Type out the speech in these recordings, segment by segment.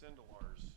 Cindelars.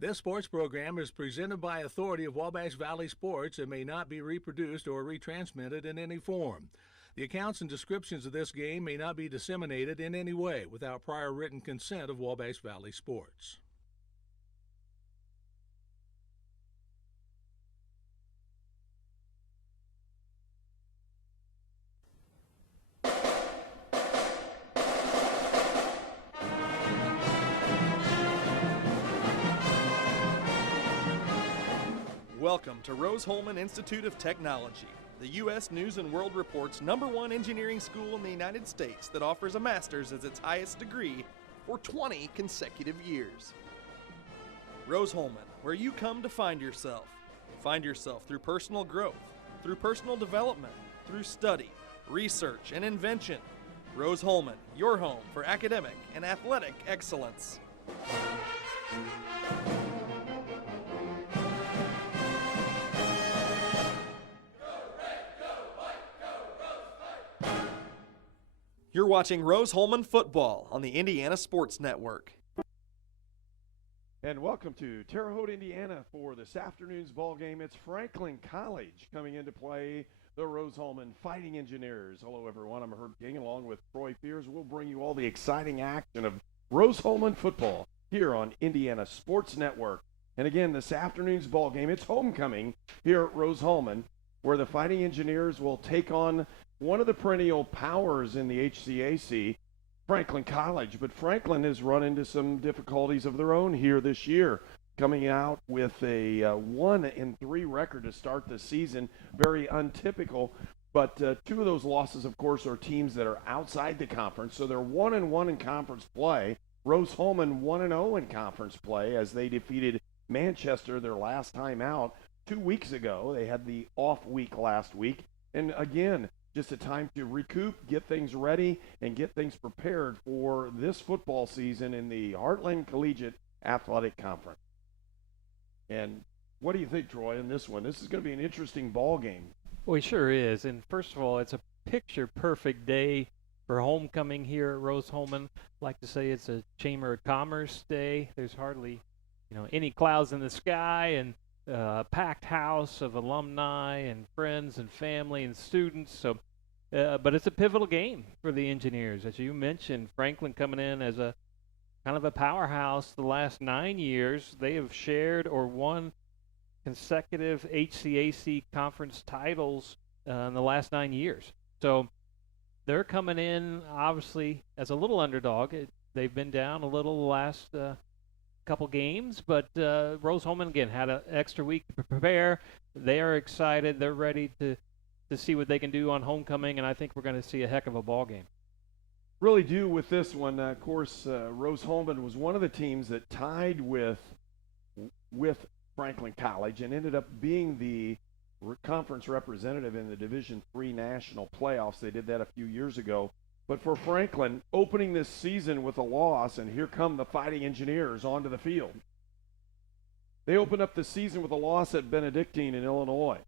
This sports program is presented by authority of Wabash Valley Sports and may not be reproduced or retransmitted in any form. The accounts and descriptions of this game may not be disseminated in any way without prior written consent of Wabash Valley Sports. Welcome to Rose-Hulman Institute of Technology, the U.S. News & World Report's #1 engineering school in the United States that offers a master's as its highest degree for 20 consecutive years. Rose-Hulman, where you come to find yourself. Find yourself through personal growth, through personal development, through study, research, and invention. Rose-Hulman, your home for academic and athletic excellence. You're watching Rose-Hulman football on the Indiana Sports Network. And welcome to Terre Haute, Indiana for this afternoon's ball game. It's Franklin College coming in to play the Rose-Hulman Fighting Engineers. Hello, everyone. I'm Herb King along with Troy Fears. We'll bring you all the exciting action of Rose-Hulman football here on Indiana Sports Network. And again, this afternoon's ball game, it's homecoming here at Rose-Hulman, where the Fighting Engineers will take on one of the perennial powers in the HCAC, Franklin College. But Franklin has run into some difficulties of their own here this year, coming out with a 1-3 record to start the season. Very untypical. But two of those losses, of course, are teams that are outside the conference. So they're 1-1 in conference play. Rose-Hulman 1-0 in conference play as they defeated Manchester their last time out 2 weeks ago. They had the off week last week. And again, just a time to recoup, get things ready, and get things prepared for this football season in the Heartland Collegiate Athletic Conference. And what do you think, Troy, in this one? This is going to be an interesting ball game. Well, it sure is. And first of all, it's a picture-perfect day for homecoming here at Rose-Hulman. I like to say it's a Chamber of Commerce day. There's hardly, any clouds in the sky, and a packed house of alumni and friends and family and students. So, but it's a pivotal game for the Engineers. As you mentioned, Franklin coming in as a kind of a powerhouse the last 9 years. They have shared or won consecutive HCAC conference titles in the last 9 years. So they're coming in, obviously, as a little underdog. They've been down a little the last couple games, but Rose-Hulman, again, had an extra week to prepare. They are excited. They're ready to see what they can do on homecoming, and I think we're going to see a heck of a ball game. Really do with this one. Of course, Rose-Hulman was one of the teams that tied with Franklin College and ended up being the conference representative in the Division III national playoffs. They did that a few years ago. But for Franklin, opening this season with a loss, and here come the Fighting Engineers onto the field. They opened up the season with a loss at Benedictine in Illinois.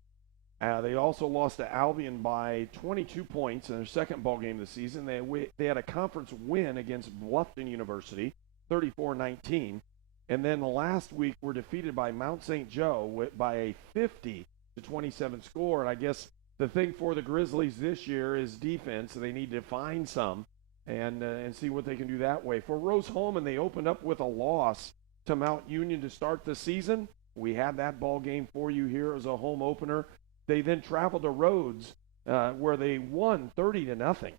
They also lost to Albion by 22 points in their second ball game of the season. They had a conference win against Bluffton University, 34-19. And then the last week were defeated by Mount St. Joe by a 50-27 score. And I guess the thing for the Grizzlies this year is defense. So they need to find some and see what they can do that way. For Rose-Hulman, they opened up with a loss to Mount Union to start the season. We had that ball game for you here as a home opener. They then traveled to Rhodes, where they won 30-0.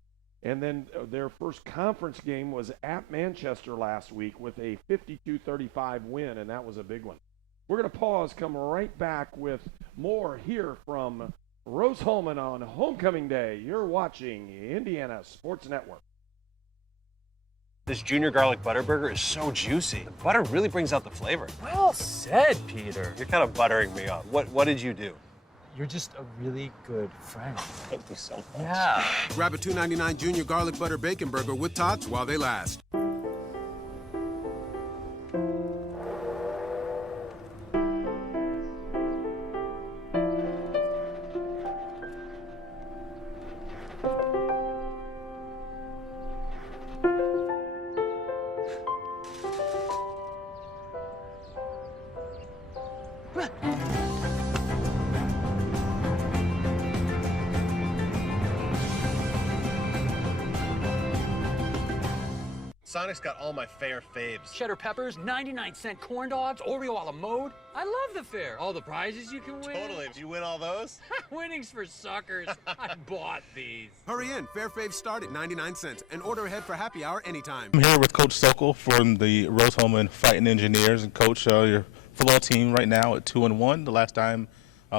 And then their first conference game was at Manchester last week with a 52-35 win, and that was a big one. We're going to pause, come right back with more here from Rose-Hulman on Homecoming Day. You're watching Indiana Sports Network. This junior garlic butter burger is so juicy. The butter really brings out the flavor. Well said, Peter. You're kind of buttering me up. What did you do? You're just a really good friend. Thank you so much. Yeah. Grab a $2.99 junior garlic butter bacon burger with tots while they last. Sonic's got all my fair faves. Cheddar peppers, 99-cent corn dogs, Oreo a la mode. I love the fair. All the prizes you can win. Totally. Did you win all those? Winning's for suckers. I bought these. Hurry in. Fair faves start at 99 cents and order ahead for happy hour anytime. I'm here with Coach Sokol from the Rose-Hulman Fighting Engineers. And Coach, your football team right now at 2-1. The last time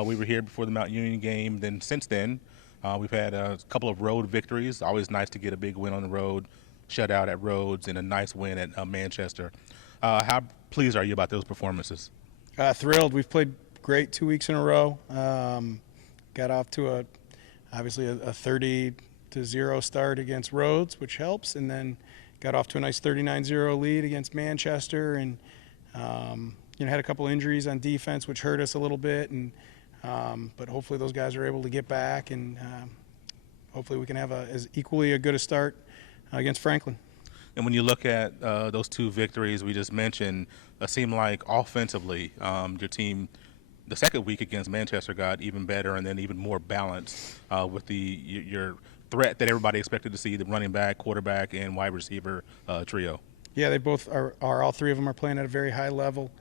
we were here before the Mount Union game. Then since then, we've had a couple of road victories. Always nice to get a big win on the road. Shutout at Rhodes and a nice win at Manchester. How pleased are you about those performances? Thrilled. We've played great 2 weeks in a row. Got off to obviously a 30-0 start against Rhodes, which helps, and then got off to a nice 39-0 lead against Manchester, and had a couple injuries on defense, which hurt us a little bit, and but hopefully those guys are able to get back, and hopefully we can have as equally a good a start against Franklin. And when you look at those two victories we just mentioned, it seemed like offensively your team, the second week against Manchester, got even better and then even more balanced with your threat that everybody expected to see, the running back, quarterback, and wide receiver trio. Yeah, they both are all three of them are playing at a very high level.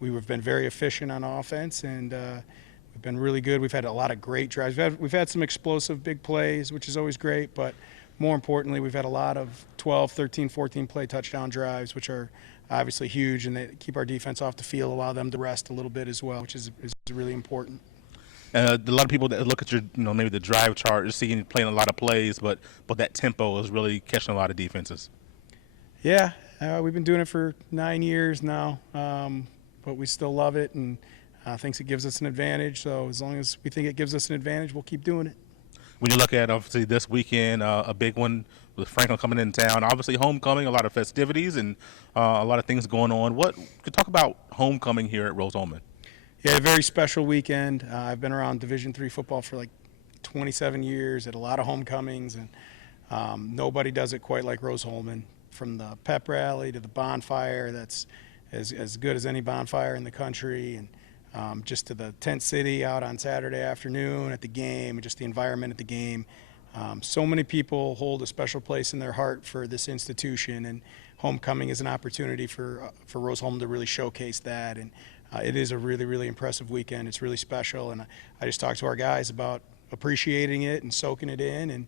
We've been very efficient on offense, and we've been really good. We've had a lot of great drives. We've had some explosive big plays, which is always great, but more importantly, we've had a lot of 12, 13, 14 play touchdown drives, which are obviously huge, and they keep our defense off the field, allow them to rest a little bit as well, which is really important. A lot of people that look at your, maybe the drive chart, just seeing you playing a lot of plays, but that tempo is really catching a lot of defenses. Yeah, we've been doing it for 9 years now, but we still love it, and thinks it gives us an advantage. So as long as we think it gives us an advantage, we'll keep doing it. When you look at, obviously, this weekend, a big one with Franklin coming in town, obviously homecoming, a lot of festivities and a lot of things going on. Could talk about homecoming here at Rose-Hulman? Yeah, a very special weekend. I've been around Division III football for like 27 years, at a lot of homecomings, and nobody does it quite like Rose-Hulman. From the pep rally to the bonfire, that's as good as any bonfire in the country, and just to the tent city out on Saturday afternoon at the game, and just the environment at the game. So many people hold a special place in their heart for this institution, and homecoming is an opportunity for Rose-Hulman to really showcase that. And it is a really, really impressive weekend. It's really special, and I just talked to our guys about appreciating it and soaking it in, and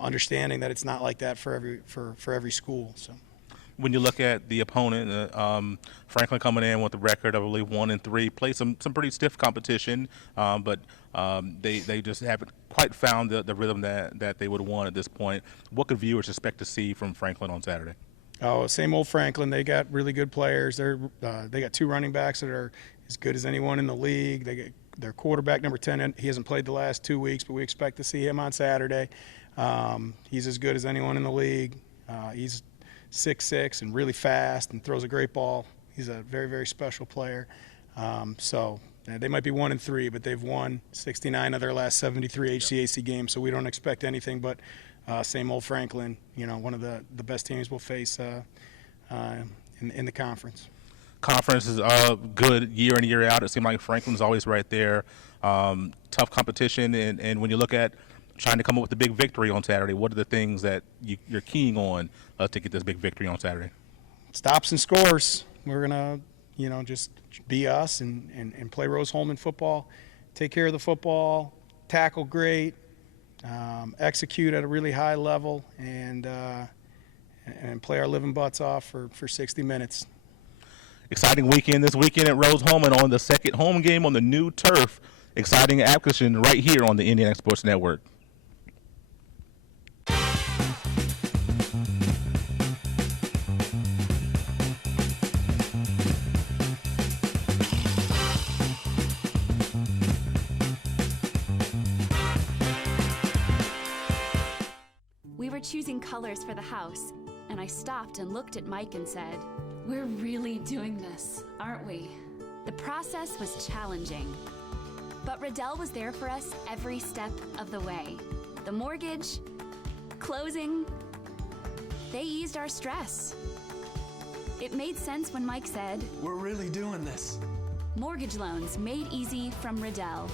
understanding that it's not like that for every school. So. When you look at the opponent, Franklin coming in with a record of, I believe, 1-3, played some pretty stiff competition, but they just haven't quite found the rhythm that they would want at this point. What could viewers expect to see from Franklin on Saturday? Oh, same old Franklin. They got really good players. They got two running backs that are as good as anyone in the league. They get their quarterback, number 10. He hasn't played the last 2 weeks, but we expect to see him on Saturday. He's as good as anyone in the league. He's 6'6" and really fast and throws a great ball. He's a very, very special player. So they might be 1-3, but they've won 69 of their last 73 HCAC games, so we don't expect anything but same old Franklin, one of the best teams we'll face in the conference. Conference is good year in, year out. It seems like Franklin's always right there. Tough competition, and when you look at trying to come up with a big victory on Saturday, what are the things that you're keying on to get this big victory on Saturday? Stops and scores. We're going to, just be us and play Rose-Hulman football, take care of the football, tackle great, execute at a really high level, and play our living butts off for 60 minutes. Exciting weekend this weekend at Rose-Hulman on the second home game on the new turf. Exciting action right here on the Indiana Sports Network. We were choosing colors for the house, and I stopped and looked at Mike and said, "We're really doing this, aren't we?" The process was challenging, but Riddell was there for us every step of the way. The mortgage, closing, they eased our stress. It made sense when Mike said, "We're really doing this." Mortgage loans made easy from Riddell.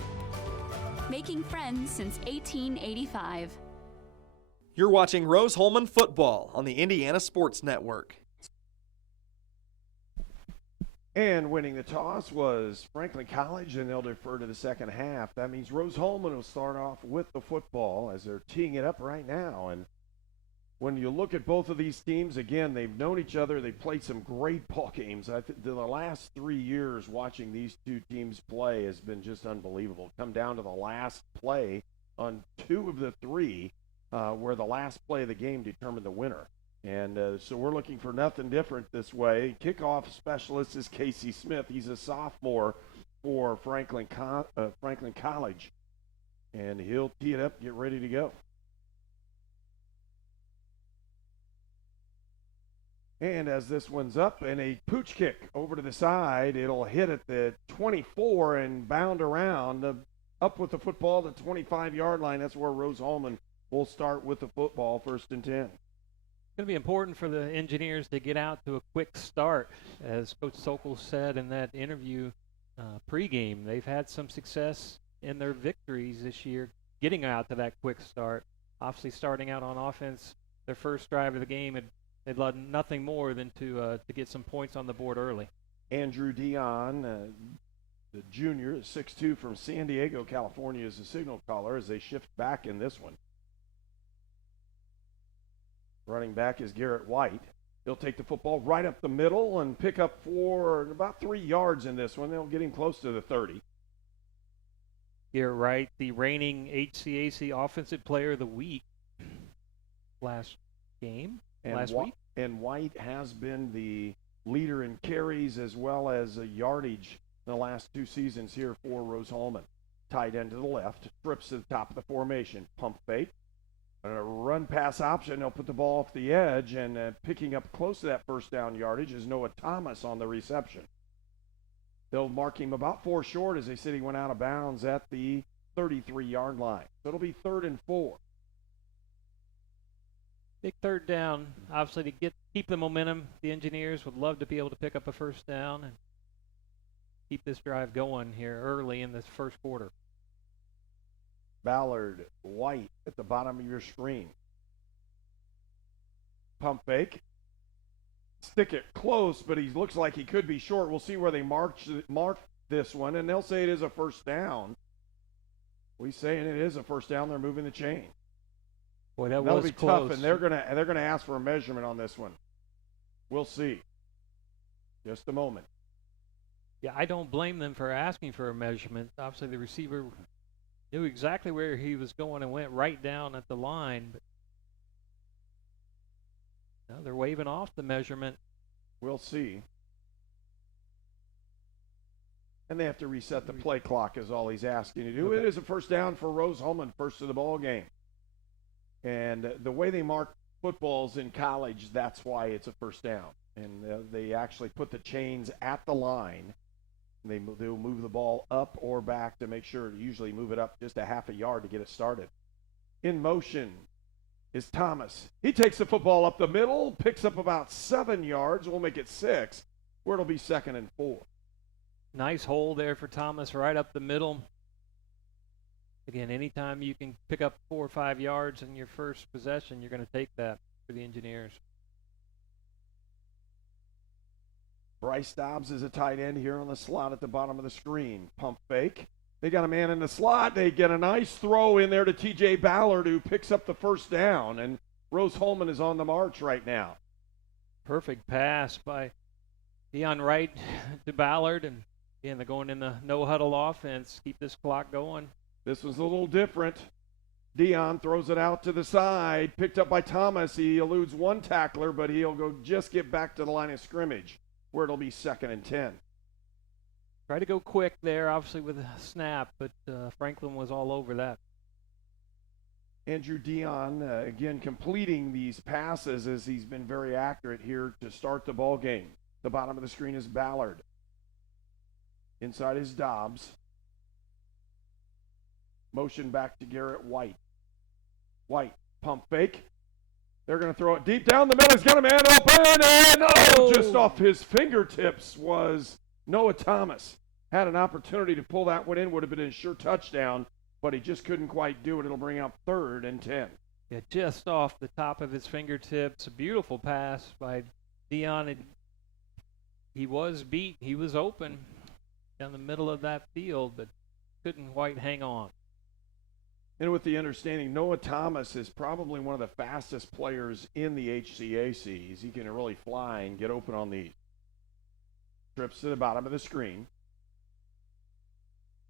Making friends since 1885. You're watching Rose-Hulman football on the Indiana Sports Network. And winning the toss was Franklin College, and they'll defer to the second half. That means Rose-Hulman will start off with the football as they're teeing it up right now. And when you look at both of these teams, again, they've known each other. They've played some great ball games. I think the last 3 years watching these two teams play has been just unbelievable. Come down to the last play on 2 of the 3, where the last play of the game determined the winner. And so we're looking for nothing different this way. Kickoff specialist is Casey Smith. He's a sophomore for Franklin College. And he'll tee it up, get ready to go. And as this one's up, and a pooch kick over to the side, it'll hit at the 24 and bound around. Up with the football, the 25-yard line. That's where Rose-Hulman will start with the football, 1st and 10. It's going to be important for the Engineers to get out to a quick start. As Coach Sokol said in that interview pregame, they've had some success in their victories this year, getting out to that quick start. Obviously, starting out on offense, their first drive of the game, they'd love nothing more than to get some points on the board early. Andrew Dion, the junior, 6'2", from San Diego, California, is the signal caller as they shift back in this one. Running back is Garrett White. He'll take the football right up the middle and pick up for about 3 yards in this one. They'll get him close to the 30. Garrett White, the reigning HCAC Offensive Player of the Week last week. And White has been the leader in carries as well as yardage in the last 2 seasons here for Rose-Hulman. Tight end to the left, trips to the top of the formation, pump fake. A run pass option, they'll put the ball off the edge, and picking up close to that first down yardage is Noah Thomas on the reception. They'll mark him about 4 short as they said he went out of bounds at the 33-yard line. So it'll be 3rd and 4. Big 3rd down, obviously to keep the momentum. The Engineers would love to be able to pick up a 1st down and keep this drive going here early in this first quarter. Ballard, White at the bottom of your screen. Pump fake. Stick it close, but he looks like he could be short. We'll see where they mark this one, and they'll say it is a 1st down. We saying it is a 1st down. They're moving the chain. Boy, that'll be close. tough, and they're gonna ask for a measurement on this one. We'll see. Just a moment. Yeah, I don't blame them for asking for a measurement. Obviously, the receiver knew exactly where he was going and went right down at the line. But no, they're waving off the measurement. We'll see. And they have to reset the play clock is all he's asking to do. Okay. It is a 1st down for Rose-Hulman, first of the ball game. And the way they mark footballs in college, that's why it's a 1st down. And they actually put the chains at the line. They'll move the ball up or back to make sure to usually move it up just a half a yard to get it started. In motion is Thomas. He takes the football up the middle, picks up about 7 yards. We'll make it 6, where it'll be 2nd and 4. Nice hole there for Thomas right up the middle. Again, anytime you can pick up 4 or 5 yards in your first possession, you're going to take that for the Engineers. Bryce Dobbs is a tight end here on the slot at the bottom of the screen. Pump fake. They got a man in the slot. They get a nice throw in there to T.J. Ballard, who picks up the 1st down. And Rose-Hulman is on the march right now. Perfect pass by Dion Wright to Ballard. And again, they're going in the no-huddle offense. Keep this clock going. This was a little different. Dion throws it out to the side. Picked up by Thomas. He eludes 1 tackler, but he'll just get back to the line of scrimmage, where it'll be 2nd and 10. Try to go quick there, obviously, with a snap, but Franklin was all over that. Andrew Dion, again, completing these passes as he's been very accurate here to start the ball game. The bottom of the screen is Ballard. Inside is Dobbs. Motion back to Garrett White. White, pump fake. They're going to throw it deep down the middle. He's got a man open, and just off his fingertips was Noah Thomas. had an opportunity to pull that one in, would have been a sure touchdown, but he just couldn't quite do it. It'll bring up 3rd and 10. Yeah, just off the top of his fingertips. A beautiful pass by Dion. He was beat. He was open down the middle of that field, but couldn't quite hang on. And with the understanding, Noah Thomas is probably one of the fastest players in the HCACs. He can really fly and get open on these. Trips to the bottom of the screen.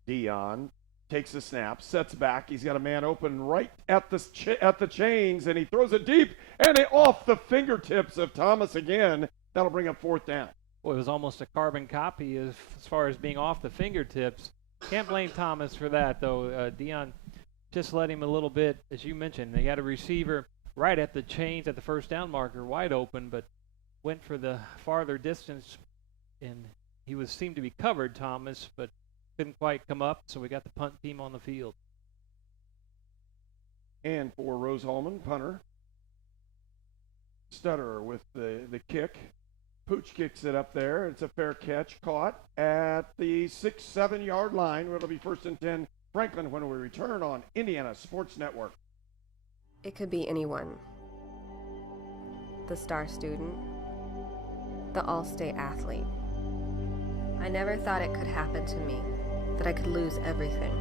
Dion takes the snap, sets back. He's got a man open right at the chains, and he throws it deep, and off the fingertips of Thomas again. That'll bring up 4th down. Well, it was almost a carbon copy as far as being off the fingertips. Can't blame Thomas for that, though. Dion just let him a little bit, as you mentioned. They had a receiver right at the chains at the first down marker, wide open, but went for the farther distance, and he seemed to be covered, Thomas, but couldn't quite come up, so we got the punt team on the field. And for Rose-Hulman, punter. Stutterer with the kick. Pooch kicks it up there. It's a fair catch, caught at the 6-7 yard line. It'll be 1st and 10, Franklin, when we return on Indiana Sports Network. It could be anyone. The star student, the all-state athlete. I never thought it could happen to me, that I could lose everything.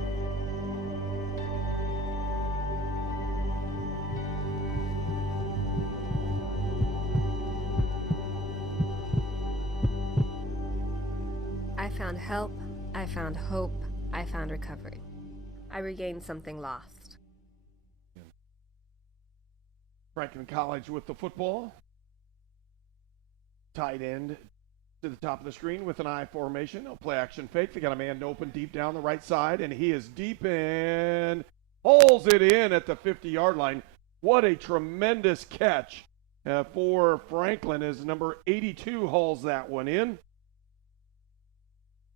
I found help, I found hope, I found recovery. I regained something lost. Franklin College with the football. Tight end to the top of the screen with an I formation. No play action fake. They got a man open deep down the right side, and he is deep and hauls it in at the 50-yard line. What a tremendous catch for Franklin as number 82 hauls that one in.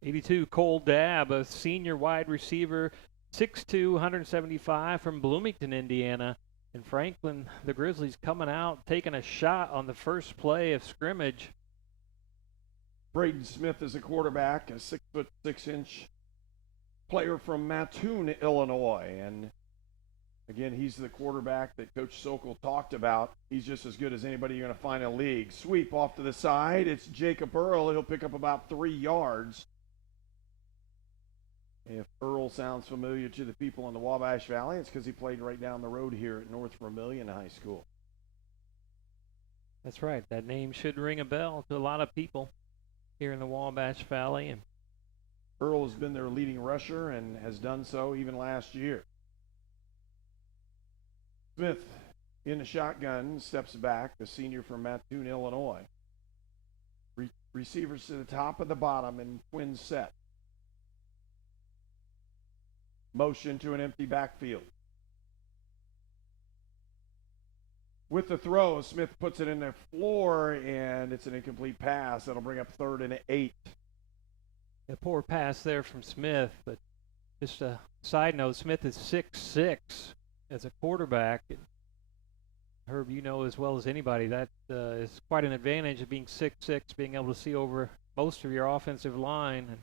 82, Cole Dabb, a senior wide receiver, 6'2", 175 from Bloomington, Indiana. And Franklin, the Grizzlies coming out, taking a shot on the first play of scrimmage. Braden Smith is a quarterback, a 6'6" player from Mattoon, Illinois. And again, he's the quarterback that Coach Sokol talked about. He's just as good as anybody you're going to find in the league. Sweep off to the side. It's Jacob Earl. He'll pick up about 3 yards. If Earl sounds familiar to the people in the Wabash Valley, it's because he played right down the road here at North Vermilion High School. That's right. That name should ring a bell to a lot of people here in the Wabash Valley. And Earl has been their leading rusher and has done so even last year. Smith in the shotgun, steps back, the senior from Mattoon, Illinois. Receivers to the top and the bottom in twin set. Motion to an empty backfield. With the throw, Smith puts it in the floor, and it's an incomplete pass. That'll bring up 3rd and 8. A poor pass there from Smith, but just a side note, Smith is 6'6" as a quarterback. Herb, you know as well as anybody, that is quite an advantage of being 6'6", being able to see over most of your offensive line. And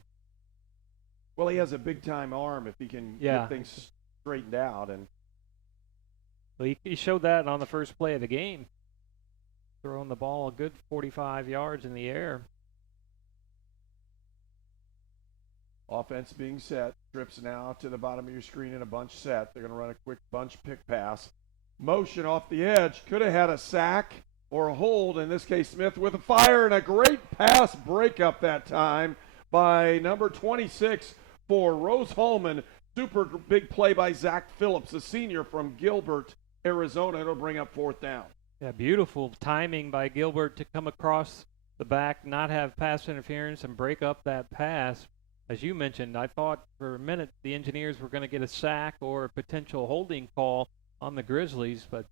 well, he has a big-time arm if he can get things straightened out. And well, he showed that on the first play of the game, throwing the ball a good 45 yards in the air. Offense being set. Trips now to the bottom of your screen in a bunch set. They're going to run a quick bunch pick pass. Motion off the edge. Could have had a sack or a hold. In this case, Smith with a fire and a great pass breakup that time by number 26 for Rose-Hulman. Super big play by Zach Phillips, a senior from Gilbert, Arizona. It'll bring up 4th down. Yeah, beautiful timing by Gilbert to come across the back, not have pass interference, and break up that pass. As you mentioned, I thought for a minute the Engineers were going to get a sack or a potential holding call on the Grizzlies, but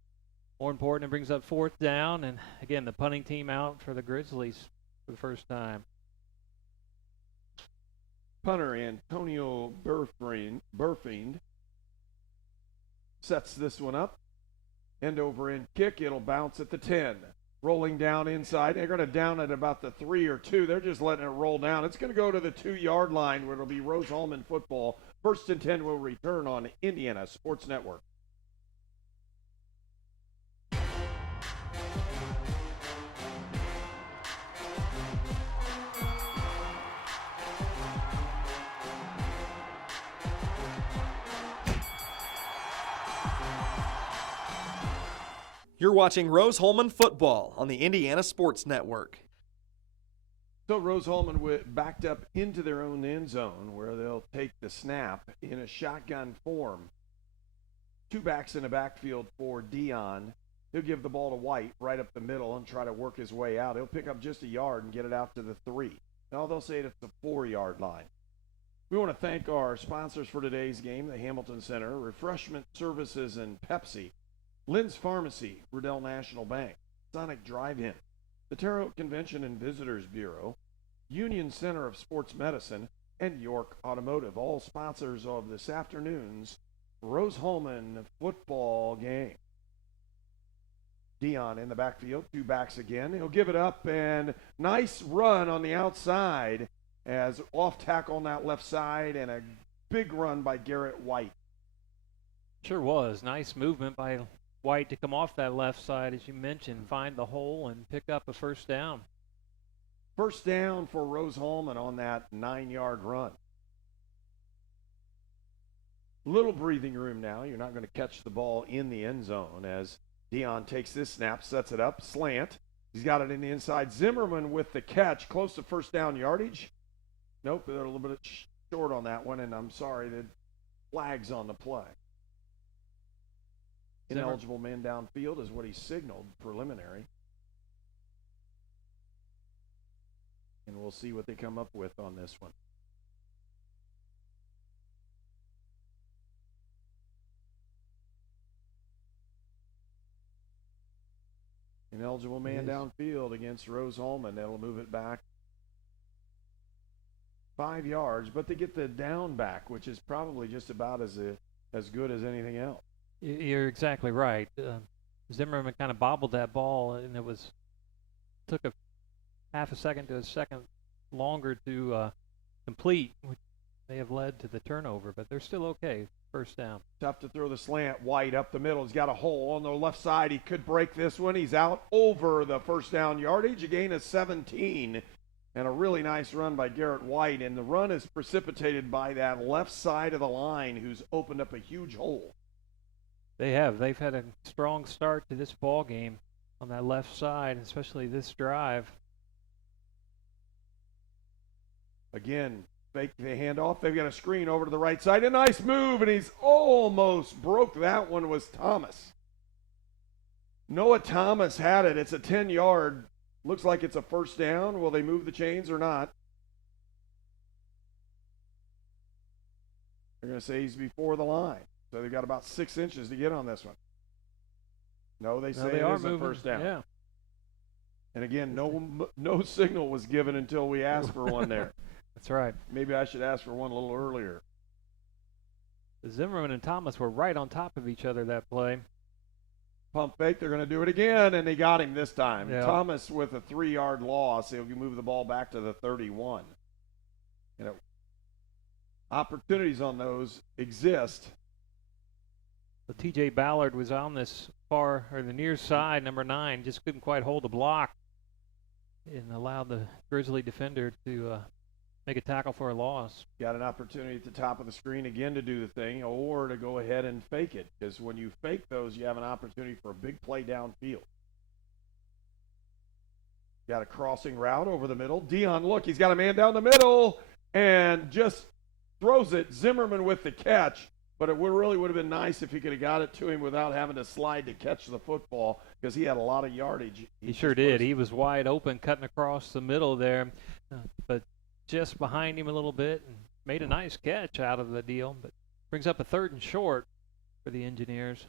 more important, it brings up 4th down, and again, the punting team out for the Grizzlies for the first time. Punter Antonio Burfiend sets this one up. End over end kick. It'll bounce at the 10. rolling down inside. They're going to down at about the 3 or 2. They're just letting it roll down. It's going to go to the 2-yard line where it'll be Rose-Hulman football. 1st and 10 will return on Indiana Sports Network. You're watching Rose-Hulman football on the Indiana Sports Network. So Rose-Hulman backed up into their own end zone where they'll take the snap in a shotgun form. 2 backs in the backfield for Dion. He'll give the ball to White right up the middle and try to work his way out. He'll pick up just a yard and get it out to the 3. Now they'll say it's the 4-yard line. We want to thank our sponsors for today's game, the Hamilton Center, Refreshment Services and Pepsi, Lynn's Pharmacy, Riddell National Bank, Sonic Drive-In, the Terre Haute Convention and Visitors Bureau, Union Center of Sports Medicine, and York Automotive, all sponsors of this afternoon's Rose-Hulman football game. Dion in the backfield, 2 backs again. He'll give it up, and nice run on the outside as off tackle on that left side, and a big run by Garrett White. Sure was. Nice movement by White to come off that left side, as you mentioned, find the hole and pick up a 1st down. 1st down for Rose-Hulman on that 9-yard run. Little breathing room now. You're not going to catch the ball in the end zone as Dion takes this snap, sets it up, slant. He's got it in the inside. Zimmerman with the catch, close to 1st down yardage. Nope, they're a little bit short on that one, and I'm sorry, the flag's on the play. Ineligible man downfield is what he signaled preliminary. And we'll see what they come up with on this one. Ineligible man downfield against Rose-Hulman. That'll move it back 5 yards, but they get the down back, which is probably just about as good as anything else. You're exactly right. Zimmerman kind of bobbled that ball, and took a half a second to a second longer to complete, which may have led to the turnover, but they're still okay. 1st down. Tough to throw the slant. White up the middle. He's got a hole on the left side. He could break this one. He's out over the 1st down yardage. A gain of 17. And a really nice run by Garrett White. And the run is precipitated by that left side of the line who's opened up a huge hole. They have. They've had a strong start to this ball game on that left side, especially this drive. Again, fake the handoff. They've got a screen over to the right side. A nice move, and he's almost broke that one, was Thomas. Noah Thomas had it. It's a 10-yard. Looks like it's a 1st down. Will they move the chains or not? They're going to say he's before the line. So they've got about 6 inches to get on this one. No, they say it is a 1st down. Yeah. And again, no signal was given until we asked for one there. That's right. Maybe I should ask for one a little earlier. Zimmerman and Thomas were right on top of each other that play. Pump fake, they're going to do it again, and they got him this time. Yeah. Thomas with a 3-yard loss. He'll move the ball back to the 31. Opportunities on those exist. But T.J. Ballard was on this the near side, number 9, just couldn't quite hold the block and allowed the Grizzly defender to make a tackle for a loss. Got an opportunity at the top of the screen again to do the thing or to go ahead and fake it, because when you fake those, you have an opportunity for a big play downfield. Got a crossing route over the middle. Dion, look, he's got a man down the middle and just throws it. Zimmerman with the catch, but it really would have been nice if he could have got it to him without having to slide to catch the football, because he had a lot of yardage. He sure did. He was wide open, cutting across the middle there, but just behind him a little bit and made a nice catch out of the deal, but brings up a 3rd and short for the Engineers.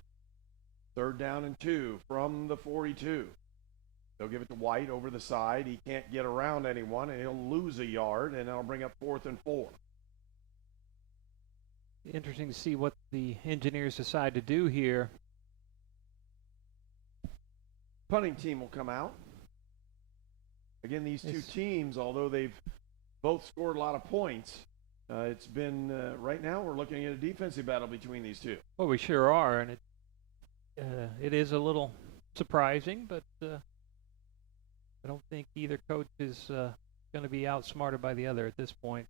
3rd down and 2 from the 42. They'll give it to White over the side. He can't get around anyone, and he'll lose a yard, and that'll bring up 4th and 4. Interesting to see what the Engineers decide to do here. punting team will come out. Again, these two teams, although they've both scored a lot of points, it's been, right now we're looking at a defensive battle between these two. Well, we sure are, and it is a little surprising, but I don't think either coach is going to be outsmarted by the other at this point.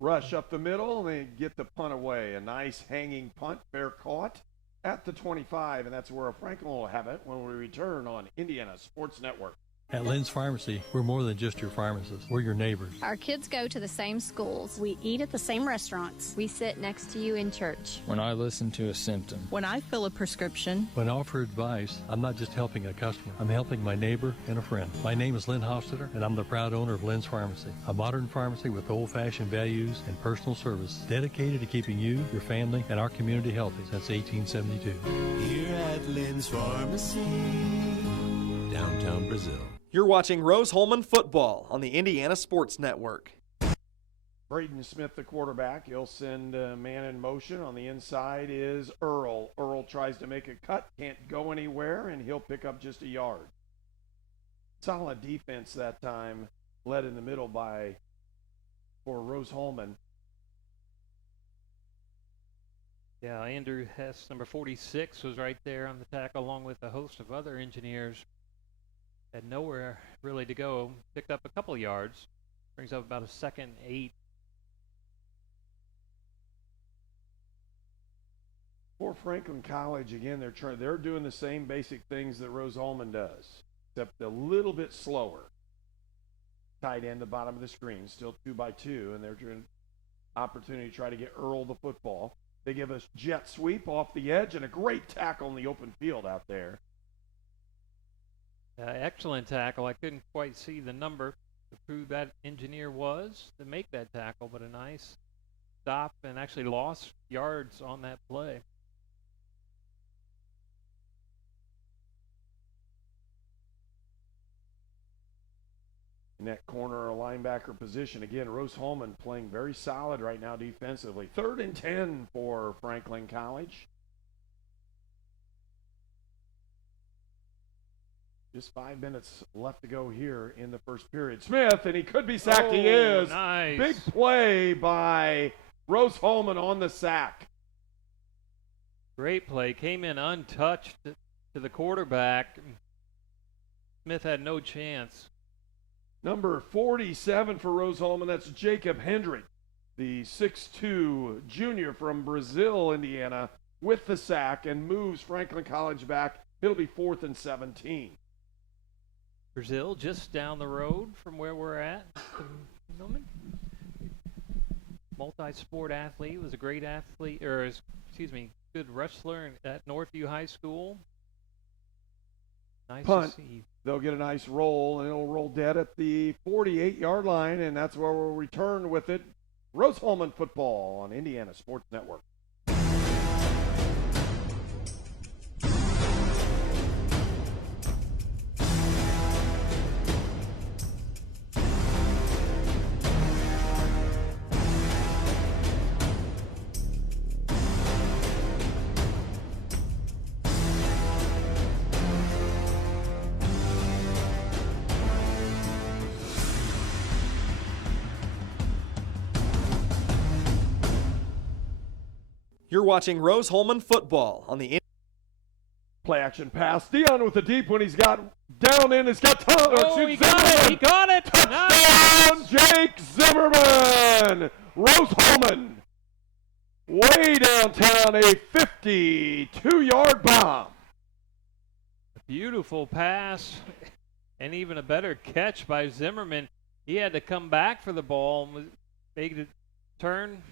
Rush up the middle, and they get the punt away. A nice hanging punt, fair caught at the 25, and that's where Franklin will have it when we return on Indiana Sports Network. At Lynn's Pharmacy, we're more than just your pharmacist. We're your neighbors. Our kids go to the same schools. We eat at the same restaurants. We sit next to you in church. When I listen to a symptom. When I fill a prescription. When I offer advice, I'm not just helping a customer. I'm helping my neighbor and a friend. My name is Lynn Hofstetter, and I'm the proud owner of Lynn's Pharmacy, a modern pharmacy with old-fashioned values and personal service dedicated to keeping you, your family, and our community healthy since 1872. Here at Lynn's Pharmacy, downtown Brazil. You're watching Rose-Hulman football on the Indiana Sports Network. Braden Smith, the quarterback. He'll send a man in motion. On the inside is Earl. Earl tries to make a cut, can't go anywhere, and he'll pick up just a yard. Solid defense that time, led in the middle for Rose-Hulman. Yeah, Andrew Hess, number 46, was right there on the tackle along with a host of other engineers. Had nowhere really to go. Picked up a couple of yards. Brings up about a 2nd and 8. For Franklin College, again, they're doing the same basic things that Rose-Hulman does, except a little bit slower. Tight end, the bottom of the screen, still 2x2, and they're trying opportunity to try to get Earl the football. They give us jet sweep off the edge and a great tackle in the open field out there. Excellent tackle. I couldn't quite see the number to prove that engineer was to make that tackle, but a nice stop and actually lost yards on that play. In that corner or linebacker position, again, Rose-Hulman playing very solid right now defensively. 3rd and 10 for Franklin College. Just 5 minutes left to go here in the first period. Smith, and he could be sacked. He is. Nice. Big play by Rose-Hulman on the sack. Great play. Came in untouched to the quarterback. Smith had no chance. Number 47 for Rose-Hulman, that's Jacob Hendrick, the 6'2 junior from Brazil, Indiana, with the sack and moves Franklin College back. It'll be 4th and 17. Brazil just down the road from where we're at. Multi-sport athlete, was a great athlete, good wrestler at Northview High School. Nice Punt. to see. They'll get a nice roll, and it'll roll dead at the 48-yard line, and that's where we'll return with it. Rose-Hulman football on Indiana Sports Network. You're watching Rose-Hulman football on the Play action pass. Dion with the deep one. He's got down in. He's got time. He got it. He got it. Touchdown, Jake Zimmerman. Rose-Hulman way downtown, a 52-yard bomb. A beautiful pass and even a better catch by Zimmerman. He had to come back for the ball and made it turn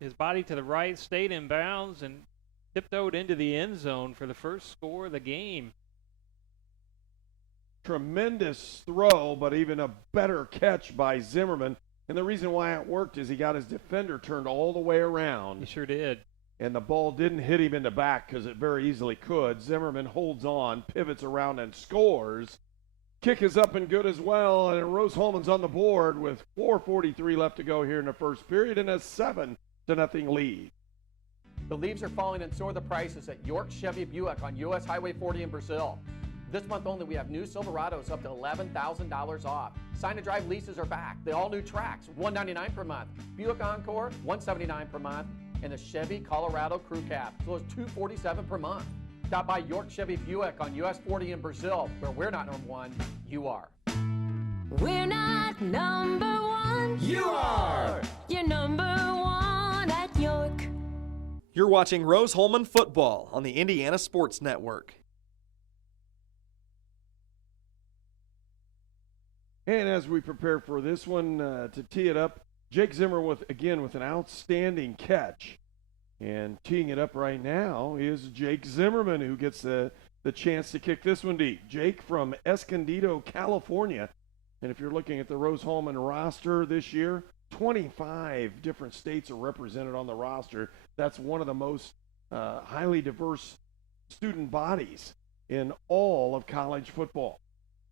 his body to the right, stayed in bounds, and tiptoed into the end zone for the first score of the game. Tremendous throw, but even a better catch by Zimmerman. And the reason why it worked is he got his defender turned all the way around. He sure did. And the ball didn't hit him in the back because it very easily could. Zimmerman holds on, pivots around, and scores. Kick is up and good as well, and Rose-Hulman's on the board with 4:43 left to go here in the first period and a 7-0 lead. The leaves are falling and so are the prices at York Chevy Buick on U.S. Highway 40 in Brazil. This month only, we have new Silverados up to $11,000 off. Sign and drive leases are back. The all-new Trax, $199 per month. Buick Encore, $179 per month. And the Chevy Colorado Crew Cab, so it's $247 per month. Stop by York Chevy Buick on US 40 in Brazil, where we're not number one, you are. We're not number one. You are. You're number one at York. You're watching Rose-Hulman football on the Indiana Sports Network. And as we prepare for this one, to tee it up, Jake Zimmer with an outstanding catch. And teeing it up right now is Jake Zimmerman, who gets the chance to kick this one deep. Jake from Escondido, California. And if you're looking at the Rose-Hulman roster this year, 25 different states are represented on the roster. That's one of the most highly diverse student bodies in all of college football.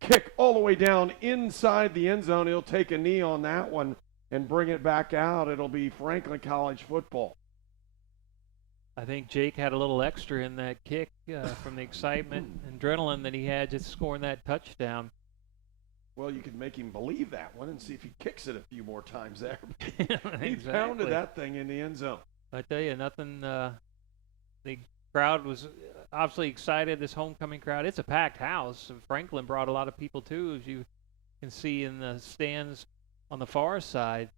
Kick all the way down inside the end zone. He'll take a knee on that one and bring it back out. It'll be Franklin College football. I think Jake had a little extra in that kick from the excitement and adrenaline that he had just scoring that touchdown. Well, you could make him believe that one and see if he kicks it a few more times there. Exactly. He pounded that thing in the end zone. I tell you, nothing. The crowd was obviously excited, this homecoming crowd. It's a packed house. Franklin brought a lot of people, too, as you can see in the stands on the far side.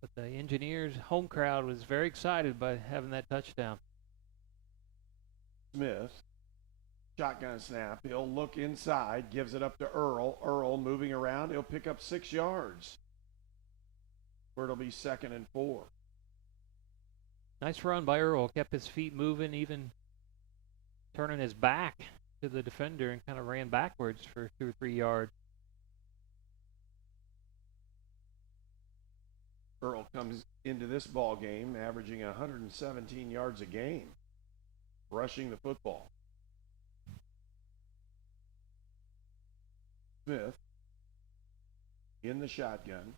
But the Engineers home crowd was very excited by having that touchdown. Smith, shotgun snap. He'll look inside, gives it up to Earl. Earl moving around. He'll pick up 6 yards. Where it'll be 2nd and 4. Nice run by Earl. Kept his feet moving, even turning his back to the defender and kind of ran backwards for 2 or 3 yards. Earl comes into this ball game averaging 117 yards a game, rushing the football. Smith in the shotgun.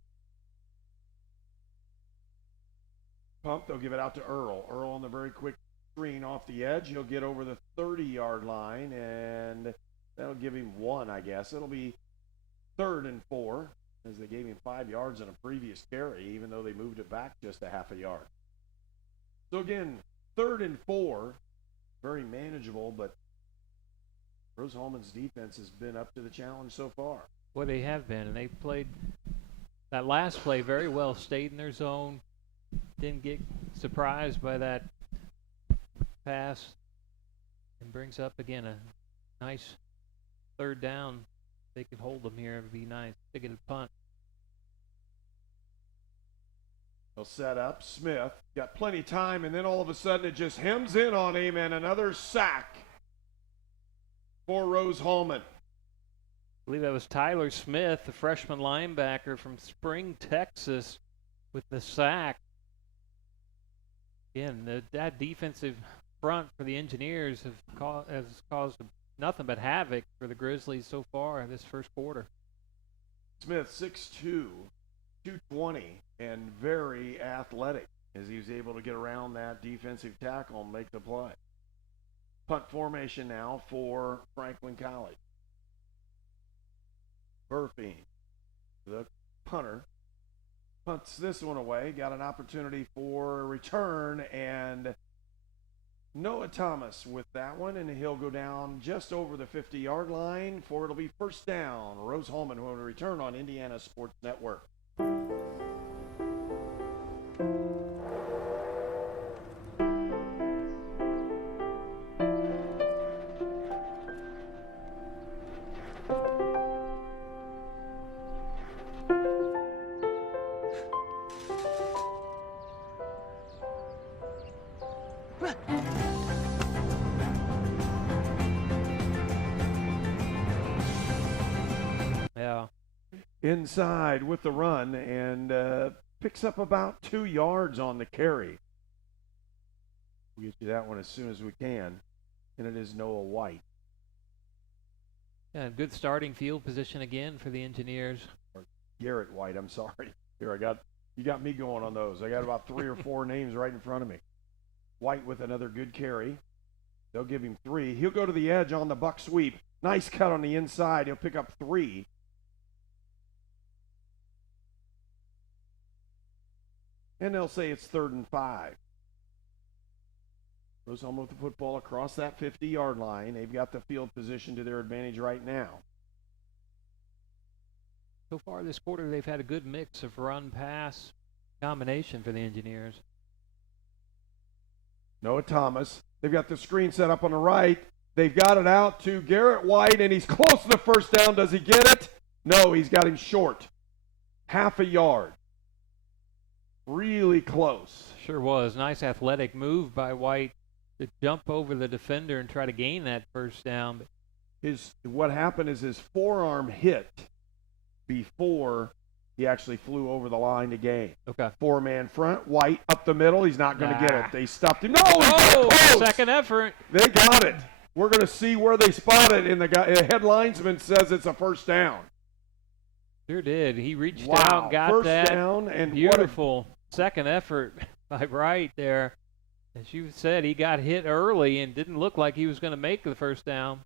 Pump, they'll give it out to Earl. Earl on the very quick screen off the edge. He'll get over the 30-yard line, and that'll give him 1, I guess. It'll be 3rd and 4, as they gave him 5 yards on a previous carry, even though they moved it back just a half a yard. So again, 3rd and 4, very manageable, but Rose-Hulman's defense has been up to the challenge so far. Well, they have been, and they played that last play very well, stayed in their zone, didn't get surprised by that pass, and brings up again a nice 3rd down. They could hold them here. It would be nice. They get a punt. They'll set up. Smith got plenty of time, and then all of a sudden it just hems in on him, and another sack for Rose-Hulman. I believe that was Tyler Smith, the freshman linebacker from Spring, Texas, with the sack. Again, that defensive front for the Engineers has caused nothing but havoc for the Grizzlies so far in this first quarter. Smith, 6'2", 220, and very athletic as he was able to get around that defensive tackle and make the play. Punt formation now for Franklin College. Burfing, the punter, punts this one away. Got an opportunity for a return, and Noah Thomas with that one, and he'll go down just over the 50-yard line for it'll be 1st down. Rose-Hulman will return on Indiana Sports Network. Yeah. Inside with the run and picks up about 2 yards on the carry. We'll get you that one as soon as we can. And it is Noah White. Yeah, good starting field position again for the Engineers. Or Garrett White, I'm sorry. Here, you got me going on those. I got about 3 or 4 names right in front of me. White with another good carry. They'll give him 3. He'll go to the edge on the buck sweep. Nice cut on the inside. He'll pick up 3. And they'll say it's 3rd and 5. Rose-Hulman with the football across that 50-yard line. They've got the field position to their advantage right now. So far this quarter, they've had a good mix of run-pass combination for the Engineers. Noah Thomas. They've got the screen set up on the right. They've got it out to Garrett White, and he's close to the first down. Does he get it? No, he's got him short. Half a yard. Really close. Sure was. Nice athletic move by White to jump over the defender and try to gain that first down. What happened is his forearm hit before he actually flew over the line to gain. Okay. 4-man front, White up the middle. He's not going to get it. They stuffed him. No, second effort. They got it. We're going to see where they spot it, and the head linesman says it's a first down. Sure did. He reached out, got first that. Down, and beautiful second effort by Wright there. As you said, he got hit early and didn't look like he was going to make the first down.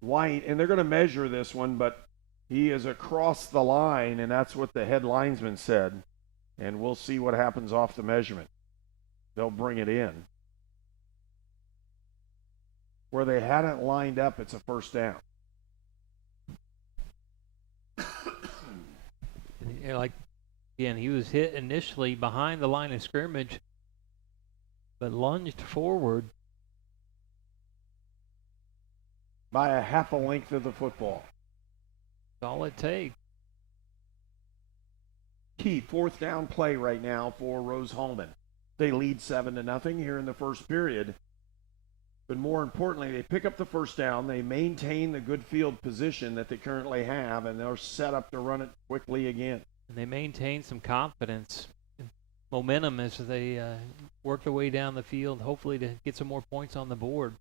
White, and they're going to measure this one, but he is across the line, and that's what the head linesman said. And we'll see what happens off the measurement. They'll bring it in. Where they hadn't lined up, it's a first down. Again, he was hit initially behind the line of scrimmage, but lunged forward by a half a length of the football. That's all it takes. Key fourth down play right now for Rose-Hulman. They lead 7-0 here in the first period. But more importantly, they pick up the first down. They maintain the good field position that they currently have, and they're set up to run it quickly again. And they maintain some confidence and momentum as they work their way down the field, hopefully to get some more points on the board.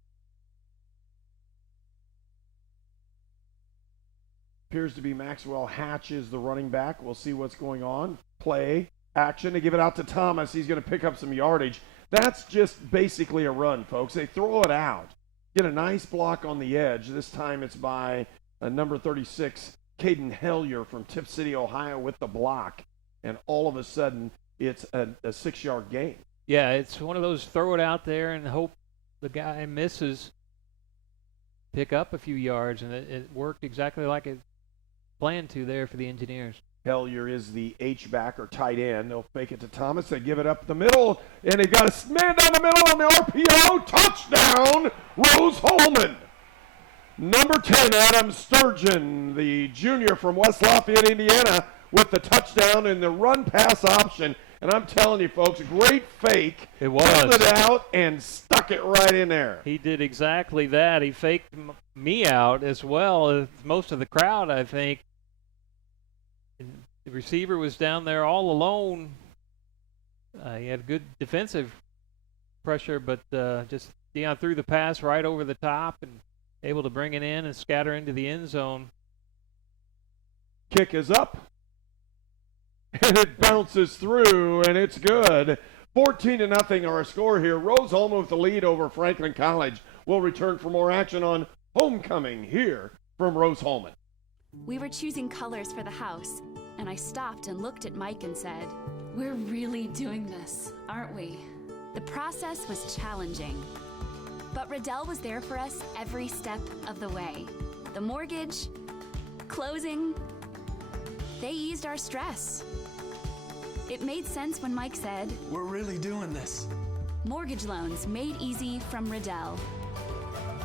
Appears to be Maxwell Hatch is the running back. We'll see what's going on. Play, action. They give it out to Thomas. He's going to pick up some yardage. That's just basically a run, folks. They throw it out. Get a nice block on the edge. This time it's by number 36, Caden Hellier from Tip City, Ohio with the block. And all of a sudden, it's a 6-yard gain. Yeah, it's one of those throw it out there and hope the guy misses. Pick up a few yards, and it worked exactly like it planned to there for the Engineers. Hellier is the H-back or tight end. They'll fake it to Thomas. They give it up the middle, and they've got a man down the middle on the RPO. Touchdown, Rose-Hulman. Number 10, Adam Sturgeon, the junior from West Lafayette, Indiana, with the touchdown and the run-pass option. And I'm telling you, folks, great fake. It was. Pulled it out and stuck it right in there. He did exactly that. He faked me out as well as most of the crowd, I think. The receiver was down there all alone. He had good defensive pressure, but just Deion threw the pass right over the top and able to bring it in and scatter into the end zone. Kick is up, and it bounces through, and it's good. 14-0 our score here. Rose-Hulman with the lead over Franklin College. We'll return for more action on homecoming here from Rose-Hulman. We were choosing colors for the house, and I stopped and looked at Mike and said, "We're really doing this, aren't we?" The process was challenging, but Riddell was there for us every step of the way. The mortgage, closing, they eased our stress. It made sense when Mike said, "We're really doing this." Mortgage loans made easy from Riddell.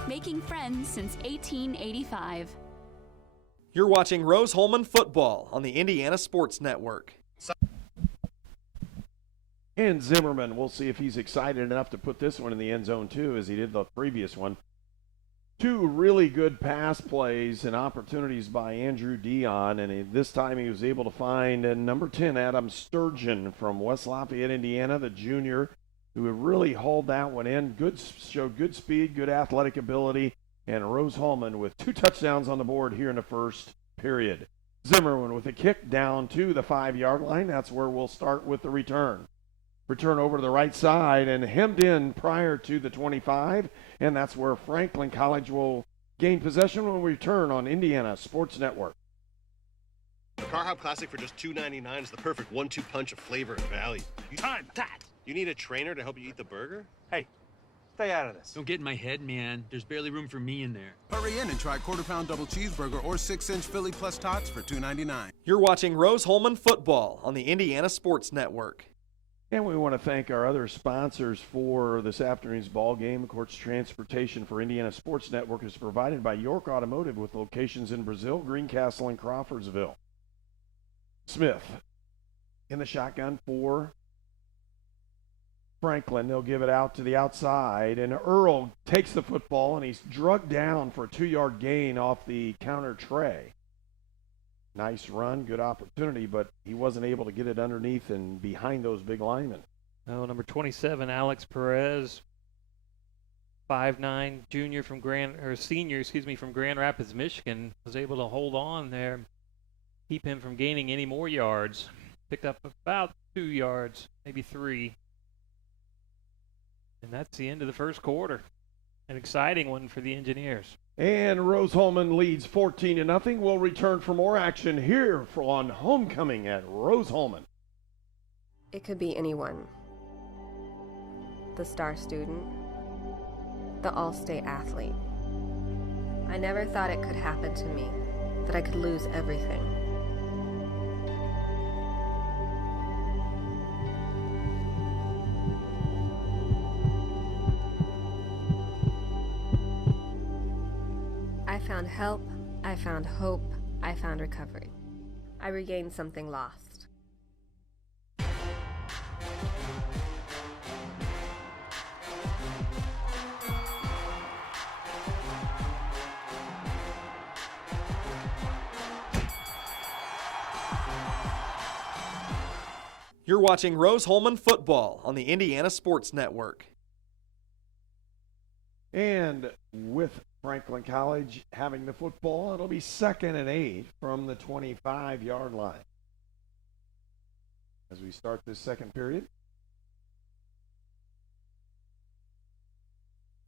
Making friends since 1885. You're watching Rose-Hulman football on the Indiana Sports Network. And Zimmerman, we'll see if he's excited enough to put this one in the end zone too, as he did the previous one. Two really good pass plays and opportunities by Andrew Deion, and this time he was able to find number 10, Adam Sturgeon from West Lafayette, Indiana, the junior, who really hauled that one in. Showed good speed, good athletic ability, and Rose-Hulman with 2 touchdowns on the board here in the first period. Zimmerman with a kick down to the 5-yard line. That's where we'll start with the return. Return over to the right side and hemmed in prior to the 25, and that's where Franklin College will gain possession when we return on Indiana Sports Network. The Car Hop Classic for just $2.99 is the perfect 1-2 punch of flavor and value. Time, that. You need a trainer to help you eat the burger? Hey, stay out of this. Don't get in my head, man. There's barely room for me in there. Hurry in and try quarter-pound double cheeseburger or 6-inch Philly plus tots for $2.99. You're watching Rose-Hulman football on the Indiana Sports Network. And we want to thank our other sponsors for this afternoon's ball game. Of course, transportation for Indiana Sports Network is provided by York Automotive with locations in Brazil, Greencastle, and Crawfordsville. Smith in the shotgun for Franklin. They'll give it out to the outside, and Earl takes the football, and he's drugged down for a 2-yard gain off the counter tray. Nice run, good opportunity, but he wasn't able to get it underneath and behind those big linemen. Oh, number 27, Alex Perez, 5'9", senior from Grand Rapids, Michigan, was able to hold on there, keep him from gaining any more yards. Picked up about 2 yards, maybe 3. And that's the end of the first quarter. An exciting one for the Engineers. And Rose-Hulman leads 14-0. We'll return for more action here on homecoming at Rose-Hulman. It could be anyone. The star student, the all-state athlete. I never thought it could happen to me, that I could lose everything. I found help, I found hope, I found recovery. I regained something lost. You're watching Rose-Hulman football on the Indiana Sports Network. And with Franklin College having the football, it'll be 2nd and 8 from the 25-yard line. As we start this second period.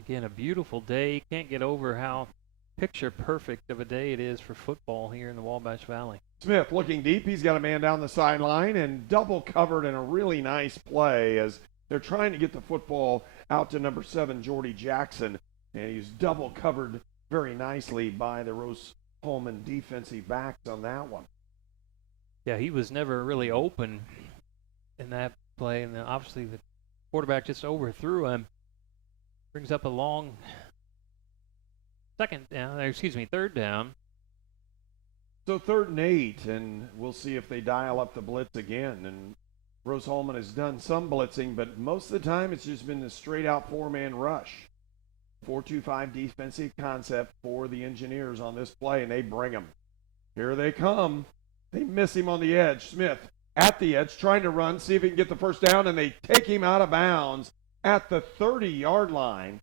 Again, a beautiful day. Can't get over how picture perfect of a day it is for football here in the Wabash Valley. Smith looking deep. He's got a man down the sideline and double covered in a really nice play as they're trying to get the football out to number 7, Jordy Jackson. And he's double covered very nicely by the Rose-Hulman defensive backs on that one. Yeah, he was never really open in that play. And then obviously the quarterback just overthrew him. Brings up a long third down. So 3rd and 8, and we'll see if they dial up the blitz again. And Rose-Hulman has done some blitzing, but most of the time it's just been the straight-out 4-man rush. 4-2-5 defensive concept for the Engineers on this play, and they bring him. Here they come. They miss him on the edge. Smith at the edge, trying to run, see if he can get the first down, and they take him out of bounds at the 30-yard line.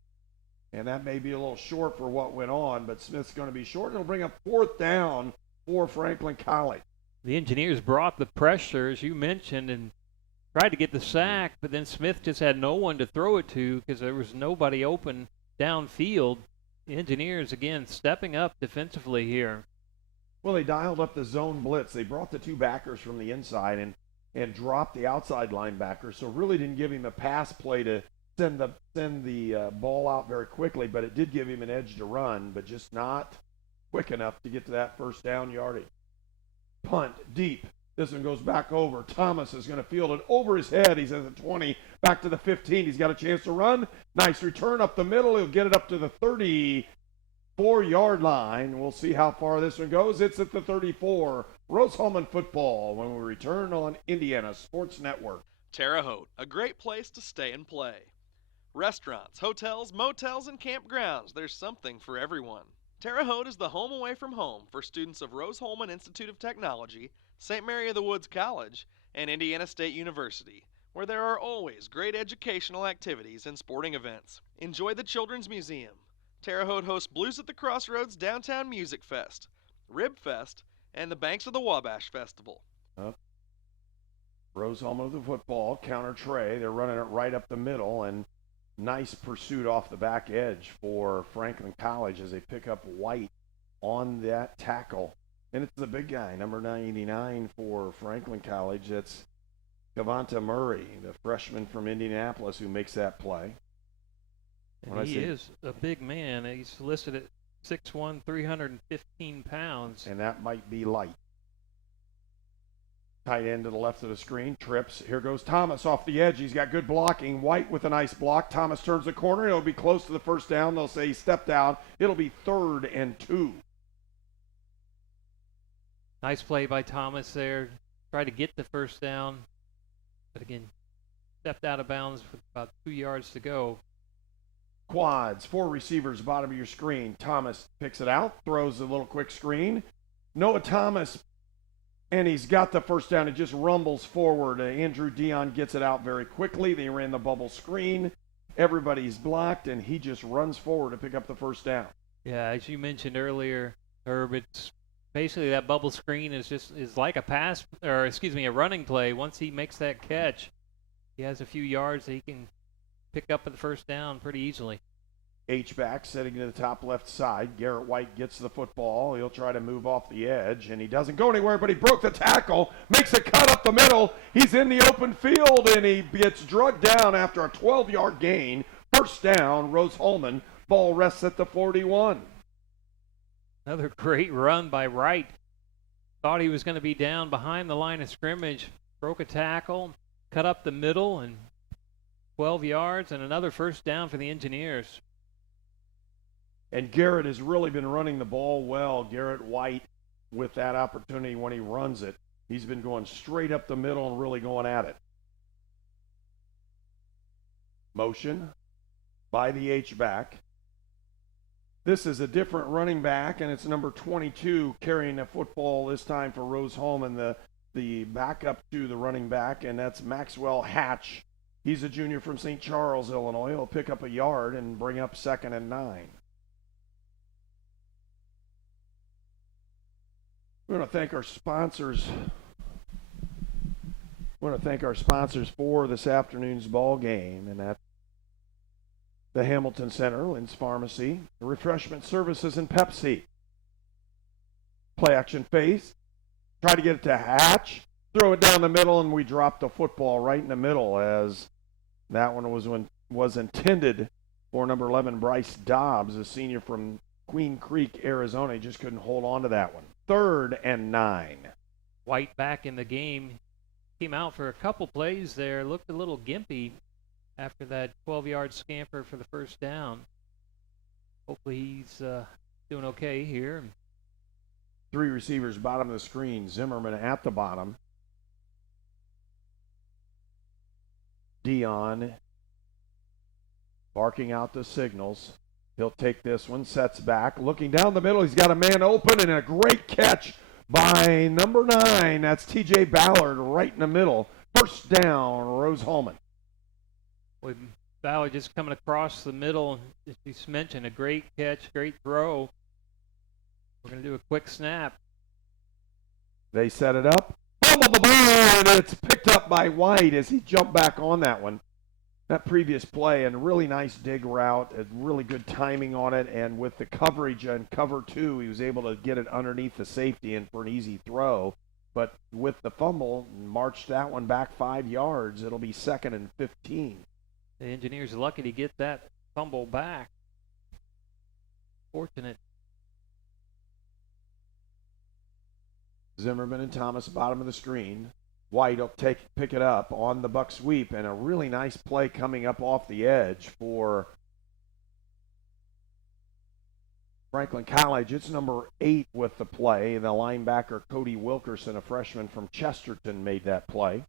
And that may be a little short for what went on, but Smith's going to be short. It'll bring up 4th down for Franklin College. The Engineers brought the pressure, as you mentioned, and tried to get the sack, but then Smith just had no one to throw it to because there was nobody open downfield. The Engineers, again, stepping up defensively here. Well, they dialed up the zone blitz. They brought the 2 backers from the inside and dropped the outside linebacker, so really didn't give him a pass play to send the ball out very quickly, but it did give him an edge to run, but just not quick enough to get to that first down yardage. Punt deep. This one goes back over. Thomas is going to field it over his head. He's at the 20, back to the 15. He's got a chance to run. Nice return up the middle. He'll get it up to the 34-yard line. We'll see how far this one goes. It's at the 34. Rose-Hulman football when we return on Indiana Sports Network. Terre Haute, a great place to stay and play. Restaurants, hotels, motels, and campgrounds. There's something for everyone. Terre Haute is the home away from home for students of Rose-Hulman Institute of Technology, St. Mary of the Woods College, and Indiana State University, where there are always great educational activities and sporting events. Enjoy the Children's Museum. Terre Haute hosts Blues at the Crossroads Downtown Music Fest, Rib Fest, and the Banks of the Wabash Festival. Rose-Hulman with the football, counter tray. They're running it right up the middle, and nice pursuit off the back edge for Franklin College as they pick up White on that tackle. And it's the big guy, number 99 for Franklin College. That's Cavanta Murray, the freshman from Indianapolis, who makes that play. And he is a big man. He's listed at 6'1", 315 pounds. And that might be light. Tight end to the left of the screen, trips. Here goes Thomas off the edge. He's got good blocking. White with a nice block. Thomas turns the corner. It'll be close to the first down. They'll say he stepped out. It'll be 3rd and 2. Nice play by Thomas there. Tried to get the first down, but again, stepped out of bounds with about 2 yards to go. Quads, 4 receivers, bottom of your screen. Thomas picks it out, throws a little quick screen. Noah Thomas, and he's got the first down. It just rumbles forward. Andrew Dion gets it out very quickly. They ran the bubble screen. Everybody's blocked, and he just runs forward to pick up the first down. Yeah, as you mentioned earlier, Herb, it's basically that bubble screen is like a running play. Once he makes that catch, he has a few yards that he can pick up at the first down pretty easily. H-back setting to the top left side. Garrett White gets the football. He'll try to move off the edge, and he doesn't go anywhere, but he broke the tackle, makes a cut up the middle. He's in the open field, and he gets drugged down after a 12-yard gain. First down, Rose-Hulman. Ball rests at the 41. Another great run by Wright. Thought he was going to be down behind the line of scrimmage. Broke a tackle, cut up the middle, and 12 yards, and another first down for the Engineers. And Garrett has really been running the ball well. Garrett White, with that opportunity when he runs it, he's been going straight up the middle and really going at it. Motion by the H-back. This is a different running back, and it's number 22 carrying the football this time for Rose-Hulman, the backup to the running back, and that's Maxwell Hatch. He's a junior from St. Charles, Illinois. He'll pick up a yard and bring up 2nd and 9. We want to thank our sponsors. For this afternoon's ball game, and that's the Hamilton Center, Lynn's Pharmacy, the Refreshment Services, and Pepsi. Play action face. Try to get it to Hatch. Throw it down the middle, and we drop the football right in the middle, as that one was intended for number 11, Bryce Dobbs, a senior from Queen Creek, Arizona. He just couldn't hold on to that one. 3rd and 9. White back in the game. Came out for a couple plays there. Looked a little gimpy after that 12-yard scamper for the first down. Hopefully he's doing okay here. 3 receivers, bottom of the screen. Zimmerman at the bottom. Dion barking out the signals. He'll take this one, sets back, looking down the middle. He's got a man open, and a great catch by number 9. That's T.J. Ballard right in the middle. First down, Rose-Hulman. With Ballard just coming across the middle, as you mentioned, a great catch, great throw. We're going to do a quick snap. They set it up. Fumble the ball, and it's picked up by White as he jumped back on that one. That previous play, and a really nice dig route, a really good timing on it, and with the coverage on cover 2, he was able to get it underneath the safety and for an easy throw. But with the fumble, marched that one back 5 yards. It'll be 2nd and 15. The Engineers are lucky to get that fumble back. Fortunate. Zimmerman and Thomas, bottom of the screen. White will pick it up on the buck sweep, and a really nice play coming up off the edge for Franklin College. It's number 8 with the play. The linebacker Cody Wilkerson, a freshman from Chesterton, made that play.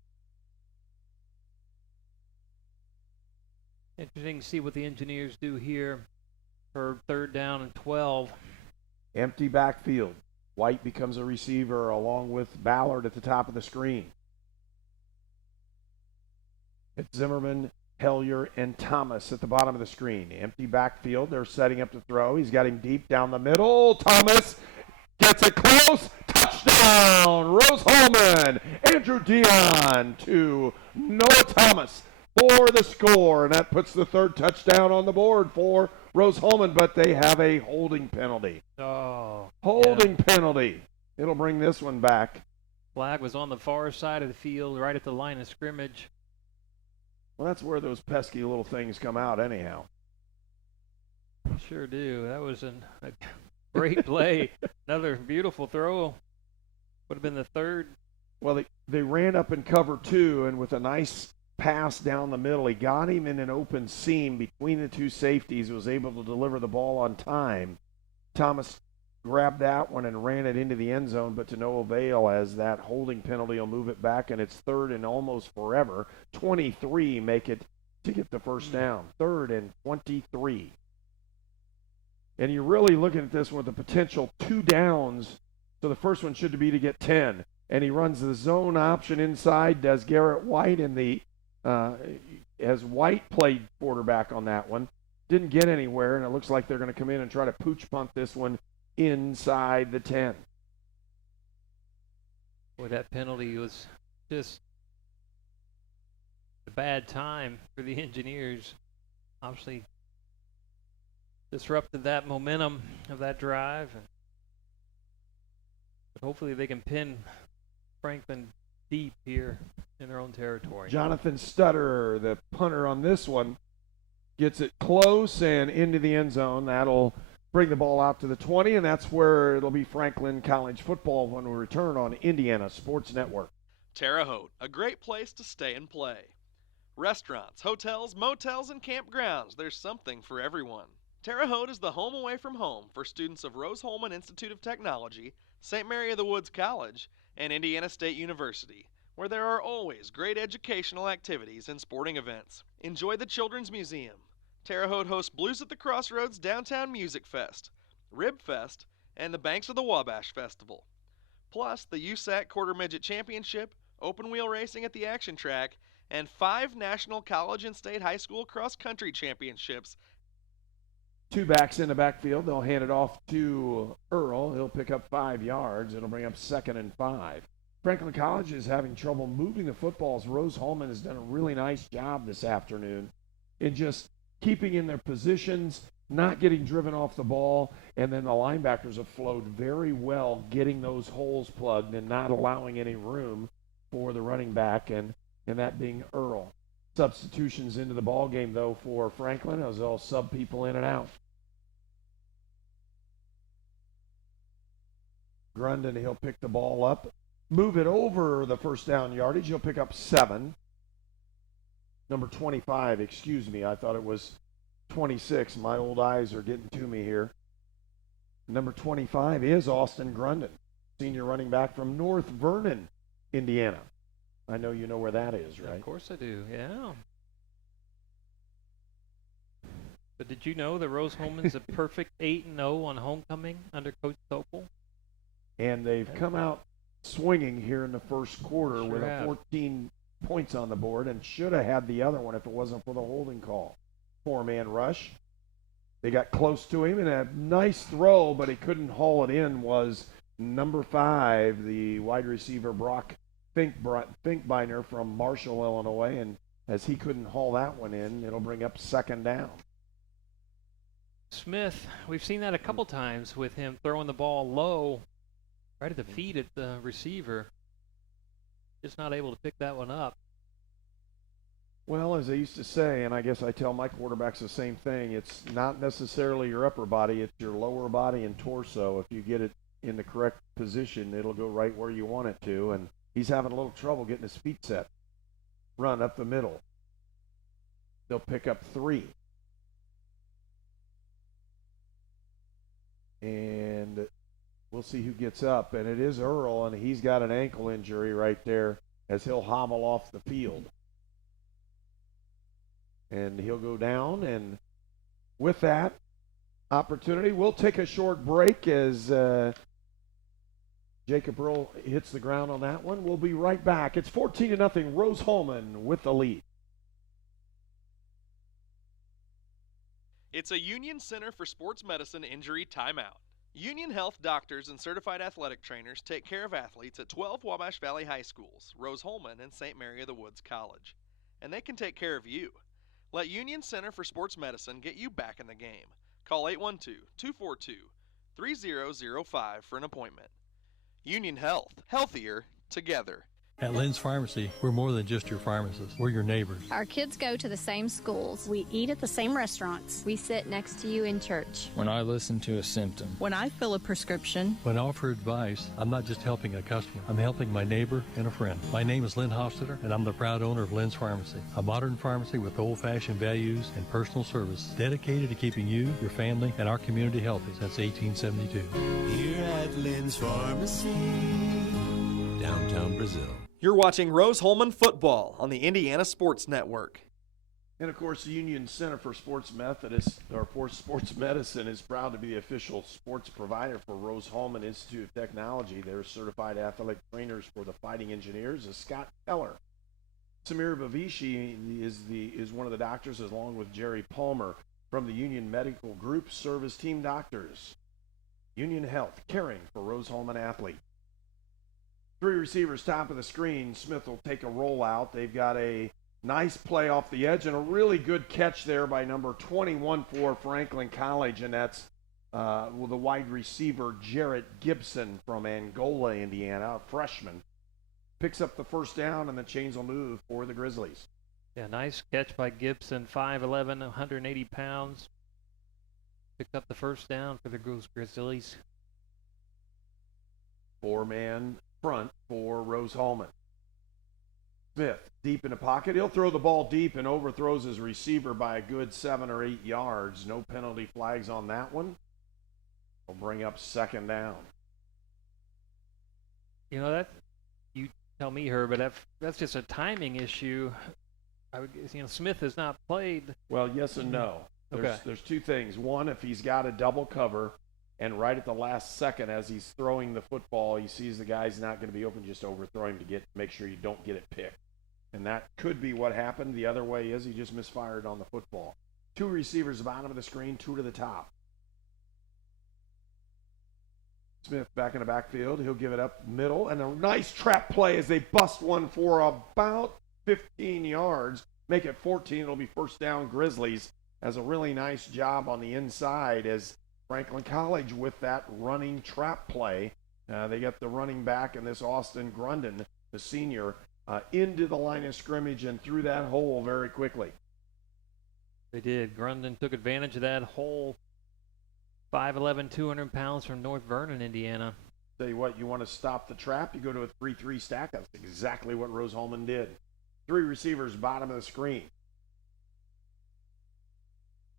Interesting to see what the Engineers do here for 3rd down and 12. Empty backfield. White becomes a receiver along with Ballard at the top of the screen. It's Zimmerman, Hellier, and Thomas at the bottom of the screen. Empty backfield. They're setting up to throw. He's got him deep down the middle. Thomas gets it close. Touchdown, Rose-Hulman. Rose-Hulman. Andrew Dion to Noah Thomas for the score, and that puts the third touchdown on the board for Rose-Hulman, but they have a holding penalty. Holding penalty. It'll bring this one back. Flag was on the far side of the field, right at the line of scrimmage. Well, that's where those pesky little things come out anyhow. Sure do. That was a great play. Another beautiful throw. Would have been the third. Well, they ran up in cover 2, and with a nice pass down the middle, he got him in an open seam between the two safeties, was able to deliver the ball on time. Thomas grabbed that one and ran it into the end zone, but to no avail, as that holding penalty will move it back, and it's third and almost forever. 23 make it to get the first down. Third and 23. And you're really looking at this with the potential 2 downs, so the first one should be to get 10. And he runs the zone option inside, does Garrett White, and as White played quarterback on that one. Didn't get anywhere, and it looks like they're going to come in and try to pooch punt this one inside the 10. Boy, that penalty was just a bad time for the Engineers. Obviously disrupted that momentum of that drive. But hopefully they can pin Franklin deep here in their own territory. Jonathan Stutter, the punter on this one, gets it close and into the end zone. That'll bring the ball out to the 20, and that's where it'll be Franklin College football when we return on Indiana Sports Network. Terre Haute, a great place to stay and play. Restaurants, hotels, motels, and campgrounds, there's something for everyone. Terre Haute is the home away from home for students of Rose-Hulman Institute of Technology, St. Mary of the Woods College, and Indiana State University, where there are always great educational activities and sporting events. Enjoy the Children's Museum. Terre Haute hosts Blues at the Crossroads Downtown Music Fest, Rib Fest, and the Banks of the Wabash Festival. Plus the USAC Quarter Midget Championship, open wheel racing at the Action Track, and 5 national college and state high school cross-country championships. 2 backs in the backfield. They'll hand it off to Earl. He'll pick up 5 yards. It'll bring up 2nd and 5. Franklin College is having trouble moving the footballs. Rose-Hulman has done a really nice job this afternoon in just keeping in their positions, not getting driven off the ball, and then the linebackers have flowed very well getting those holes plugged and not allowing any room for the running back, and that being Earl. Substitutions into the ball game, though, for Franklin, as they'll sub people in and out. Grundon, he'll pick the ball up, move it over the first down yardage. He'll pick up 7. Number 25, excuse me, I thought it was 26. My old eyes are getting to me here. Number 25 is Austin Grundon, senior running back from North Vernon, Indiana. I know you know where that is, right? Of course I do, yeah. But did you know that Rose-Hulman's a perfect 8-0 on homecoming under Coach Topol? And they've come out swinging here in the first quarter with 14 points on the board, and should have had the other one if it wasn't for the holding call. 4-man rush. They got close to him, and a nice throw, but he couldn't haul it in, was number 5, the wide receiver Brock Finkbeiner from Marshall, Illinois, and as he couldn't haul that one in, it'll bring up 2nd down. Smith, we've seen that a couple times with him throwing the ball low, right at the feet at the receiver. Just not able to pick that one up. Well, as I used to say, and I guess I tell my quarterbacks the same thing, it's not necessarily your upper body, it's your lower body and torso. If you get it in the correct position, it'll go right where you want it to, and he's having a little trouble getting his feet set. Run up the middle. They'll pick up 3. And we'll see who gets up, and it is Earl, and he's got an ankle injury right there as he'll hobble off the field. And he'll go down, and with that opportunity, we'll take a short break as Jacob Earl hits the ground on that one. We'll be right back. It's 14-0, Rose-Hulman with the lead. It's a Union Center for Sports Medicine injury timeout. Union Health doctors and certified athletic trainers take care of athletes at 12 Wabash Valley High Schools, Rose-Hulman, and St. Mary of the Woods College. And they can take care of you. Let Union Center for Sports Medicine get you back in the game. Call 812-242-3005 for an appointment. Union Health. Healthier together. At Lynn's Pharmacy, we're more than just your pharmacist. We're your neighbors. Our kids go to the same schools. We eat at the same restaurants. We sit next to you in church. When I listen to a symptom. When I fill a prescription. When I offer advice, I'm not just helping a customer. I'm helping my neighbor and a friend. My name is Lynn Hofstetter, and I'm the proud owner of Lynn's Pharmacy, a modern pharmacy with old-fashioned values and personal service dedicated to keeping you, your family, and our community healthy since 1872. Here at Lynn's Pharmacy, downtown Brazil. You're watching Rose-Hulman football on the Indiana Sports Network. And of course, the Union Center for Sports Medicine is proud to be the official sports provider for Rose-Hulman Institute of Technology. Their certified athletic trainers for the Fighting Engineers is Scott Keller. Samir Bavishi is one of the doctors, along with Jerry Palmer from the Union Medical Group Service Team Doctors. Union Health, caring for Rose-Hulman athletes. 3 receivers top of the screen. Smith will take a rollout. They've got a nice play off the edge and a really good catch there by number 21 for Franklin College, and that's the wide receiver Jarrett Gibson from Angola, Indiana, a freshman. Picks up the first down, and the chains will move for the Grizzlies. Yeah, nice catch by Gibson, 5'11", 180 pounds. Picked up the first down for the Grizzlies. 4-man front for Rose-Hulman. Smith deep in the pocket. He'll throw the ball deep and overthrows his receiver by a good 7 or 8 yards. No penalty flags on that one. Will bring up second down. You know, that you tell me, Herb, but that's just a timing issue. I would guess, Smith has not played. Well, yes and no. There's 2 things. One, if he's got a double cover, and right at the last second, as he's throwing the football, he sees the guy's not going to be open, just overthrow him to make sure you don't get it picked. And that could be what happened. The other way is he just misfired on the football. 2 receivers bottom of the screen, 2 to the top. Smith back in the backfield. He'll give it up middle, and a nice trap play as they bust one for about 15 yards. Make it 14. It'll be first down Grizzlies. Has a really nice job on the inside as Franklin College with that running trap play. They got the running back in this Austin Grundon, the senior, into the line of scrimmage and through that hole very quickly. They did. Grundon took advantage of that hole. 5'11", 200 pounds from North Vernon, Indiana. Tell you what, you want to stop the trap, you go to a 3-3 stack. That's exactly what Rose-Hulman did. 3 receivers bottom of the screen.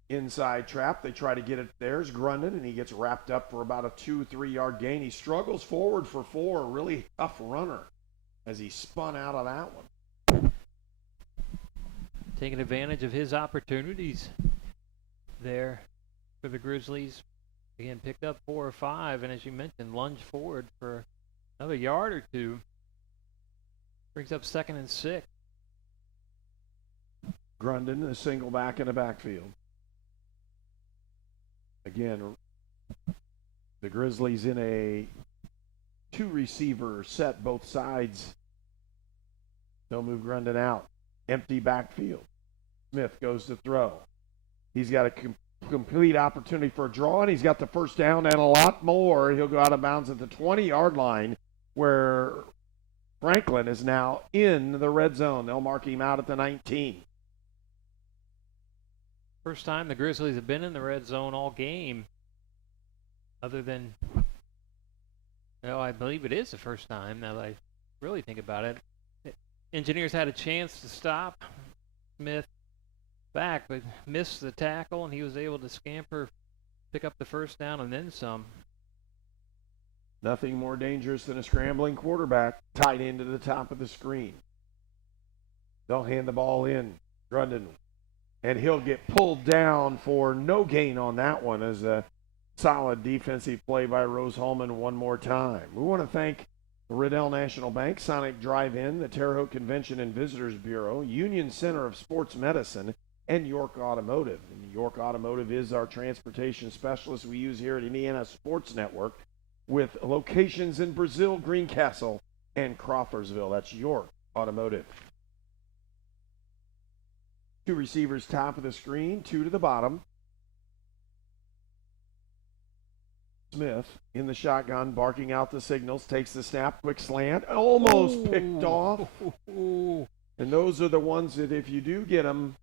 Inside trap, they try to get it. There's Grundon, and he gets wrapped up for about a 2-3 yard gain. He struggles forward for 4, a really tough runner as he spun out of that one. Taking advantage of his opportunities there for the Grizzlies. Again, picked up 4 or 5, and as you mentioned, lunged forward for another yard or 2. Brings up 2nd and 6. Grundon, a single back in the backfield. Again, the Grizzlies in a 2 receiver set, both sides. They'll move Grundon out. Empty backfield. Smith goes to throw. He's got a complete opportunity for a draw, and he's got the first down and a lot more. He'll go out of bounds at the 20-yard line where Franklin is now in the red zone. They'll mark him out at the 19. First time the Grizzlies have been in the red zone all game. Other than, I believe it is the first time now that I really think about it. Engineers had a chance to stop Smith back, but missed the tackle, and he was able to scamper, pick up the first down, and then some. Nothing more dangerous than a scrambling quarterback tied into the top of the screen. They'll hand the ball in. Grundon. And he'll get pulled down for no gain on that one as a solid defensive play by Rose-Hulman one more time. We want to thank the Riddell National Bank, Sonic Drive-In, the Terre Haute Convention and Visitors Bureau, Union Center of Sports Medicine, and York Automotive. And York Automotive is our transportation specialist we use here at Indiana Sports Network, with locations in Brazil, Greencastle, and Crawfordsville. That's York Automotive. 2 receivers top of the screen, 2 to the bottom. Smith in the shotgun, barking out the signals, takes the snap, quick slant, almost picked off. And those are the ones that if you do get them,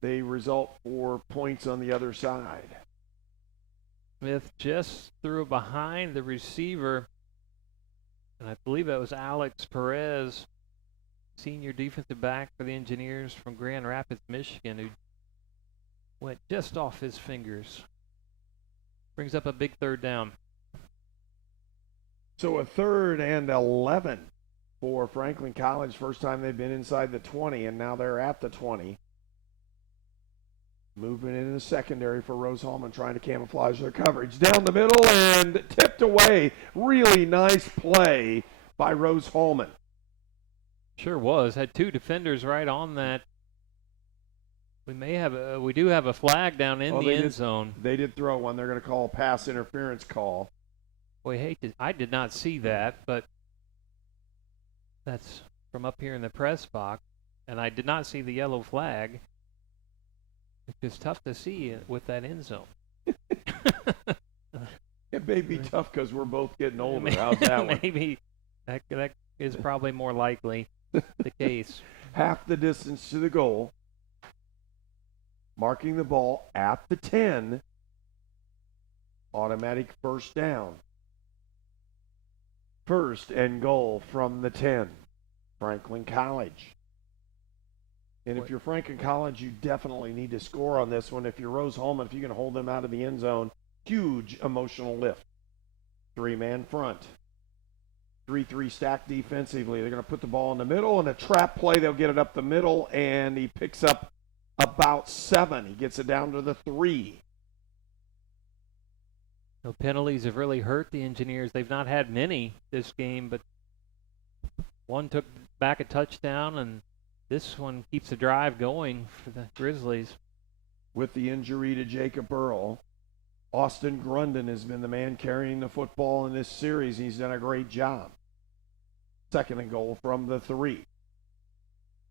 they result for points on the other side. Smith just threw behind the receiver, and I believe that was Alex Perez, senior defensive back for the Engineers from Grand Rapids, Michigan, who went just off his fingers. Brings up a big 3rd down. So a 3rd and 11 for Franklin College. First time they've been inside the 20, and now they're at the 20. Movement in the secondary for Rose-Hulman, trying to camouflage their coverage. Down the middle and tipped away. Really nice play by Rose-Hulman. Sure was. Had 2 defenders right on that. We do have a flag down in the end zone. They did throw one. They're going to call a pass interference call. Boy, I did not see that, but that's from up here in the press box, and I did not see the yellow flag. It's just tough to see with that end zone. It may be tough because we're both getting older. How's that one? Maybe that is probably more likely the case. Half the distance to the goal. Marking the ball at the 10. Automatic first down. 1st and goal from the 10. Franklin College. And if you're Franklin College, you definitely need to score on this one. If you're Rose-Hulman, if you can hold them out of the end zone, huge emotional lift. 3-man front. 3-3 stack defensively. They're going to put the ball in the middle, and a trap play. They'll get it up the middle, and he picks up about 7. He gets it down to the 3. No penalties have really hurt the Engineers. They've not had many this game, but one took back a touchdown, and this one keeps the drive going for the Grizzlies. With the injury to Jacob Earl, Austin Grundon has been the man carrying the football in this series. He's done a great job. 2nd and goal from the 3.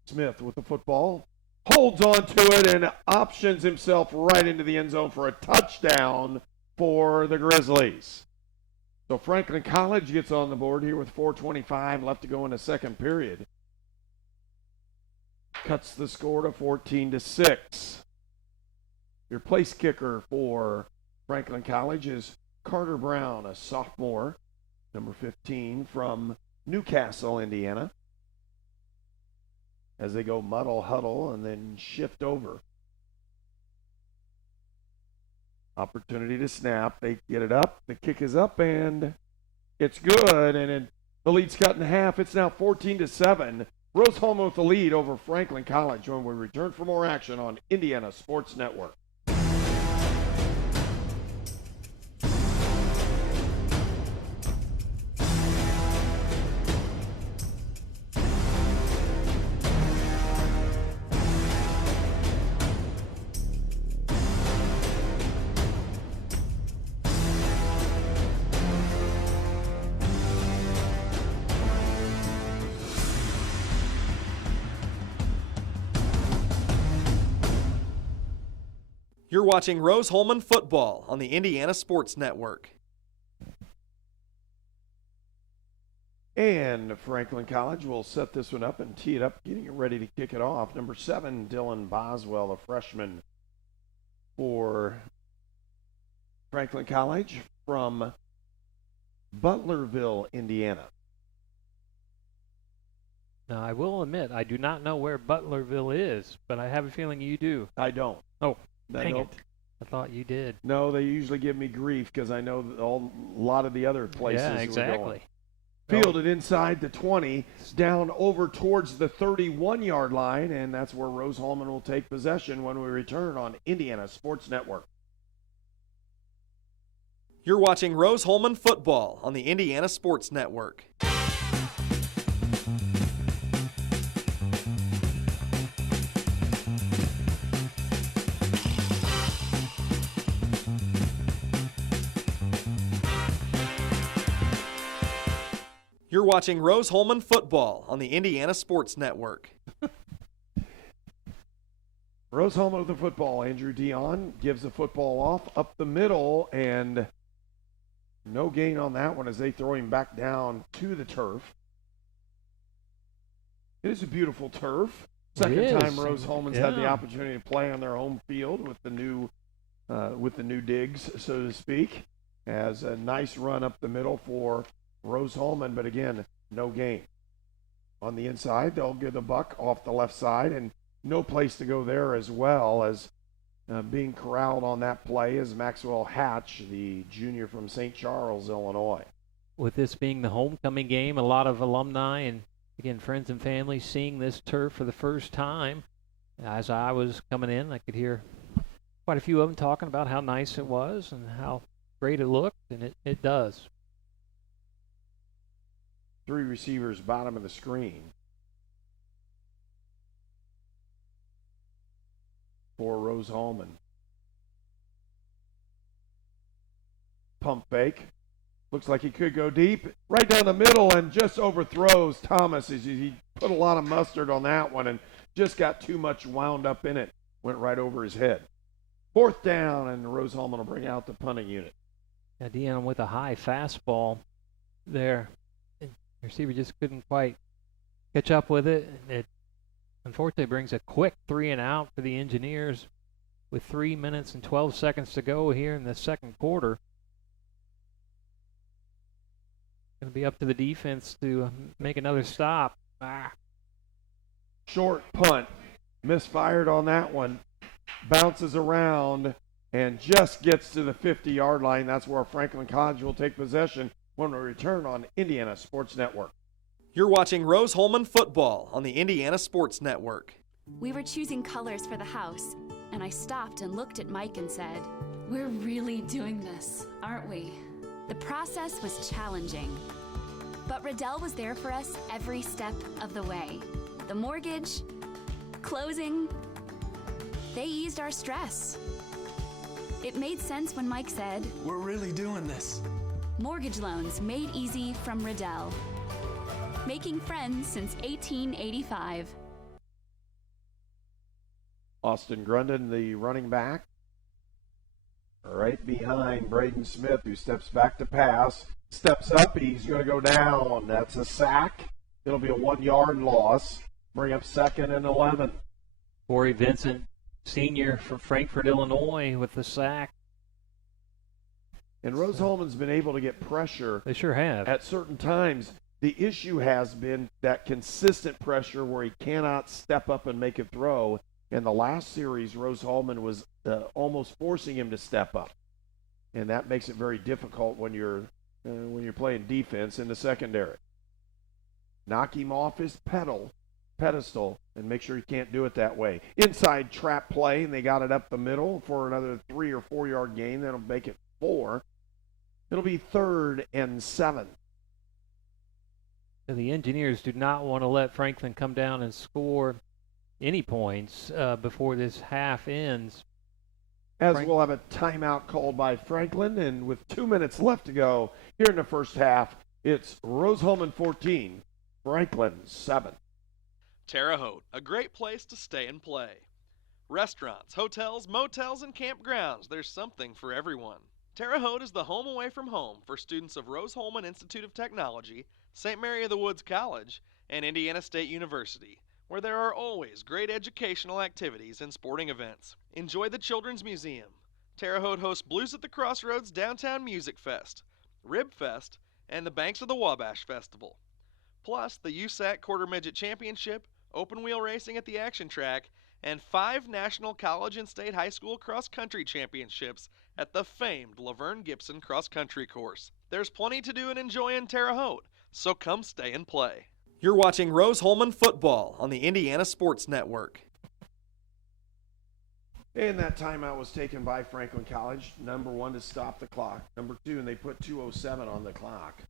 Smith with the football, holds on to it and options himself right into the end zone for a touchdown for the Grizzlies. So Franklin College gets on the board here with 4:25 left to go in the 2nd period. Cuts the score to 14-6. Your place kicker for Franklin College is Carter Brown, a sophomore, number 15 from Newcastle, Indiana. As they go muddle, huddle, and then shift over. Opportunity to snap. They get it up. The kick is up, and it's good. And the lead's cut in half. It's now 14-7. Rose-Hulman with the lead over Franklin College when we return for more action on Indiana Sports Network. You're watching Rose-Hulman football on the Indiana Sports Network. And Franklin College will set this one up and tee it up, getting it ready to kick it off. Number 7, Dylan Boswell, a freshman for Franklin College from Butlerville, Indiana. Now, I will admit, I do not know where Butlerville is, but I have a feeling you do. I don't. Oh, dang it. I thought you did. No, they usually give me grief because I know a lot of the other places. Yeah, exactly. Fielded inside the 20, down over towards the 31-yard line, and that's where Rose-Hulman will take possession when we return on Indiana Sports Network. You're watching Rose-Hulman football on the Indiana Sports Network. You're watching Rose-Hulman football on the Indiana Sports Network. Rose-Hulman with the football. Andrew Dion gives the football off up the middle, and no gain on that one as they throw him back down to the turf. It is a beautiful turf. Second time Rose-Hulman's had the opportunity to play on their home field with the new digs, so to speak. As a nice run up the middle for Rose-Hulman, but again, no gain. On the inside, they'll give the buck off the left side, and no place to go there as well, as being corralled on that play is Maxwell Hatch, the junior from St. Charles, Illinois. With this being the homecoming game, a lot of alumni and, again, friends and family seeing this turf for the first time. As I was coming in, I could hear quite a few of them talking about how nice it was and how great it looked, and it does. 3 receivers bottom of the screen for Rose-Hulman. Pump fake. Looks like he could go deep. Right down the middle and just overthrows Thomas. He put a lot of mustard on that one and just got too much wound up in it. Went right over his head. 4th down, and Rose-Hulman will bring out the punting unit. Yeah, Dion with a high fastball there. The receiver just couldn't quite catch up with it. It unfortunately brings a quick 3 and out for the Engineers with 3 minutes and 12 seconds to go here in the second quarter. Going to be up to the defense to make another stop. Short punt. Misfired on that one. Bounces around and just gets to the 50-yard line. That's where Franklin College will take possession when we return on Indiana Sports Network. You're watching Rose-Hulman football on the Indiana Sports Network. We were choosing colors for the house, and I stopped and looked at Mike and said, "We're really doing this, aren't we?" The process was challenging, but Riddell was there for us every step of the way. The mortgage, closing, they eased our stress. It made sense when Mike said, "We're really doing this." Mortgage loans made easy from Riddell. Making friends since 1885. Austin Grundon, the running back, right behind Braden Smith, who steps back to pass. Steps up, he's going to go down. That's a sack. It'll be a 1-yard loss. Bring up 2nd and 11. Corey Vincent, senior from Frankfort, Illinois, with the sack. And Rose-Hulman's been able to get pressure. They sure have. At certain times. The issue has been that consistent pressure where he cannot step up and make a throw. In the last series, Rose-Hulman was almost forcing him to step up. And that makes it very difficult when you're playing defense in the secondary. Knock him off his pedestal and make sure he can't do it that way. Inside trap play, and they got it up the middle for another 3 or 4 yard gain. That'll make it 4. It'll be 3rd and 7. The Engineers do not want to let Franklin come down and score any points before this half ends. We'll have a timeout called by Franklin, and with 2 minutes left to go here in the first half, it's Rose-Hulman 14, Franklin 7. Terre Haute, a great place to stay and play. Restaurants, hotels, motels, and campgrounds, there's something for everyone. Terre Haute is the home away from home for students of Rose-Hulman Institute of Technology, St. Mary of the Woods College, and Indiana State University, where there are always great educational activities and sporting events. Enjoy the Children's Museum. Terre Haute hosts Blues at the Crossroads Downtown Music Fest, Rib Fest, and the Banks of the Wabash Festival. Plus the USAC Quarter Midget Championship, open wheel racing at the Action Track, and 5 national college and state high school cross-country championships at the famed Laverne Gibson cross-country course. There's plenty to do and enjoy in Terre Haute, so come stay and play. You're watching Rose-Hulman football on the Indiana Sports Network. And that timeout was taken by Franklin College. Number 1 to stop the clock. Number 2, and they put 2:07 on the clock.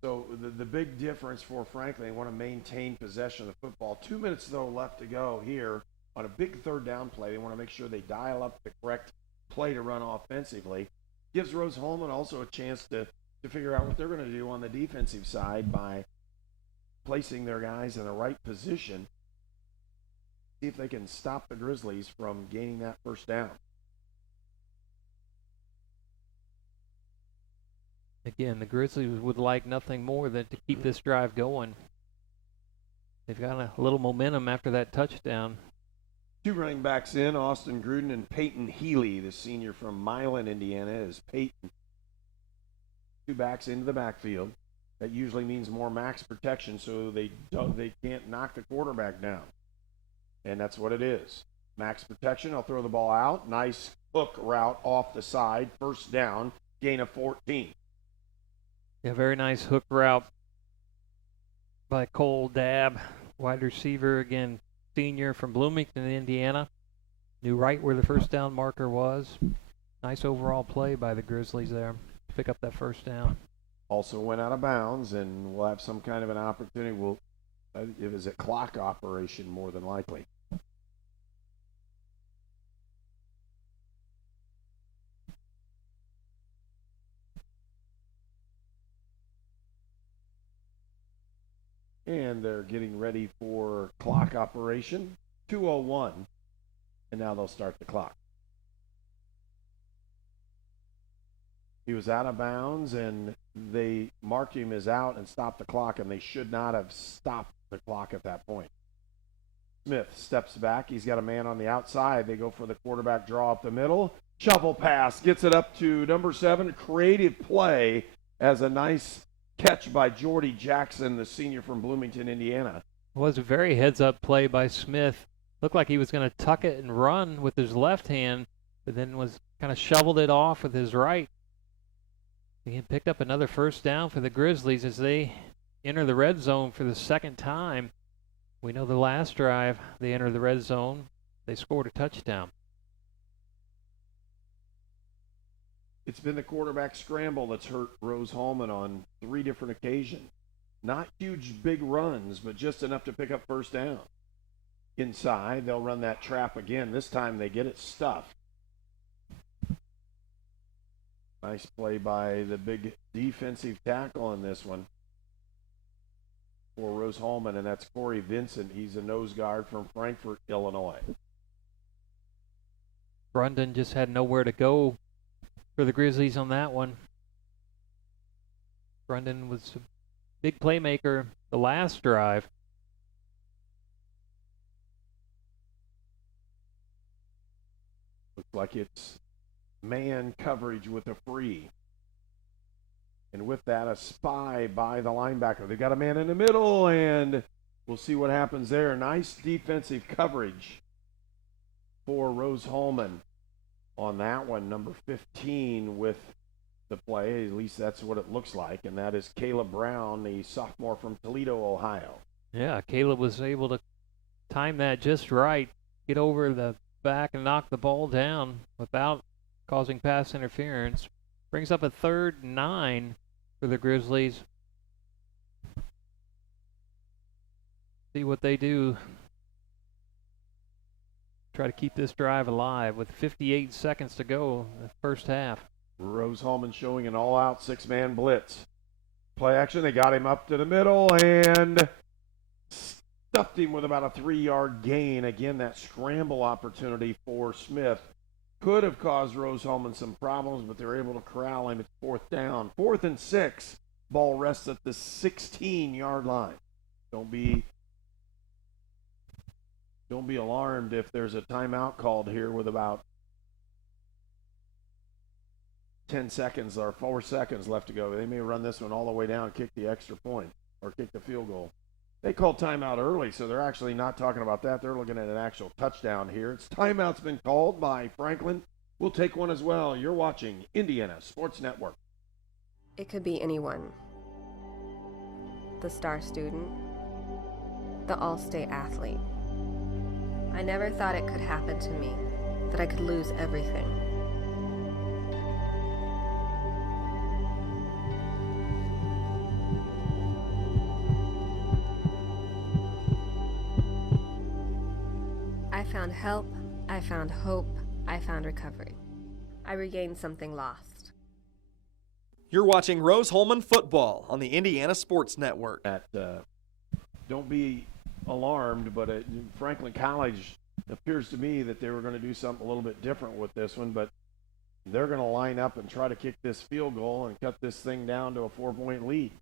So the big difference for Franklin, they want to maintain possession of the football. 2 minutes, though, left to go here on a big 3rd down play. They want to make sure they dial up the correct play to run offensively. Gives Rose-Hulman also a chance to to figure out what they're going to do on the defensive side by placing their guys in the right position. See if they can stop the Grizzlies from gaining that first down. Again, the Grizzlies would like nothing more than to keep this drive going. They've got a little momentum after that touchdown. Two running backs in, Austin Gruden and Peyton Healy, the senior from Milan, Indiana, is Peyton. Two backs into the backfield. That usually means more max protection so they can't knock the quarterback down. And that's what it is. Max protection, I'll throw the ball out. Nice hook route off the side. First down, gain of 14. Yeah, very nice hook route by Cole Dabb, wide receiver, again, senior from Bloomington, Indiana. Knew right where the first down marker was. Nice overall play by the Grizzlies there to pick up that first down. Also went out of bounds, and we'll have some kind of an opportunity. It was a clock operation more than likely. And they're getting ready for clock operation. 2:01, and now they'll start the clock. He was out of bounds, and they marked him as out and stopped the clock, and they should not have stopped the clock at that point. Smith steps back. He's got a man on the outside. They go for the quarterback draw up the middle. Shovel pass, gets it up to number 7. Creative play as a nice catch by Jordy Jackson, the senior from Bloomington, Indiana. It was a very heads-up play by Smith. Looked like he was going to tuck it and run with his left hand, but then was kind of shoveled it off with his right. He picked up another first down for the Grizzlies as they enter the red zone for the second time. We know the last drive they entered the red zone, they scored a touchdown. It's been the quarterback scramble that's hurt Rose-Hulman on 3 different occasions. Not huge, big runs, but just enough to pick up first down. Inside, they'll run that trap again. This time they get it stuffed. Nice play by the big defensive tackle in this one for Rose-Hulman, and that's Corey Vincent. He's a nose guard from Frankfort, Illinois. Brundon just had nowhere to go for the Grizzlies on that one. Brundon was a big playmaker the last drive. Looks like it's man coverage with a free. And with that, a spy by the linebacker. They've got a man in the middle, and we'll see what happens there. Nice defensive coverage for Rose-Hulman on that one. Number 15 with the play. At least that's what it looks like. And that is Caleb Brown, the sophomore from Toledo, Ohio. Yeah, Caleb was able to time that just right, get over the back and knock the ball down without causing pass interference. Brings up a 3rd and 9 for the Grizzlies. See what they do. Try to keep this drive alive with 58 seconds to go in the first half. Rose-Hulman showing an all-out 6-man blitz. Play action, they got him up to the middle and stuffed him with about a 3-yard gain. Again, that scramble opportunity for Smith could have caused Rose-Hulman some problems, but they're able to corral him. It's 4th down. 4th and 6. Ball rests at the 16-yard line. Don't be alarmed if there's a timeout called here with about 10 seconds or 4 seconds left to go. They may run this one all the way down, kick the extra point, or kick the field goal. They called timeout early, so they're actually not talking about that. They're looking at an actual touchdown here. It's timeout's been called by Franklin. We'll take one as well. You're watching Indiana Sports Network. It could be anyone. The star student, the all-state athlete. I never thought it could happen to me, that I could lose everything. I found help, I found hope, I found recovery. I regained something lost. You're watching Rose-Hulman football on the Indiana Sports Network. Don't be alarmed, but Franklin College appears to me that they were going to do something a little bit different with this one, but they're going to line up and try to kick this field goal and cut this thing down to a 4-point lead.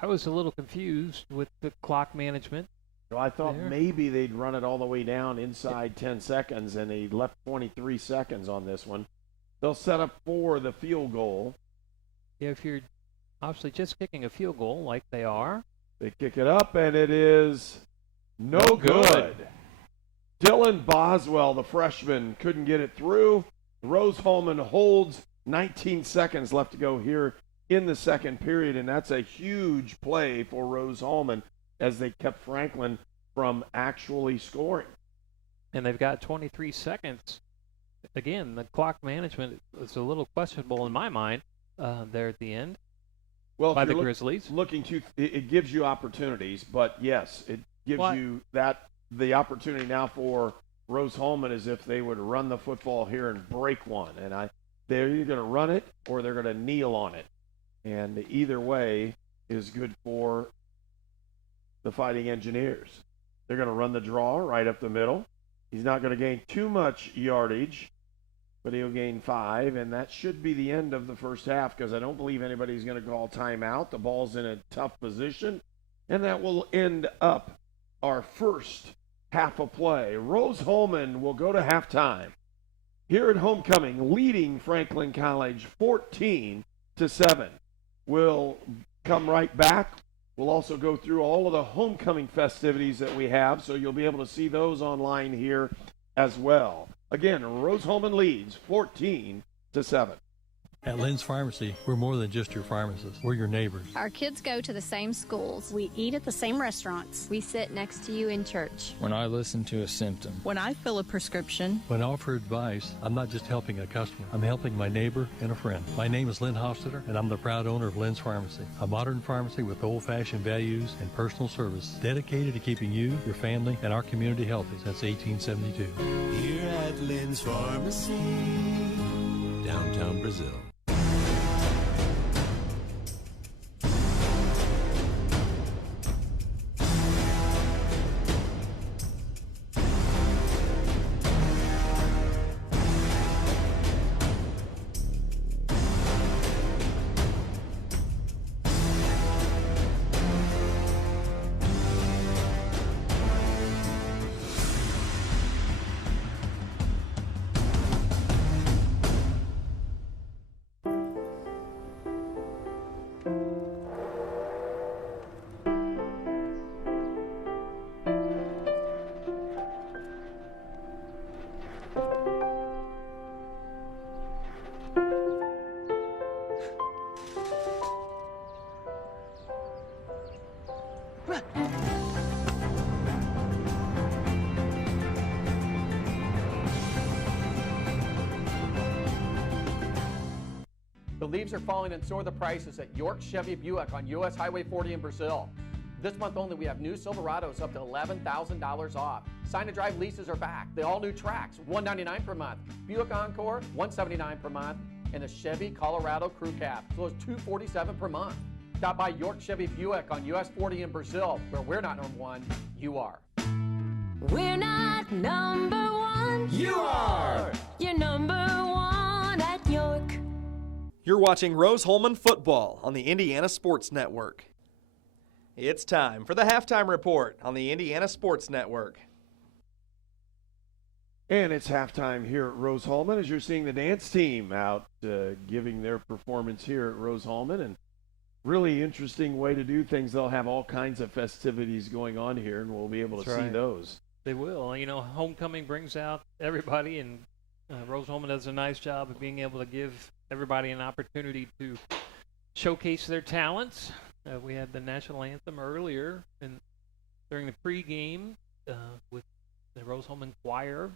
I was a little confused with the clock management. So I thought maybe they'd run it all the way down inside 10 seconds, and they left 23 seconds on this one. They'll set up for the field goal. Yeah, if you're obviously just kicking a field goal like they are. They kick it up, and it is no good. Dylan Boswell, the freshman, couldn't get it through. Rose-Hulman holds 19 seconds left to go here in the second period, and that's a huge play for Rose-Hulman as they kept Franklin from actually scoring. And they've got 23 seconds. Again, the clock management is a little questionable in my mind there at the end. Well, by the Grizzlies. It gives you opportunities, but yes, it gives you the opportunity now for Rose-Hulman as if they would run the football here and break one. And they're either going to run it or they're going to kneel on it. And either way is good for the Fighting Engineers. They're going to run the draw right up the middle. He's not going to gain too much yardage, but he'll gain 5, and that should be the end of the first half because I don't believe anybody's going to call timeout. The ball's in a tough position, and that will end up our first half of play. Rose-Hulman will go to halftime here at homecoming, leading Franklin College 14-7. We'll come right back. We'll also go through all of the homecoming festivities that we have, so you'll be able to see those online here as well. Again, Rose-Hulman leads 14-7. At Lynn's Pharmacy, we're more than just your pharmacist. We're your neighbors. Our kids go to the same schools. We eat at the same restaurants. We sit next to you in church. When I listen to a symptom. When I fill a prescription. When I offer advice, I'm not just helping a customer. I'm helping my neighbor and a friend. My name is Lynn Hofstetter, and I'm the proud owner of Lynn's Pharmacy, a modern pharmacy with old-fashioned values and personal service dedicated to keeping you, your family, and our community healthy since 1872. Here at Lynn's Pharmacy, downtown Brazil. The leaves are falling and so are the prices at York Chevy Buick on U.S. Highway 40 in Brazil. This month only, we have new Silverados up to $11,000 off. Sign and drive leases are back. The all-new Trax, $199 per month. Buick Encore, $179 per month. And the Chevy Colorado Crew Cab, so it's $247 per month. Stop by York Chevy Buick on US 40 in Brazil, where we're not number one, you are. We're not number one. You are. You're number one at York. You're watching Rose-Hulman football on the Indiana Sports Network. It's time for the halftime report on the Indiana Sports Network. And it's halftime here at Rose-Hulman as you're seeing the dance team out giving their performance here at Rose-Hulman. And really interesting way to do things. They'll have all kinds of festivities going on here, and we'll be able to see those. They will. You know, homecoming brings out everybody, and Rose-Hulman does a nice job of being able to give everybody an opportunity to showcase their talents. We had the national anthem earlier and during the pregame with the Rose-Hulman choir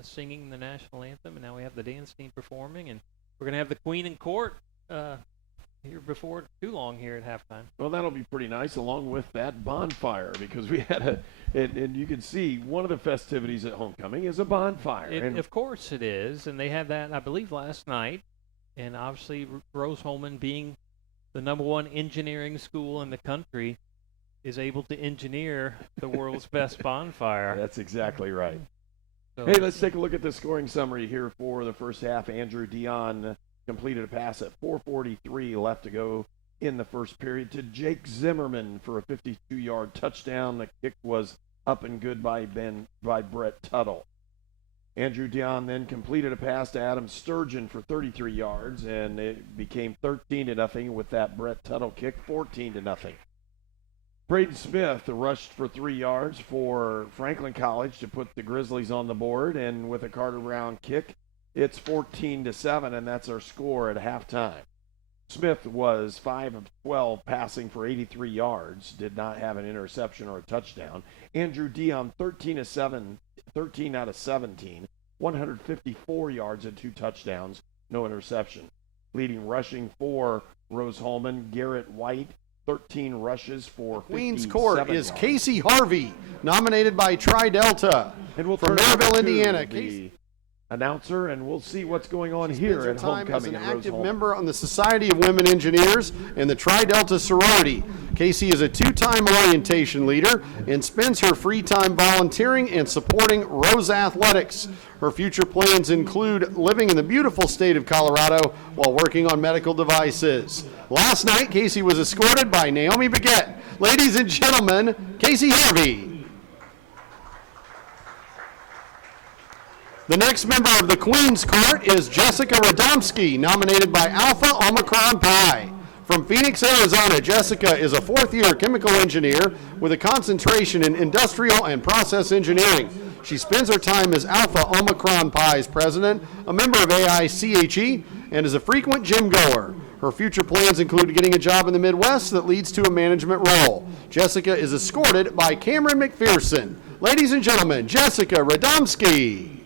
singing the national anthem, and now we have the dance team performing, and we're going to have the Queen in Court here before too long here at halftime. Well, that'll be pretty nice along with that bonfire, because we had and you can see one of the festivities at homecoming is a bonfire. Of course it is, and they had that, I believe, last night. And obviously, Rose-Hulman, being the #1 engineering school in the country, is able to engineer the world's best bonfire. That's exactly right. So Hey, let's take a look at the scoring summary here for the first half. Andrew Dion completed a pass at 4:43 left to go in the first period to Jake Zimmerman for a 52-yard touchdown. The kick was up and good by Brett Tuttle. Andrew Dion then completed a pass to Adam Sturgeon for 33 yards, and it became 13-0 with that Brett Tuttle kick, 14-0. Braden Smith rushed for 3 yards for Franklin College to put the Grizzlies on the board, and with a Carter Brown kick, it's 14-7, and that's our score at halftime. Smith was 5 of 12 passing for 83 yards, did not have an interception or a touchdown. Andrew Dion, 13 out of 17, 154 yards and 2 touchdowns, no interception. Leading rushing for Rose-Hulman, Garrett White, 13 rushes for Queen's 57 Court is yards. Casey Harvey, nominated by Tri-Delta And we'll from turn it over Maryville, to Indiana. the announcer, and we'll see what's going on here at Time as homecoming an at active Rose-Hulman. member on the Society of Women Engineers and the Tri-Delta sorority. Casey is a 2-time orientation leader and spends her free time volunteering and supporting Rose Athletics. Her future plans include living in the beautiful state of Colorado while working on medical devices. Last night, Casey was escorted by Naomi Baguette. Ladies and gentlemen, Casey Harvey. The next member of the Queen's Court is Jessica Radomski, nominated by Alpha Omicron Pi. From Phoenix, Arizona, Jessica is a 4th-year chemical engineer with a concentration in industrial and process engineering. She spends her time as Alpha Omicron Pi's president, a member of AICHE, and is a frequent gym goer. Her future plans include getting a job in the Midwest that leads to a management role. Jessica is escorted by Cameron McPherson. Ladies and gentlemen, Jessica Radomski.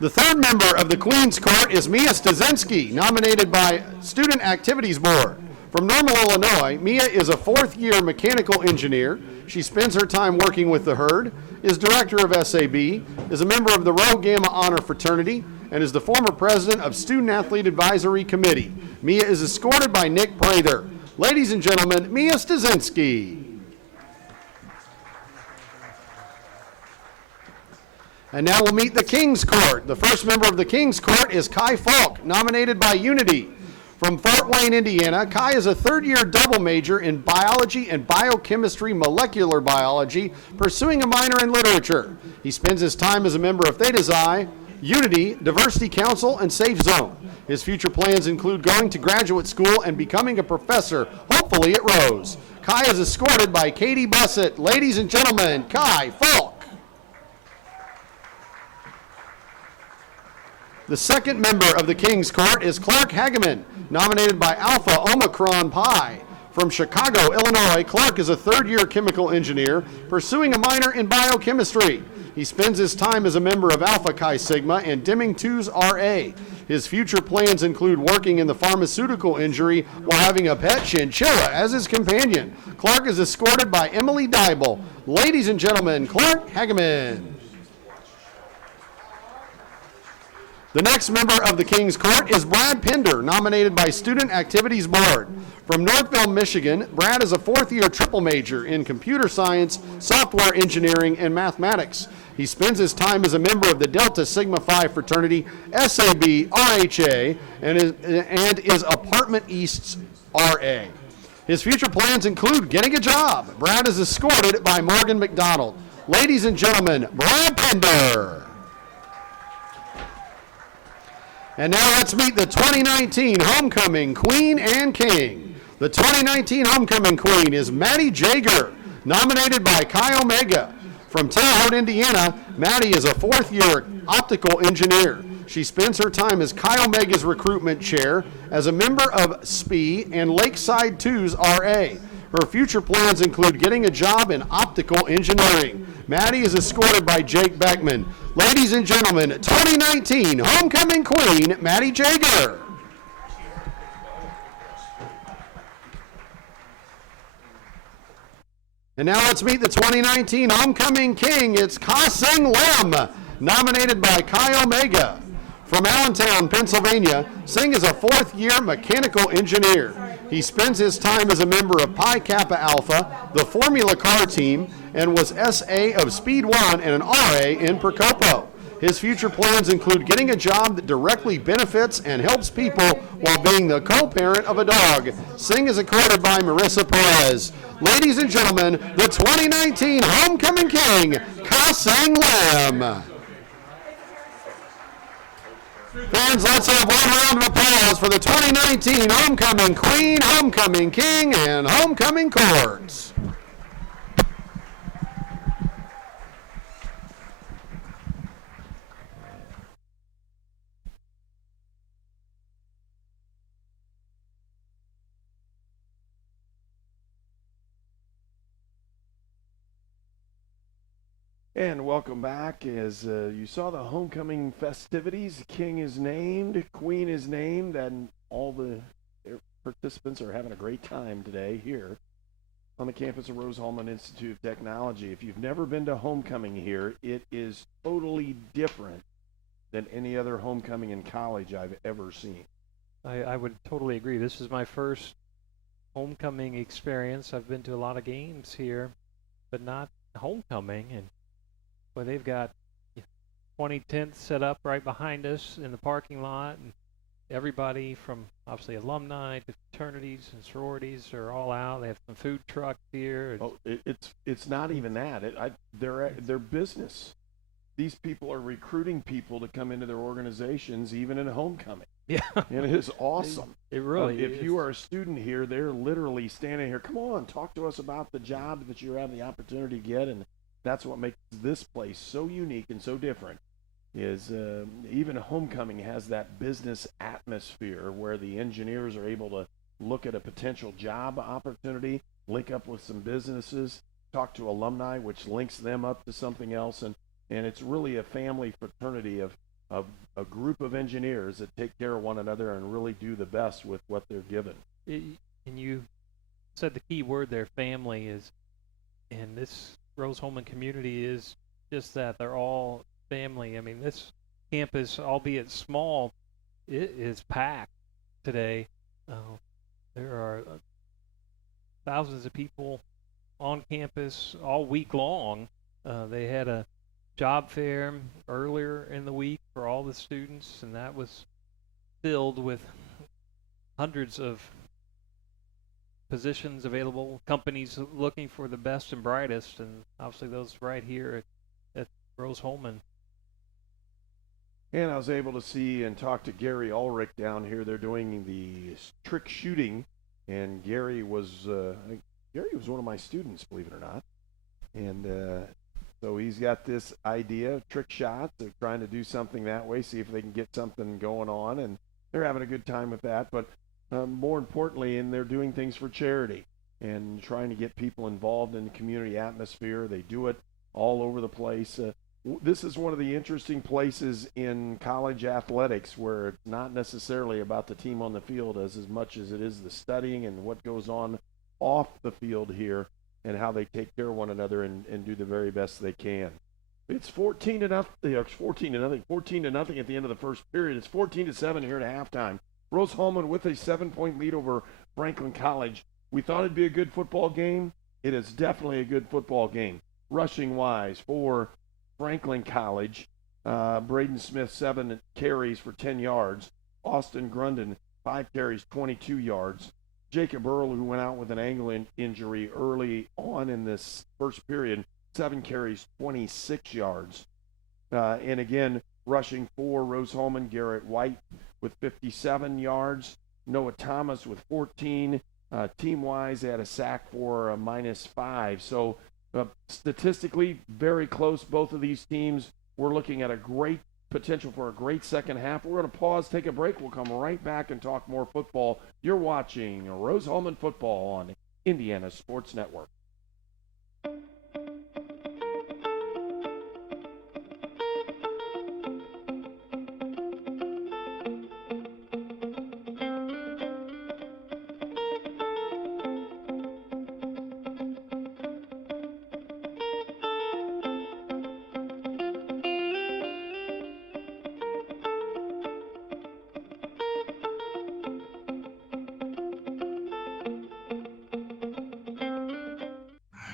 The third member of the Queen's Court is Mia Stazinski, nominated by Student Activities Board. From Normal, Illinois, Mia is a 4th-year mechanical engineer. She spends her time working with the herd, is director of SAB, is a member of the Rho Gamma Honor Fraternity, and is the former president of Student Athlete Advisory Committee. Mia is escorted by Nick Prather. Ladies and gentlemen, Mia Stazinski. And now we'll meet the King's Court. The first member of the King's Court is Kai Falk, nominated by Unity. From Fort Wayne, Indiana, Kai is a 3rd-year double major in biology and biochemistry molecular biology, pursuing a minor in literature. He spends his time as a member of Theta Xi, Unity, Diversity Council, and Safe Zone. His future plans include going to graduate school and becoming a professor, hopefully at Rose. Kai is escorted by Katie Bussett. Ladies and gentlemen, Kai Falk. The second member of the King's Court is Clark Hageman, nominated by Alpha Omicron Pi. From Chicago, Illinois, Clark is a 3rd-year chemical engineer pursuing a minor in biochemistry. He spends his time as a member of Alpha Chi Sigma and Deming 2's RA. His future plans include working in the pharmaceutical industry while having a pet chinchilla as his companion. Clark is escorted by Emily Dybel. Ladies and gentlemen, Clark Hageman. The next member of the King's Court is Brad Pender, nominated by Student Activities Board. From Northville, Michigan, Brad is a 4th-year triple major in computer science, software engineering, and mathematics. He spends his time as a member of the Delta Sigma Phi fraternity, SAB, RHA, and is Apartment East's RA. His future plans include getting a job. Brad is escorted by Morgan McDonald. Ladies and gentlemen, Brad Pender. And now let's meet the 2019 Homecoming Queen and King. The 2019 Homecoming Queen is Maddie Jager, nominated by Chi Omega. From Terre Haute, Indiana, Maddie is a 4th-year optical engineer. She spends her time as Chi Omega's recruitment chair, as a member of SPE and Lakeside 2's RA. Her future plans include getting a job in optical engineering. Maddie is escorted by Jake Beckman. Ladies and gentlemen, 2019 Homecoming Queen, Maddie Jager. And now let's meet the 2019 Homecoming King. It's Ka Sing Lim, nominated by Chi Omega. From Allentown, Pennsylvania, Singh is a fourth-year mechanical engineer. He spends his time as a member of Pi Kappa Alpha, the Formula Car team, and was SA of Speed 1 and an RA in Procopo. His future plans include getting a job that directly benefits and helps people while being the co-parent of a dog. Singh is accredited by Marissa Perez. Ladies and gentlemen, the 2019 Homecoming King, Ka-Sing Lam. Fans, let's have one round of applause for the 2019 Homecoming Queen, Homecoming King, and Homecoming Courts. And welcome back. As you saw the homecoming festivities, King is named, Queen is named, and all the participants are having a great time today here on the campus of Rose-Hulman Institute of Technology. If you've never been to homecoming here, it is totally different than any other homecoming in college I've ever seen. I would totally agree. This is my first homecoming experience. I've been to a lot of games here, but not homecoming. And boy, they've got 20 tents set up right behind us in the parking lot, and everybody from obviously alumni to fraternities and sororities are all out. They have some food trucks here. It's not even that. They're business. These people are recruiting people to come into their organizations, even in homecoming. Yeah, and it is awesome. It really is. If you are a student here, they're literally standing here. Come on, talk to us about the job that you're having the opportunity to get, and that's what makes this place so unique and so different. Is even homecoming has that business atmosphere where the engineers are able to look at a potential job opportunity, link up with some businesses, talk to alumni, which links them up to something else, and it's really a family fraternity of a group of engineers that take care of one another and really do the best with what they're given. And you said the key word there, family, is, and this Rose-Hulman community is just that. They're all family. I mean, this campus, albeit small, it is packed today. There are thousands of people on campus all week long. They had a job fair earlier in the week for all the students, and that was filled with hundreds of positions available, companies looking for the best and brightest, and obviously those right here at Rose-Hulman. And I was able to see and talk to Gary Ulrich down here. They're doing the trick shooting, and Gary was one of my students, believe it or not. And so he's got this idea of trick shots, of trying to do something that way, see if they can get something going on, and they're having a good time with that. But more importantly, and they're doing things for charity and trying to get people involved in the community atmosphere. They do it all over the place. This is one of the interesting places in college athletics where it's not necessarily about the team on the field as much as it is the studying and what goes on off the field here, and how they take care of one another and do the very best they can. It's 14 to nothing at the end of the first period. It's 14-7 here at halftime. Rose-Hulman with a 7-point lead over Franklin College. We thought it'd be a good football game. It is definitely a good football game. Rushing wise for Franklin College, Braden Smith 7 carries for 10 yards. Austin Grundon 5 carries, 22 yards. Jacob Earl, who went out with an ankle injury early on in this first period, 7 carries, 26 yards. And again, rushing for Rose-Hulman, Garrett White with 57 yards. Noah Thomas with 14. Team-wise, they had a sack for a -5. So statistically, very close, both of these teams. We're looking at a great potential for a great second half. We're going to pause, take a break. We'll come right back and talk more football. You're watching Rose-Hulman football on Indiana Sports Network.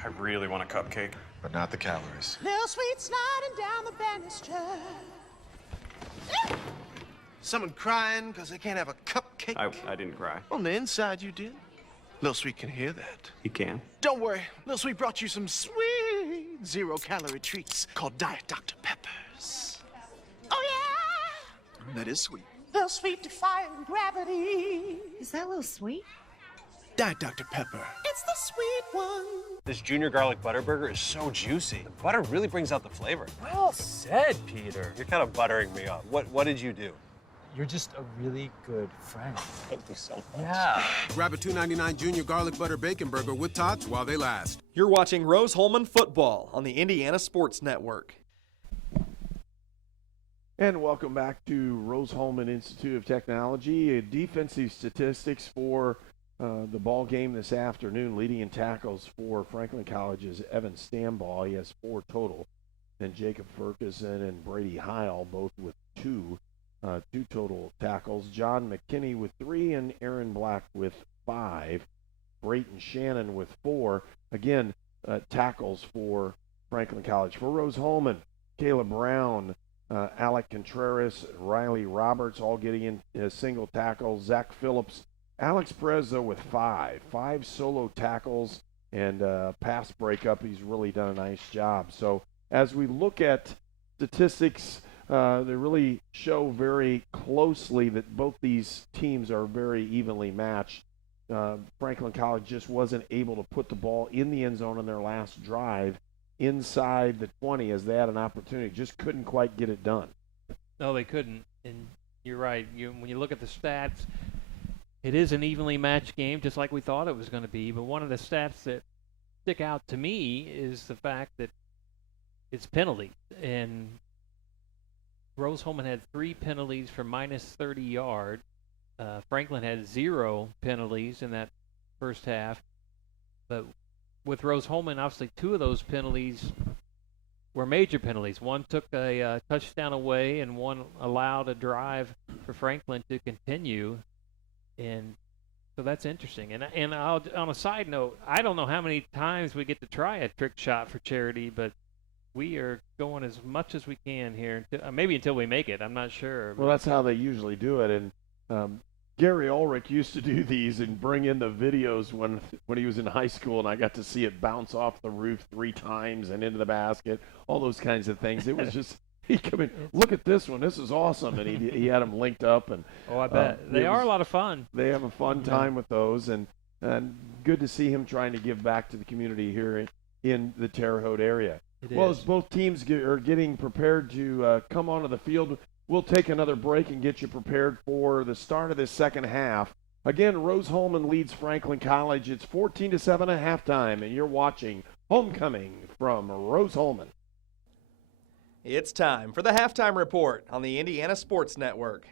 I really want a cupcake. But not the calories. Little sweet sliding down the banister. Someone crying because they can't have a cupcake? I didn't cry. On the inside, you did. Little Sweet can hear that. You can? Don't worry. Little Sweet brought you some sweet zero-calorie treats called Diet Dr. Peppers. Oh, yeah. That is sweet. Little Sweet defying gravity. Is that Little Sweet? Diet Dr. Pepper. It's the sweet one. This Junior Garlic Butter Burger is so juicy. The butter really brings out the flavor. Well said, Peter. You're kind of buttering me up. What did you do? You're just a really good friend. Thank you so much. Yeah. Grab a $2.99 Junior Garlic Butter Bacon Burger with tots while they last. You're watching Rose-Hulman football on the Indiana Sports Network. And welcome back to Rose-Hulman Institute of Technology. Defensive statistics for the ball game this afternoon. Leading in tackles for Franklin College's Evan Stambaugh. He has 4 total. Then Jacob Ferguson and Brady Heil both with 2 total tackles. John McKinney with 3 and Aaron Black with 5. Brayton Shannon with 4. Again, tackles for Franklin College. For Rose-Hulman, Caleb Brown, Alec Contreras, Riley Roberts all getting in single tackles. Zach Phillips, Alex Perez though with 5 solo tackles and pass breakup. He's really done a nice job. So as we look at statistics, they really show very closely that both these teams are very evenly matched. Franklin College just wasn't able to put the ball in the end zone on their last drive inside the 20 as they had an opportunity. Just couldn't quite get it done. No, they couldn't. And you're right. When you look at the stats, it is an evenly matched game, just like we thought it was going to be. But one of the stats that stick out to me is the fact that it's penalties. And Rose-Hulman had 3 penalties for minus 30 yards. Franklin had 0 penalties in that first half. But with Rose-Hulman, obviously 2 of those penalties were major penalties. One took a touchdown away, and one allowed a drive for Franklin to continue. And so that's interesting. And on a side note, I don't know how many times we get to try a trick shot for charity, but we are going as much as we can here, maybe until we make it. I'm not sure. Well, that's how they usually do it. And Gary Ulrich used to do these and bring in the videos when he was in high school, and I got to see it bounce off the roof 3 times and into the basket, all those kinds of things. It was just he'd come in, look at this one, this is awesome, and he had them linked up. And I bet they are a lot of fun. They have a fun time with those, and good to see him trying to give back to the community here in the Terre Haute area. As both teams are getting prepared to come onto the field, we'll take another break and get you prepared for the start of this second half. Again, Rose-Hulman leads Franklin College. It's 14-7 at halftime, and you're watching Homecoming from Rose-Hulman. It's time for the halftime report on the Indiana Sports Network.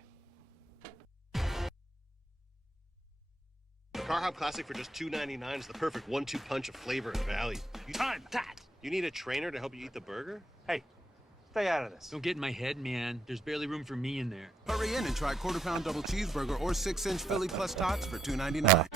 The Car Hop Classic for just $2.99 is the perfect 1-2 punch of flavor and value. Time that. You need a trainer to help you eat the burger? Hey, stay out of this. Don't get in my head, man. There's barely room for me in there. Hurry in and try quarter-pound double cheeseburger or 6-inch Philly plus tots for $2.99.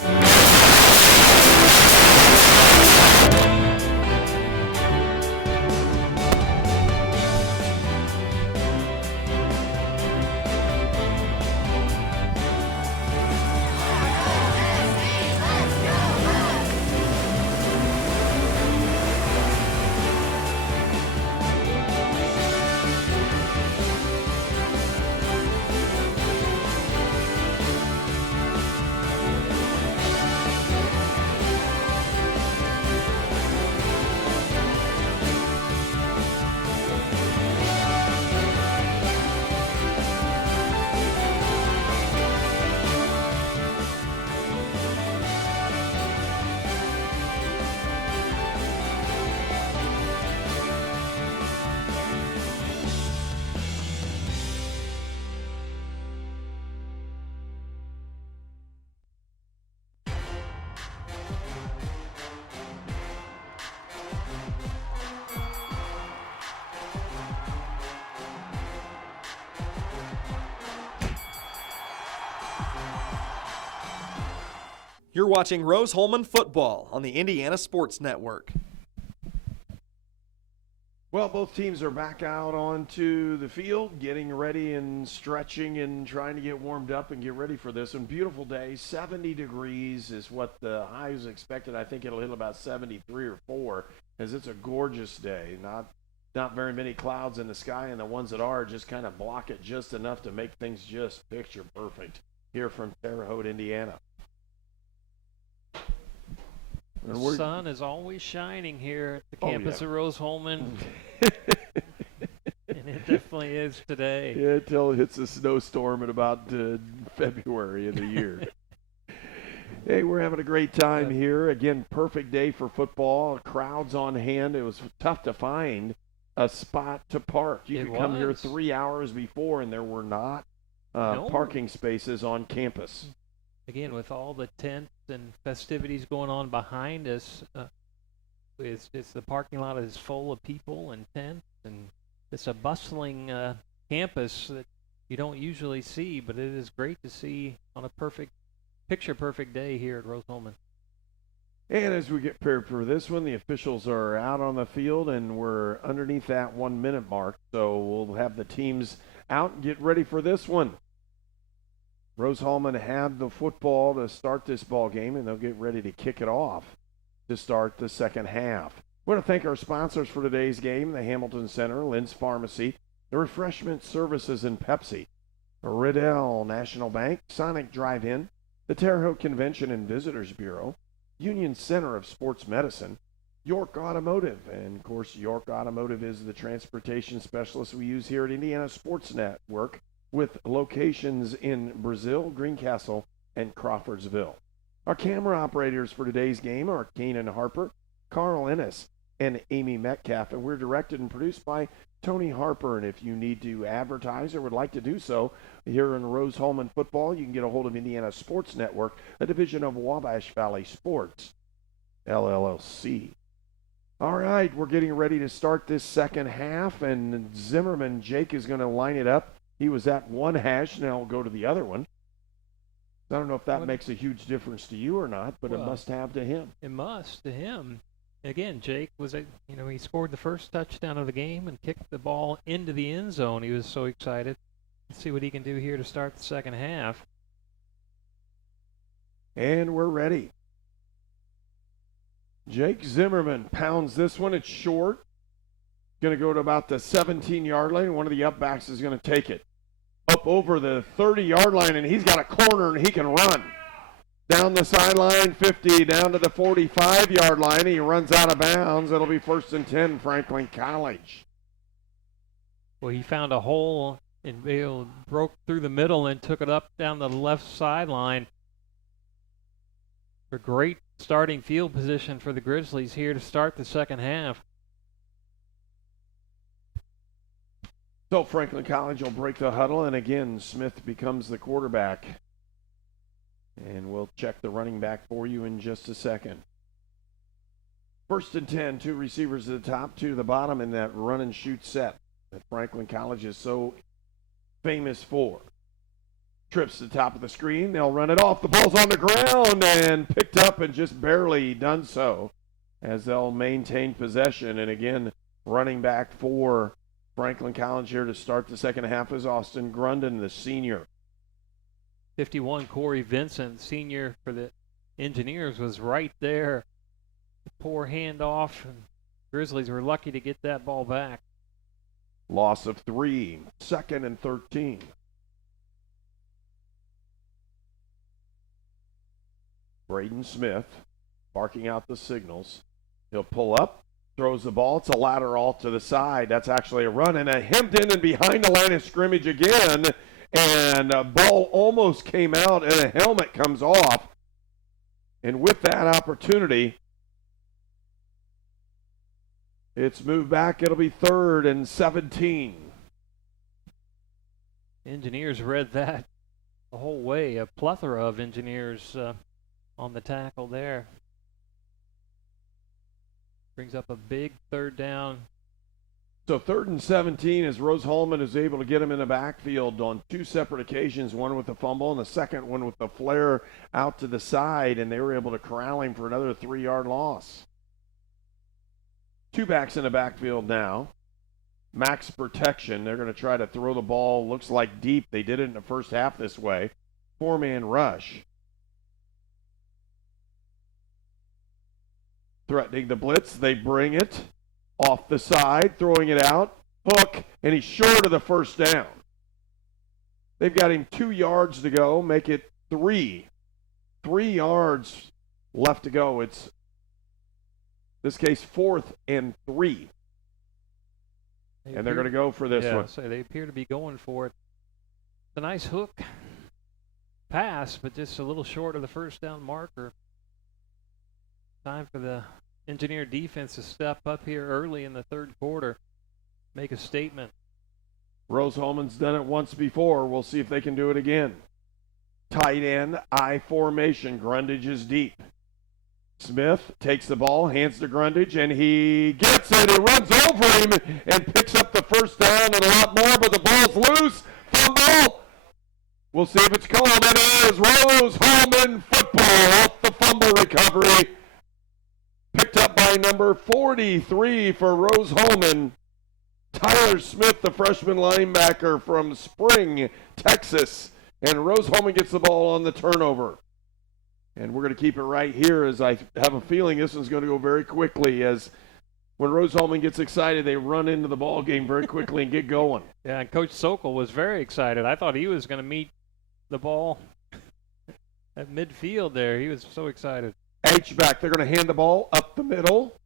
You're watching Rose-Hulman football on the Indiana Sports Network. Well, both teams are back out onto the field, getting ready and stretching and trying to get warmed up and get ready for this one. Beautiful day, 70 degrees is what the high is expected. I think it'll hit about 73 or 4, as it's a gorgeous day. Not very many clouds in the sky, and the ones that are just kind of block it just enough to make things just picture perfect here from Terre Haute, Indiana. The sun is always shining here at the campus of Rose-Hulman. And it definitely is today. Yeah, until it hits a snowstorm in about February of the year. Hey, we're having a great time here. Again, perfect day for football. Crowds on hand. It was tough to find a spot to park. You could come here 3 hours before, and there were not parking spaces on campus. Again, with all the tents and festivities going on behind us, it's the parking lot is full of people and tents, and it's a bustling campus that you don't usually see, but it is great to see on a picture-perfect day here at Rose-Hulman. And as we get prepared for this one, the officials are out on the field, and we're underneath that 1 minute mark, so we'll have the teams out and get ready for this one. Rose-Hulman had the football to start this ball game, and they'll get ready to kick it off to start the second half. We want to thank our sponsors for today's game, the Hamilton Center, Lynn's Pharmacy, the Refreshment Services and Pepsi, Riddell National Bank, Sonic Drive-In, the Terre Haute Convention and Visitors Bureau, Union Center of Sports Medicine, York Automotive, and of course York Automotive is the transportation specialist we use here at Indiana Sports Network, with locations in Brazil, Greencastle, and Crawfordsville. Our camera operators for today's game are Kanan Harper, Carl Ennis, and Amy Metcalf, and we're directed and produced by Tony Harper. And if you need to advertise or would like to do so here in Rose-Hulman football, you can get a hold of Indiana Sports Network, a division of Wabash Valley Sports, LLC. All right, we're getting ready to start this second half, and Zimmerman, Jake, is going to line it up. He was at one hash, now we'll go to the other one. I don't know if that makes a huge difference to you or not, but it must have to him. It must to him. Again, Jake he scored the first touchdown of the game and kicked the ball into the end zone. He was so excited. Let's see what he can do here to start the second half. And we're ready. Jake Zimmerman pounds this one. It's short. Going to go to about the 17-yard line. One of the upbacks is going to take it up over the 30-yard line, and he's got a corner, and he can run. Down the sideline, 50, down to the 45-yard line. He runs out of bounds. It'll be 1st and 10, Franklin College. Well, he found a hole and broke through the middle and took it up down the left sideline. A great starting field position for the Grizzlies here to start the second half. So Franklin College will break the huddle, and again, Smith becomes the quarterback. And we'll check the running back for you in just a second. 1st and 10, 2 receivers at the top, 2 to the bottom in that run and shoot set that Franklin College is so famous for. Trips to the top of the screen. They'll run it off. The ball's on the ground and picked up and just barely done so as they'll maintain possession. And again, running back for Franklin College here to start the second half is Austin Grundon, the senior. 51, Corey Vincent, senior for the Engineers, was right there. Poor handoff, and Grizzlies were lucky to get that ball back. Loss of 3, 2nd and 13. Braden Smith barking out the signals. He'll pull up. Throws the ball. It's a lateral to the side. That's actually a run, and a hemmed in and behind the line of scrimmage again. And a ball almost came out, and a helmet comes off. And with that opportunity, it's moved back. It'll be 3rd and 17. Engineers read that the whole way. A plethora of Engineers on the tackle there. Brings up a big 3rd down. So 3rd and 17 as Rose-Hulman is able to get him in the backfield on 2 separate occasions, one with the fumble and the second one with the flare out to the side, and they were able to corral him for another 3-yard loss. 2 backs in the backfield now. max protection. They're going to try to throw the ball, looks like deep. They did it in the first half this way. 4-man rush. Threatening the blitz. They bring it off the side, throwing it out. Hook, and he's short of the first down. They've got him 2 yards to go, make it 3. 3 yards left to go. It's, this case, 4th and 3. And they're going to go for this one. So they appear to be going for it. It's a nice hook pass, but just a little short of the first down marker. Time for the Engineer defense to step up here early in the third quarter, make a statement. Rose-Hulman's done it once before. We'll see if they can do it again. Tight end, I formation. Grundage is deep. Smith takes the ball, hands to Grundage, and he gets it. He runs over him and picks up the first down and a lot more, but the ball's loose. Fumble. We'll see if it's called. It is Rose-Hulman football off the fumble recovery. Picked up by number 43 for Rose-Hulman. Tyler Smith, the freshman linebacker from Spring, Texas. And Rose-Hulman gets the ball on the turnover. And we're going to keep it right here, as I have a feeling this one's going to go very quickly, as when Rose-Hulman gets excited, they run into the ball game very quickly and get going. Yeah, and Coach Sokol was very excited. I thought he was going to meet the ball at midfield there. He was so excited. H-back, they're going to hand the ball up the middle.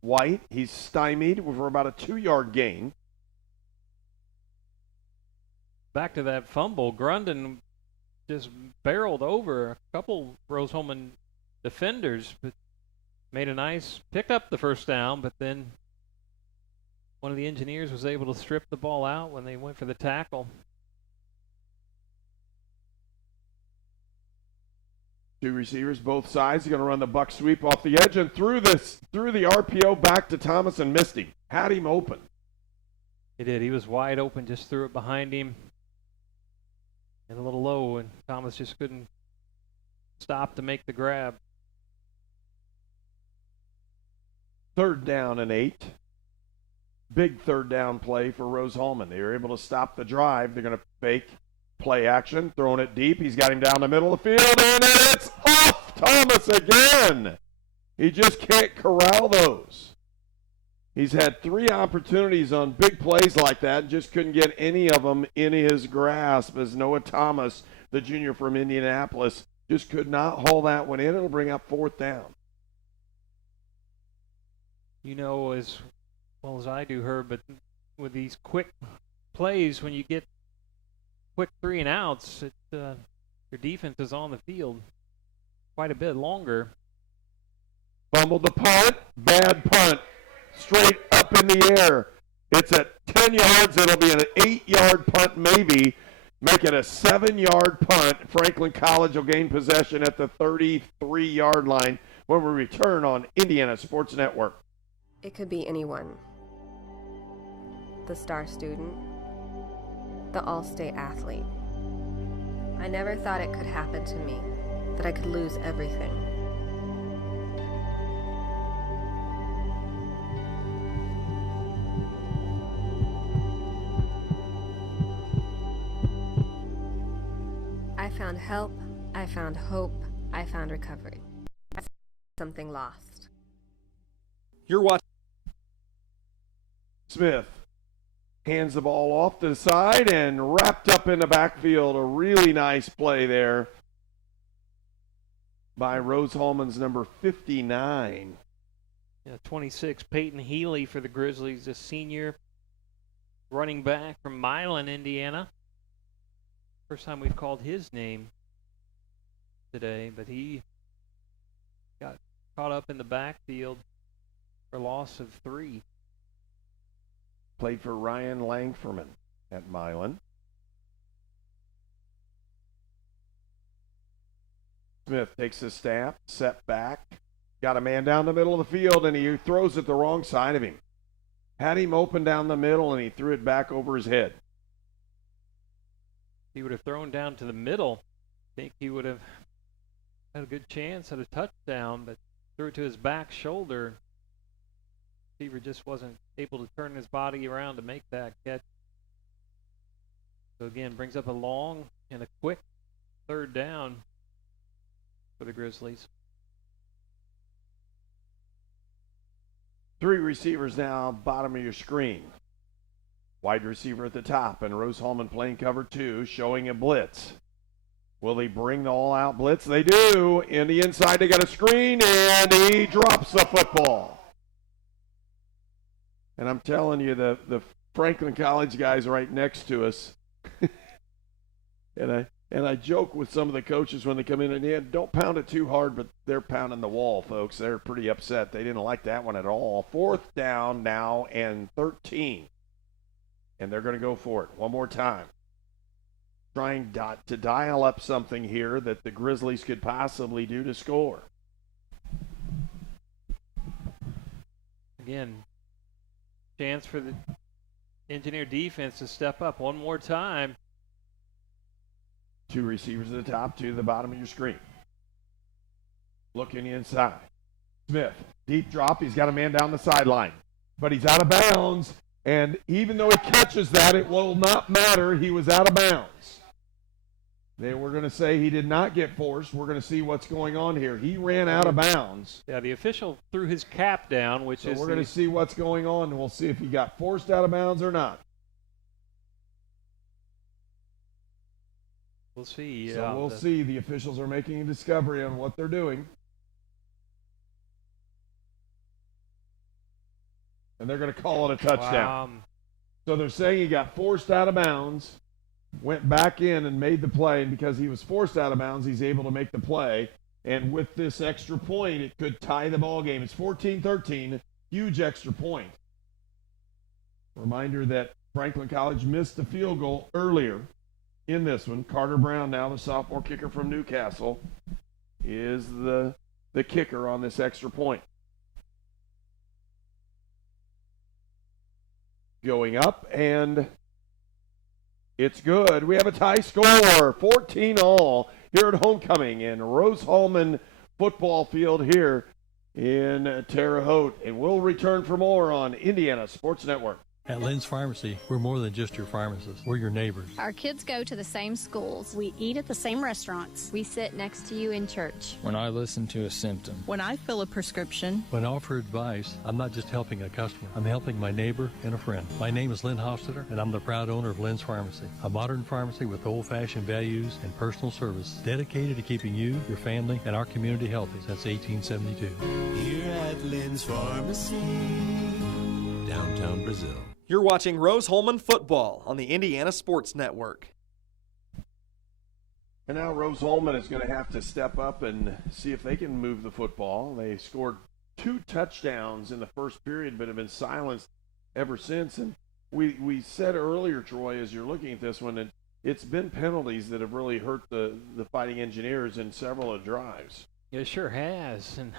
White, he's stymied for about a 2-yard gain. Back to that fumble, Grundon just barreled over a couple Rose-Hulman defenders, but made a nice, picked up the first down, but then one of the Engineers was able to strip the ball out when they went for the tackle. Two receivers, both sides. He's going to run the buck sweep off the edge and through the RPO back to Thomas and missed him. Had him open. He did. He was wide open, just threw it behind him. And a little low, and Thomas just couldn't stop to make the grab. 3rd down and 8. Big 3rd down play for Rose-Hulman. They were able to stop the drive. They're going to fake play action, throwing it deep. He's got him down the middle of the field, and it's off Thomas again. He just can't corral those. He's had 3 opportunities on big plays like that and just couldn't get any of them in his grasp, as Noah Thomas, the junior from Indianapolis, just could not haul that one in. It'll bring up 4th down. You know as well as I do, Herb, but with these quick plays, when you get quick 3 and outs, your defense is on the field quite a bit longer. Fumbled the punt. Bad punt. Straight up in the air. It's at 10 yards. It'll be an 8-yard punt maybe. Make it a 7-yard punt. Franklin College will gain possession at the 33-yard line when we return on Indiana Sports Network. It could be anyone. The star student. The all-state athlete. I never thought it could happen to me, that I could lose everything. I found help, I found hope, I found recovery. Something lost. You're watching. Smith hands the ball off to the side and wrapped up in the backfield. A really nice play there by Rose-Hulman's number 59. Yeah, 26, Peyton Healy for the Grizzlies, a senior running back from Milan, Indiana. First time we've called his name today, but he got caught up in the backfield for loss of 3. Played for Ryan Langferman at Milan. Smith takes his snap, set back, got a man down the middle of the field, and he throws it the wrong side of him. Had him open down the middle, and he threw it back over his head. He would have thrown down to the middle. I think he would have had a good chance at a touchdown, but threw it to his back shoulder. receiver just wasn't able to turn his body around to make that catch. So again, brings up a long and a quick third down for the Grizzlies. 3 receivers now, bottom of your screen. Wide receiver at the top, and Rose-Hulman playing cover 2, showing a blitz. Will he bring the all-out blitz? They do. In the inside, they got a screen, and he drops the football. And I'm telling you, the Franklin College guys right next to us, and I joke with some of the coaches when they come in, and yeah, don't pound it too hard, but they're pounding the wall, folks. They're pretty upset. They didn't like that one at all. 4th down now and 13. And they're going to go for it one more time. Trying to dial up something here that the Grizzlies could possibly do to score. Again, chance for the Engineer defense to step up one more time. 2 receivers at the top, 2 to the bottom of your screen. Looking inside. Smith, deep drop. He's got a man down the sideline. But he's out of bounds. And even though he catches that, it will not matter. He was out of bounds. They were going to say he did not get forced. We're going to see what's going on here. He ran out of bounds. Yeah, the official threw his cap down, which is. We're going to see what's going on, and we'll see if he got forced out of bounds or not. We'll see. So we'll see. The officials are making a discovery on what they're doing. And they're going to call it a touchdown. So they're saying he got forced out of bounds, went back in and made the play, and because he was forced out of bounds, he's able to make the play. And with this extra point, it could tie the ball game. It's 14-13, huge extra point. Reminder that Franklin College missed the field goal earlier in this one. Carter Brown, now the sophomore kicker from Newcastle, is the kicker on this extra point. Going up, and it's good. We have a tie score, 14-all here at homecoming in Rose-Hulman football field here in Terre Haute. And we'll return for more on Indiana Sports Network. At Lynn's Pharmacy, we're more than just your pharmacist. We're your neighbors. Our kids go to the same schools. We eat at the same restaurants. We sit next to you in church. When I listen to a symptom. When I fill a prescription. When I offer advice, I'm not just helping a customer. I'm helping my neighbor and a friend. My name is Lynn Hofstadter, and I'm the proud owner of Lynn's Pharmacy, a modern pharmacy with old-fashioned values and personal service dedicated to keeping you, your family, and our community healthy since 1872. Here at Lynn's Pharmacy, downtown Brazil. You're watching Rose-Hulman football on the Indiana Sports Network. And now Rose-Hulman is going to have to step up and see if they can move the football. They scored 2 touchdowns in the first period, but have been silenced ever since. And we said earlier, Troy, as you're looking at this one, that it's been penalties that have really hurt the Fighting Engineers in several of the drives. It sure has. And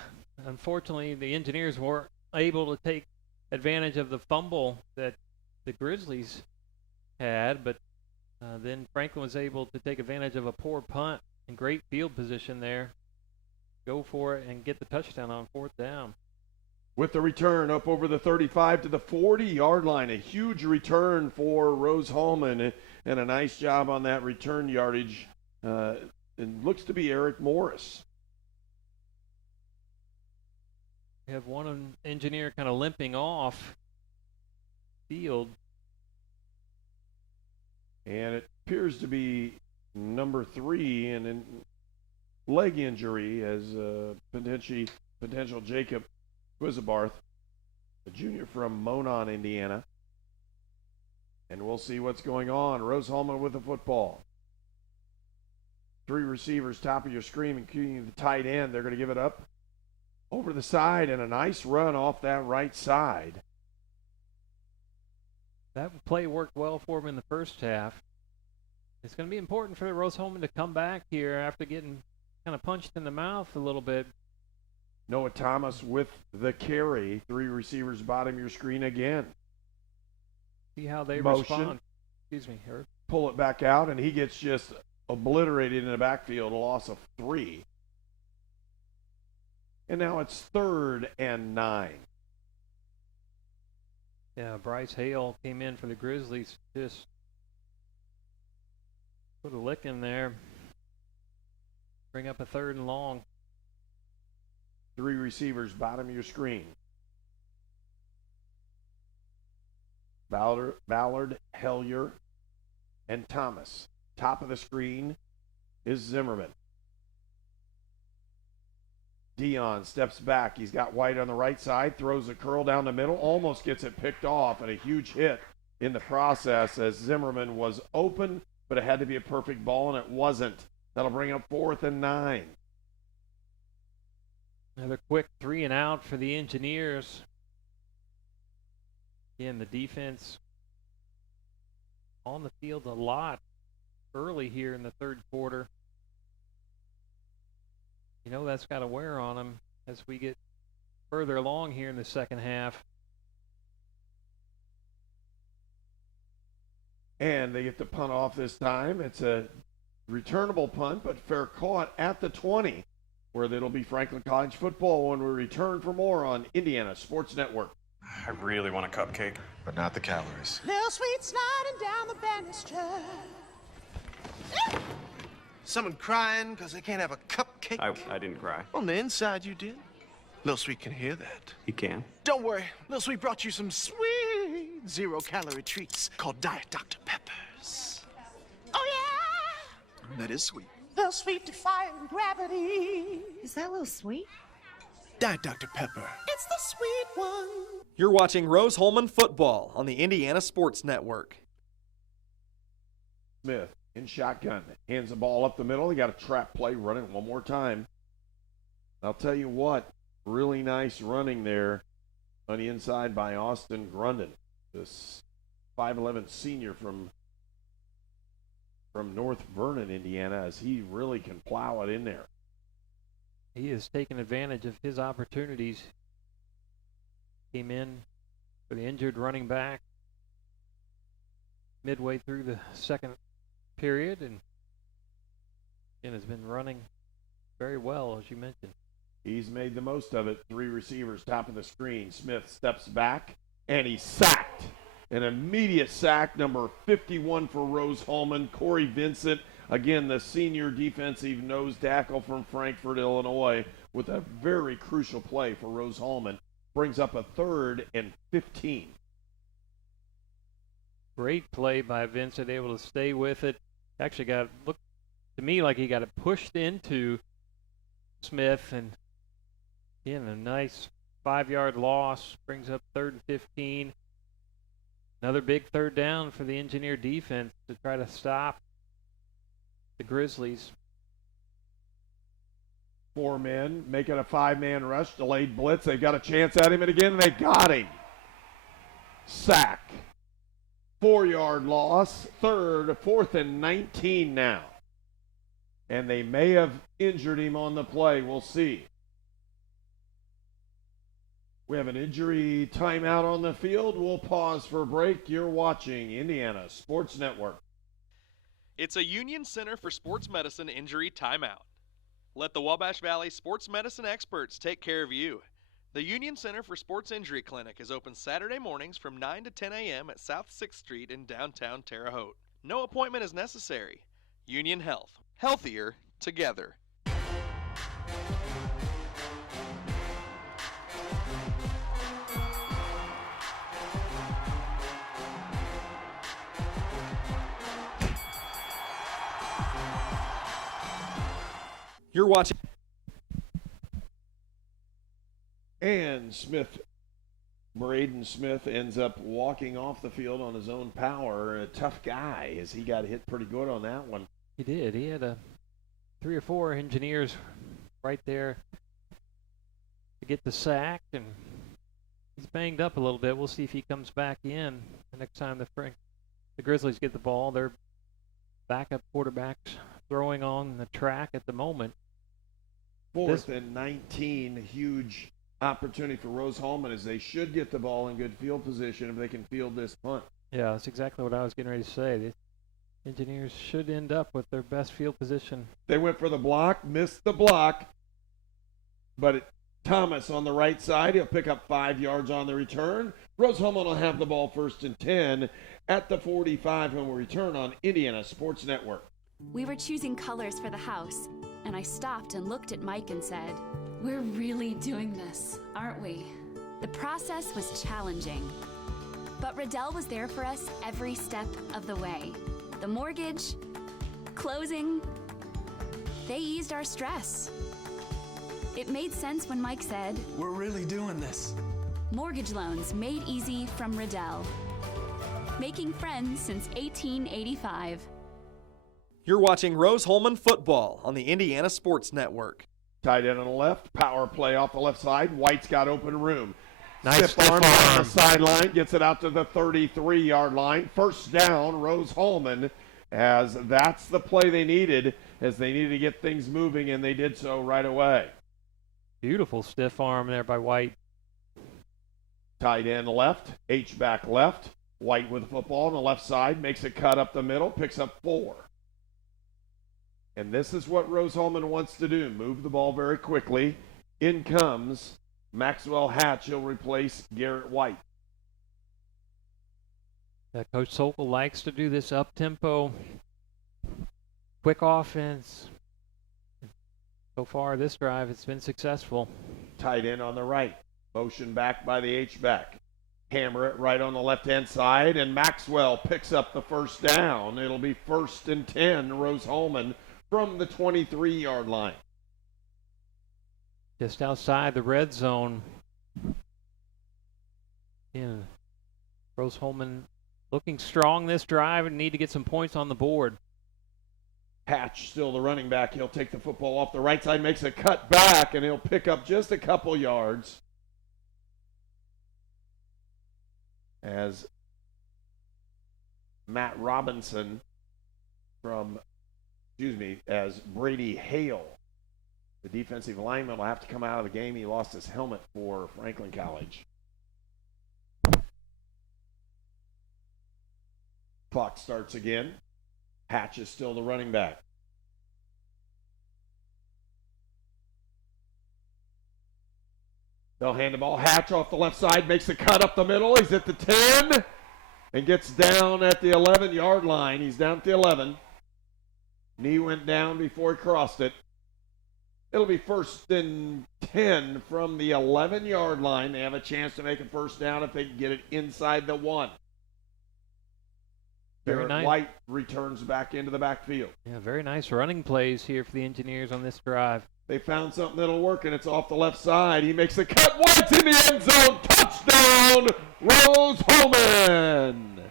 unfortunately, the Engineers weren't able to take advantage of the fumble that the Grizzlies had, but then Franklin was able to take advantage of a poor punt and great field position there, go for it and get the touchdown on 4th down. With the return up over the 35 to the 40-yard line, a huge return for Rose-Hulman, and a nice job on that return yardage. It looks to be Eric Morris. We have one Engineer kind of limping off field. And it appears to be number 3 and in leg injury as potential Jacob Quizabarth, a junior from Monon, Indiana. And we'll see what's going on. Rose-Hulman with the football. 3 receivers top of your screen, including the tight end. They're going to give it up over the side, and a nice run off that right side. That play worked well for him in the first half. It's going to be important for Rose-Hulman to come back here after getting kind of punched in the mouth a little bit. Noah Thomas with the carry. 3 receivers bottom of your screen again. See how they Motion. respond. Excuse me, Herb. Pull it back out, and he gets just obliterated in the backfield, a loss of 3. And now it's 3rd and 9. Yeah, Bryce Hale came in for the Grizzlies. Just put a lick in there. Bring up a 3rd and long. 3 receivers, bottom of your screen. Ballard, Hellier, and Thomas. Top of the screen is Zimmerman. Dion steps back. He's got White on the right side, throws a curl down the middle, almost gets it picked off, and a huge hit in the process as Zimmerman was open, but it had to be a perfect ball, and it wasn't. That'll bring up 4th and 9. Another quick 3 and out for the Engineers. Again, the defense on the field a lot early here in the 3rd quarter. You know that's got to wear on them as we get further along here in the 2nd half. And they get the punt off this time. It's a returnable punt, but fair caught at the 20, where it'll be Franklin College football when we return for more on Indiana Sports Network. I really want a cupcake, but not the calories. Little sweet sliding down the banister. Someone crying because they can't have a cupcake? I didn't cry. On the inside, you did. Little Sweet can hear that. He can. Don't worry. Little Sweet brought you some sweet zero-calorie treats called Diet Dr. Peppers. Oh, yeah. That is sweet. Little Sweet defying gravity. Is that Little Sweet? Diet Dr. Pepper. It's the sweet one. You're watching Rose-Hulman football on the Indiana Sports Network. Smith in shotgun, hands the ball up the middle. He got a trap play, running one more time. I'll tell you what, really nice running there on the inside by Austin Grundon, this 5'11 senior from North Vernon, Indiana, as he really can plow it in there. He has taken advantage of his opportunities. Came in for the injured running back midway through the 2nd period, and has been running very well, as you mentioned. He's made the most of it. 3 receivers, top of the screen. Smith steps back, and he's sacked. An immediate sack, number 51 for Rose-Hulman, Corey Vincent. Again, the senior defensive nose tackle from Frankfort, Illinois, with a very crucial play for Rose-Hulman. Brings up a 3rd and 15. Great play by Vincent, able to stay with it. Actually looked to me like he got it pushed into Smith, and again, a nice 5-yard loss. Brings up 3rd and 15. Another big 3rd down for the Engineer defense to try to stop the Grizzlies. 4 men, making a 5-man rush, delayed blitz. They got a chance at him, and again, they got him. Sack. 4-yard loss, 4th and 19 now. And they may have injured him on the play. We'll see. We have an injury timeout on the field. We'll pause for a break. You're watching Indiana Sports Network. It's a Union Center for Sports Medicine injury timeout. Let the Wabash Valley sports medicine experts take care of you. The Union Center for Sports Injury Clinic is open Saturday mornings from 9 to 10 a.m. at South 6th Street in downtown Terre Haute. No appointment is necessary. Union Health. Healthier together. You're watching. And Braden Smith ends up walking off the field on his own power. A tough guy, as he got hit pretty good on that one. He did. He had 3 or 4 Engineers right there to get the sack, and he's banged up a little bit. We'll see if he comes back in the next time the Grizzlies get the ball. Their backup quarterback's throwing on the track at the moment. 4th and 19, huge opportunity for Rose-Hulman, as they should get the ball in good field position if they can field this punt. Yeah, that's exactly what I was getting ready to say. The Engineers should end up with their best field position. They went for the block, missed the block, but Thomas on the right side, he'll pick up 5 yards on the return. Rose-Hulman will have the ball 1st and 10 at the 45 when we return on Indiana Sports Network. We were choosing colors for the house, and I stopped and looked at Mike and said, "We're really doing this, aren't we?" The process was challenging, but Riddell was there for us every step of the way. The mortgage, closing, they eased our stress. It made sense when Mike said, "We're really doing this." Mortgage loans made easy from Riddell. Making friends since 1885. You're watching Rose-Hulman football on the Indiana Sports Network. Tight end on the left, power play off the left side. White's got open room. Nice stiff arm on the sideline, gets it out to the 33-yard line. 1st down, Rose-Hulman, as that's the play they needed, as they needed to get things moving, and they did so right away. Beautiful stiff arm there by White. Tight end left, H-back left. White with the football on the left side, makes a cut up the middle, picks up 4. And this is what Rose-Hulman wants to do, move the ball very quickly. In comes Maxwell Hatch. He'll replace Garrett White. Coach Sokol likes to do this up-tempo, quick offense. So far this drive, it's been successful. Tight end on the right, motion back by the H-back. Hammer it right on the left-hand side, and Maxwell picks up the 1st down. It'll be 1st and 10, Rose-Hulman from the 23-yard line. Just outside the red zone. Yeah. Rose-Hulman looking strong this drive and need to get some points on the board. Hatch still the running back. He'll take the football off the right side, makes a cut back, and he'll pick up just a couple yards. As Matt Robinson as Brady Hale, the defensive lineman, will have to come out of the game. He lost his helmet for Franklin College. Clock starts again. Hatch is still the running back. They'll hand the ball. Hatch off the left side, makes a cut up the middle. He's at the 10 and gets down at the 11-yard line. He's down at the 11. Knee went down before he crossed it. It'll be 1st and 10 from the 11-yard line. They have a chance to make a 1st down if they can get it inside the 1. Very nice. White returns back into the backfield. Yeah, very nice running plays here for the Engineers on this drive. They found something that'll work, and it's off the left side. He makes a cut. White's in the end zone. Touchdown, Rose-Hulman.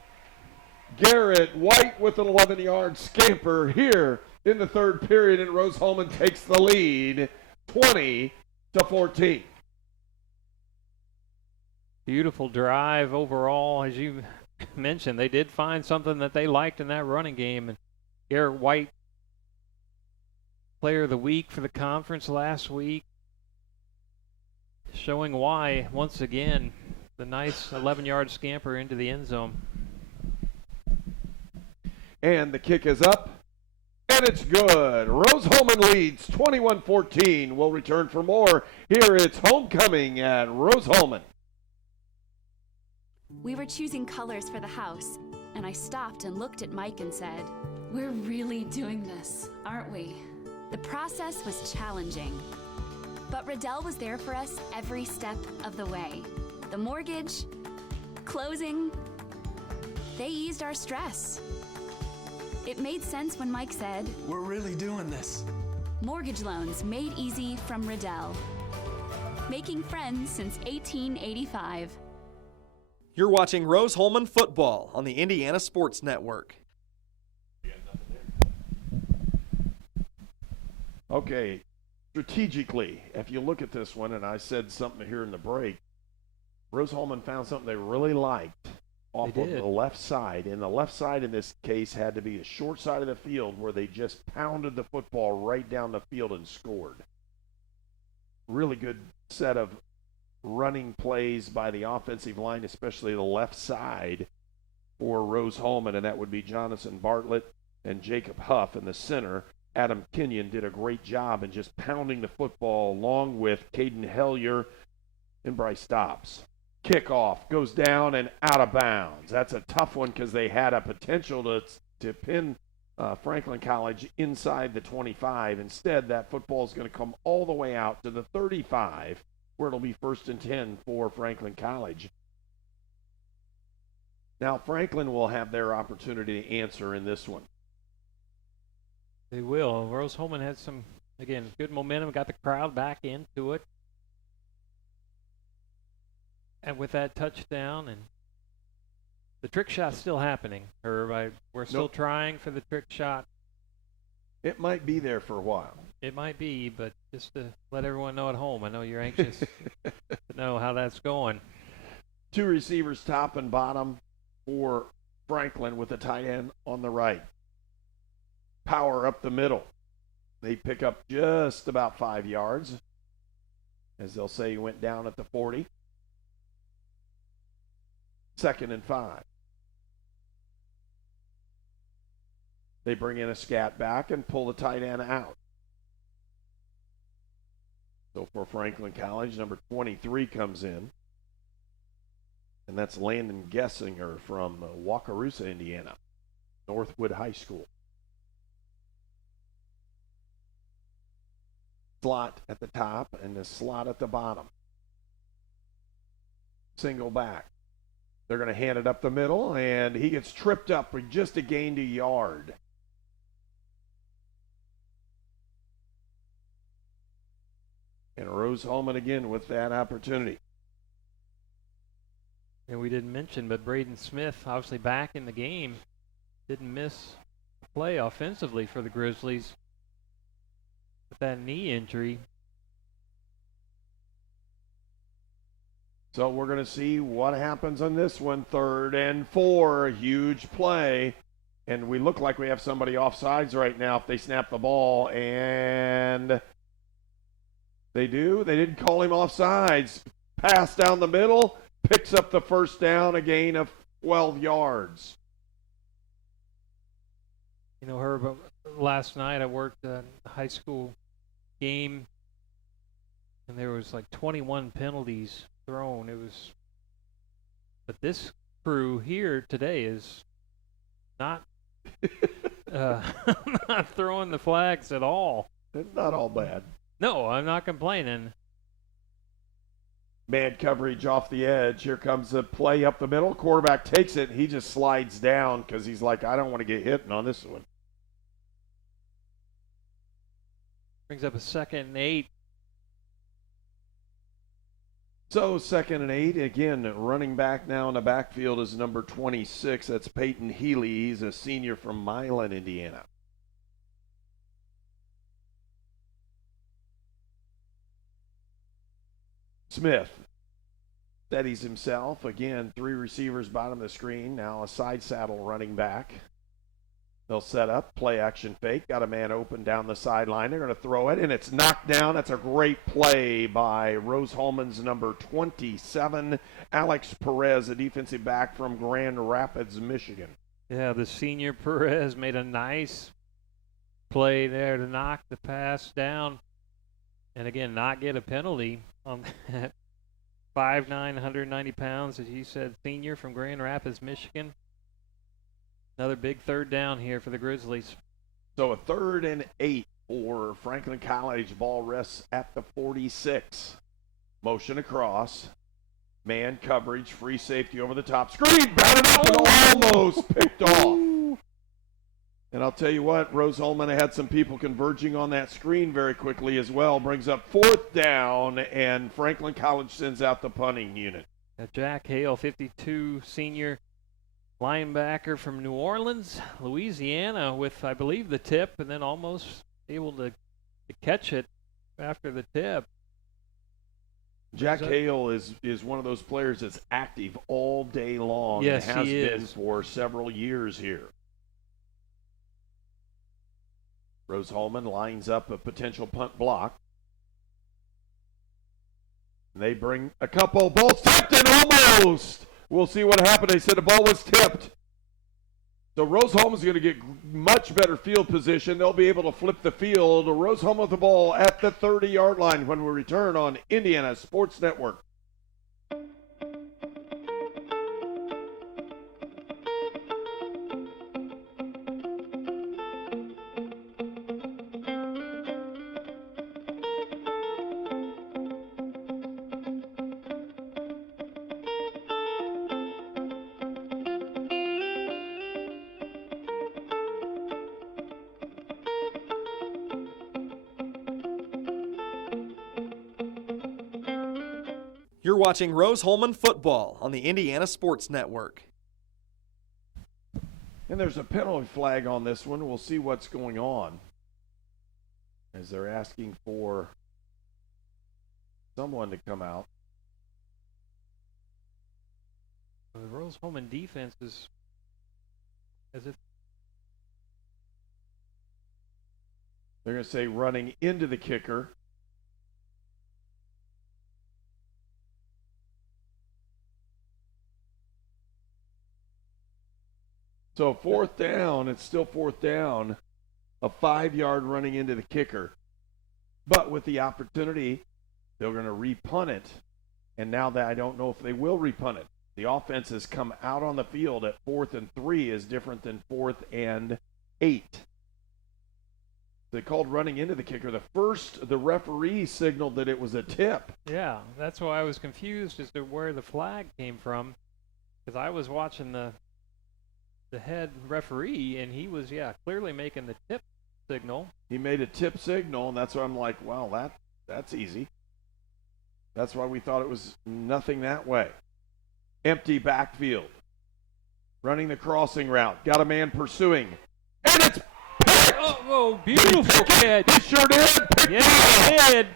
Garrett White with an 11-yard scamper here in the 3rd period, and Rose-Hulman takes the lead, 20-14. Beautiful drive overall. As you mentioned, they did find something that they liked in that running game. And Garrett White, Player of the Week for the conference last week, showing why, once again, the nice 11-yard scamper into the end zone. And the kick is up, and it's good. Rose-Hulman leads 21-14. We'll return for more. Here it's homecoming at Rose-Hulman. We were choosing colors for the house, and I stopped and looked at Mike and said, "We're really doing this, aren't we?" The process was challenging, but Riddell was there for us every step of the way. The mortgage, closing, they eased our stress. It made sense when Mike said, "We're really doing this." Mortgage loans made easy from Riddell. Making friends since 1885. You're watching Rose-Hulman football on the Indiana Sports Network. Okay, strategically, if you look at this one, and I said something here in the break, Rose-Hulman found something they really liked off of the left side. And the left side in this case had to be a short side of the field where they just pounded the football right down the field and scored. Really good set of running plays by the offensive line, especially the left side for Rose-Hulman, and that would be Jonathan Bartlett and Jacob Huff in the center. Adam Kenyon did a great job in just pounding the football along with Caden Hellier and Bryce Dobbs. Kickoff goes down and out of bounds. That's a tough one because they had a potential to pin Franklin College inside the 25. Instead, that football is going to come all the way out to the 35, where it'll be 1st and 10 for Franklin College. Now, Franklin will have their opportunity to answer in this one. They will. Rose-Hulman had some, again, good momentum, got the crowd back into it. And with that touchdown, and the trick shot's still happening, Herb. We're still trying for the trick shot. It might be there for a while. It might be, but just to let everyone know at home, I know you're anxious to know how that's going. 2 receivers top and bottom for Franklin with the tight end on the right. Power up the middle. They pick up just about 5 yards. As they'll say, he went down at the 40. 2nd and 5. They bring in a scat back and pull the tight end out. So for Franklin College, number 23 comes in. And that's Landon Gessinger from Wakarusa, Indiana, Northwood High School. Slot at the top and the slot at the bottom. Single back. They're going to hand it up the middle, and he gets tripped up with just a gain to yard. And Rose-Hulman again with that opportunity. And we didn't mention, but Braden Smith, obviously back in the game, didn't miss a play offensively for the Grizzlies with that knee injury. So we're going to see what happens on this one. 3rd and 4, huge play. And we look like we have somebody offsides right now if they snap the ball. And they do. They didn't call him offsides. Pass down the middle, picks up the 1st down, a gain of 12 yards. You know, Herb, last night I worked a high school game, and there was like 21 penalties thrown. But this crew here today is not not throwing the flags at all. It's not all bad. No, I'm not complaining. Man coverage off the edge. Here comes the play up the middle. Quarterback takes it. He just slides down because he's like, I don't want to get hit on this one. Brings up a 2nd and 8. So 2nd and 8. Again, running back now in the backfield is number 26. That's Peyton Healy. He's a senior from Milan, Indiana. Smith steadies himself. Again, 3 receivers bottom of the screen. Now a side saddle running back. They'll set up, play action fake. Got a man open down the sideline. They're going to throw it, and it's knocked down. That's a great play by Rose-Hulman's number 27, Alex Perez, a defensive back from Grand Rapids, Michigan. Yeah, the senior Perez made a nice play there to knock the pass down. And again, not get a penalty on that. 5'9", 190 pounds, as you said, senior from Grand Rapids, Michigan. Another big 3rd down here for the Grizzlies. So a 3rd and 8 for Franklin College. Ball rests at the 46. Motion across. Man coverage, free safety over the top. Screen, batted up and almost picked off. And I'll tell you what, Rose-Hulman had some people converging on that screen very quickly as well. Brings up 4th down, and Franklin College sends out the punting unit. Jack Hale, 52, senior linebacker from New Orleans, Louisiana, with, I believe, the tip, and then almost able to catch it after the tip. Jack Hale is one of those players that's active all day long. Yes, and has he been is. For several years here. Rose-Hulman lines up a potential punt block. And they bring a couple. Balls tipped and almost. We'll see what happened. They said the ball was tipped. So Rose-Hulman's going to get much better field position. They'll be able to flip the field. Rose-Hulman with the ball at the 30-yard line when we return on Indiana Sports Network. You're watching Rose-Hulman football on the Indiana Sports Network. And there's a penalty flag on this one. We'll see what's going on as they're asking for someone to come out. The Rose-Hulman defense is as if they're going to say running into the kicker. So fourth down, it's still fourth down, a 5-yard running into the kicker. But with the opportunity, they're going to repunt it. And now that I don't know if they will repunt it. The offense has come out on the field at 4th and 3 is different than 4th and 8. They called running into the kicker. The referee signaled that it was a tip. Yeah, that's why I was confused as to where the flag came from, because I was watching the head referee, and he was, clearly making the tip signal. He made a tip signal, and that's why I'm like, wow, that's easy. That's why we thought it was nothing that way. Empty backfield. Running the crossing route. Got a man pursuing. And it's picked! Oh, beautiful catch. He sure did. Yes, he did.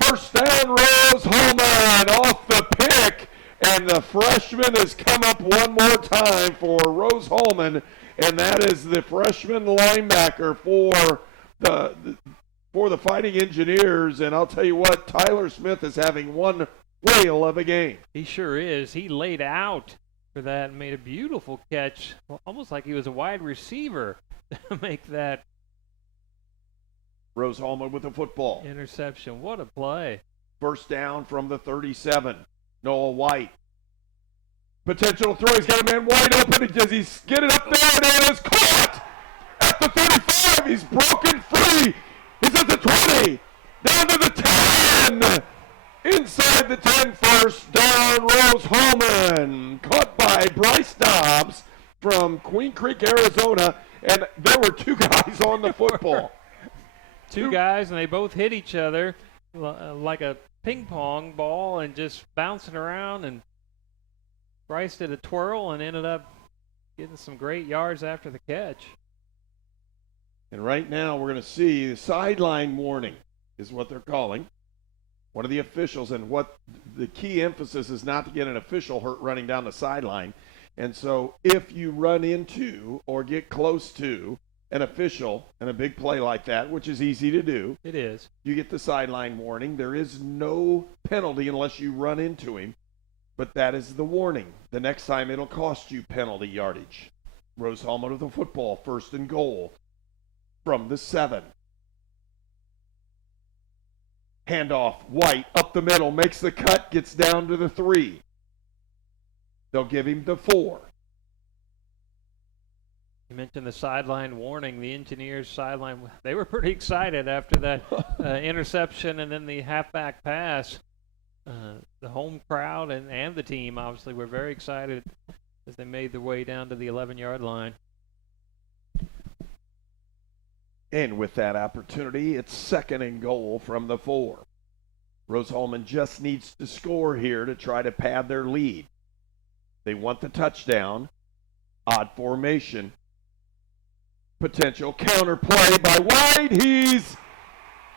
First down, Rose-Hulman off the pick. And the freshman has come up one more time for Rose-Hulman, and that is the freshman linebacker for the Fighting Engineers. And I'll tell you what, Tyler Smith is having one whale of a game. He sure is. He laid out for that and made a beautiful catch, almost like he was a wide receiver to make that Rose-Hulman with the football. Interception. What a play. First down from the 37. Noah White. Potential throw. He's got a man wide open. Does he get it up there? And it is caught at the 35. He's broken free. He's at the 20. Down to the 10. Inside the 10, first down, Rose-Hulman. Caught by Bryce Dobbs from Queen Creek, Arizona. And there were two guys on the football. Two guys, and they both hit each other like a ping pong ball and just bouncing around, and Bryce did a twirl and ended up getting some great yards after the catch. And right now we're going to see the sideline warning is what they're calling. One of the officials, and what the key emphasis is not to get an official hurt running down the sideline. And so if you run into or get close to an official in a big play like that, which is easy to do. It is. You get the sideline warning. There is no penalty unless you run into him, but that is the warning. The next time it'll cost you penalty yardage. Rose-Hulman with the football, first and goal from the 7. Handoff, White up the middle, makes the cut, gets down to the 3. They'll give him the 4. You mentioned the sideline warning. The Engineers sideline, they were pretty excited after that interception and then the halfback pass. The home crowd and the team obviously were very excited as they made their way down to the 11-yard line. And with that opportunity, it's second and goal from the 4. Rose-Hulman just needs to score here to try to pad their lead. They want the touchdown. Odd formation. Potential counter play by White. He's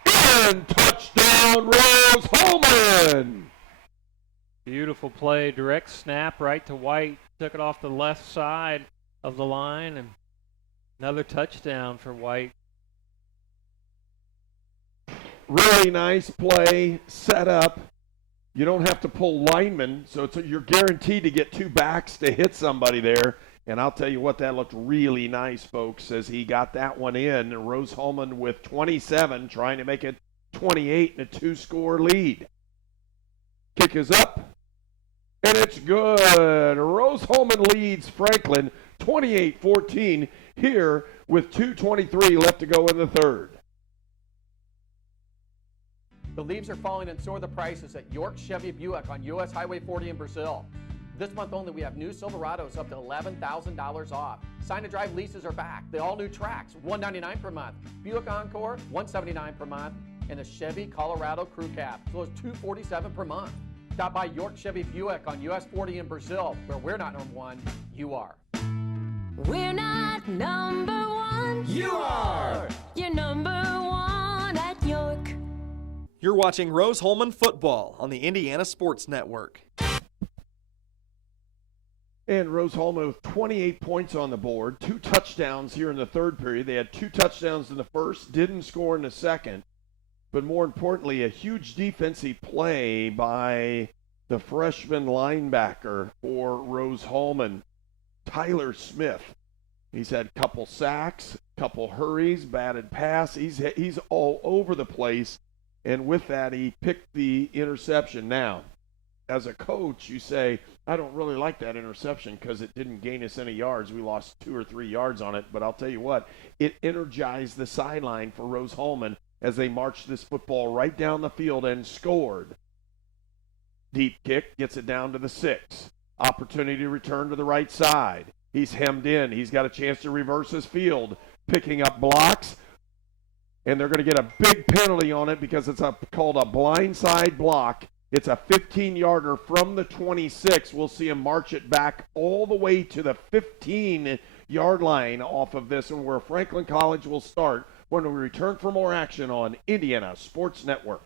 in. Touchdown, Rose-Hulman. Beautiful play. Direct snap right to White. Took it off the left side of the line, and another touchdown for White. Really nice play, set up. You don't have to pull linemen, so you're guaranteed to get two backs to hit somebody there. And I'll tell you what, that looked really nice, folks, as he got that one in. Rose-Hulman with 27, trying to make it 28 and a 2-score lead. Kick is up, and it's good. Rose-Hulman leads Franklin 28-14 here with 2:23 left to go in the third. The leaves are falling and so are the prices at York Chevy Buick on US Highway 40 in Brazil. This month only, we have new Silverados up to $11,000 off. Sign and drive leases are back. The all-new Trax, $199 per month. Buick Encore, $179 per month. And the Chevy Colorado Crew Cab, so it's $247 per month. Stop by York Chevy Buick on US 40 in Brazil, where we're not number one, you are. We're not number one. You are. You're number one at York. You're watching Rose-Hulman football on the Indiana Sports Network. And Rose-Hulman with 28 points on the board, 2 touchdowns here in the third period. They had 2 touchdowns in the first, didn't score in the second. But more importantly, a huge defensive play by the freshman linebacker for Rose-Hulman, Tyler Smith. He's had a couple sacks, couple hurries, batted pass. He's all over the place. And with that, he picked the interception. Now, as a coach, you say, I don't really like that interception because it didn't gain us any yards. We lost 2 or 3 yards on it. But I'll tell you what, it energized the sideline for Rose-Hulman as they marched this football right down the field and scored. Deep kick, gets it down to the 6. Opportunity to return to the right side. He's hemmed in. He's got a chance to reverse his field, picking up blocks. And they're going to get a big penalty on it because it's called a blindside block. It's a 15-yarder from the 26. We'll see him march it back all the way to the 15-yard line off of this, and where Franklin College will start when we return for more action on Indiana Sports Network.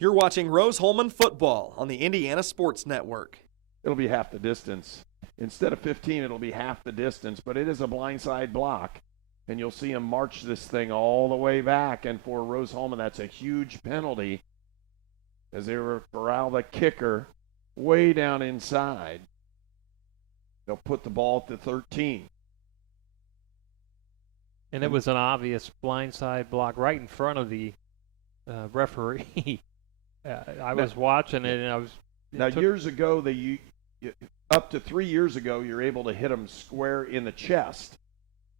You're watching Rose-Hulman football on the Indiana Sports Network. It'll be half the distance. Instead of 15, it'll be half the distance, but it is a blindside block. And you'll see him march this thing all the way back. And for Rose-Hulman, that's a huge penalty as they corral the kicker way down inside. They'll put the ball at the 13. And it was an obvious blindside block right in front of the referee. I was watching it, and I was. Now, years ago, up to 3 years ago, you're able to hit them square in the chest.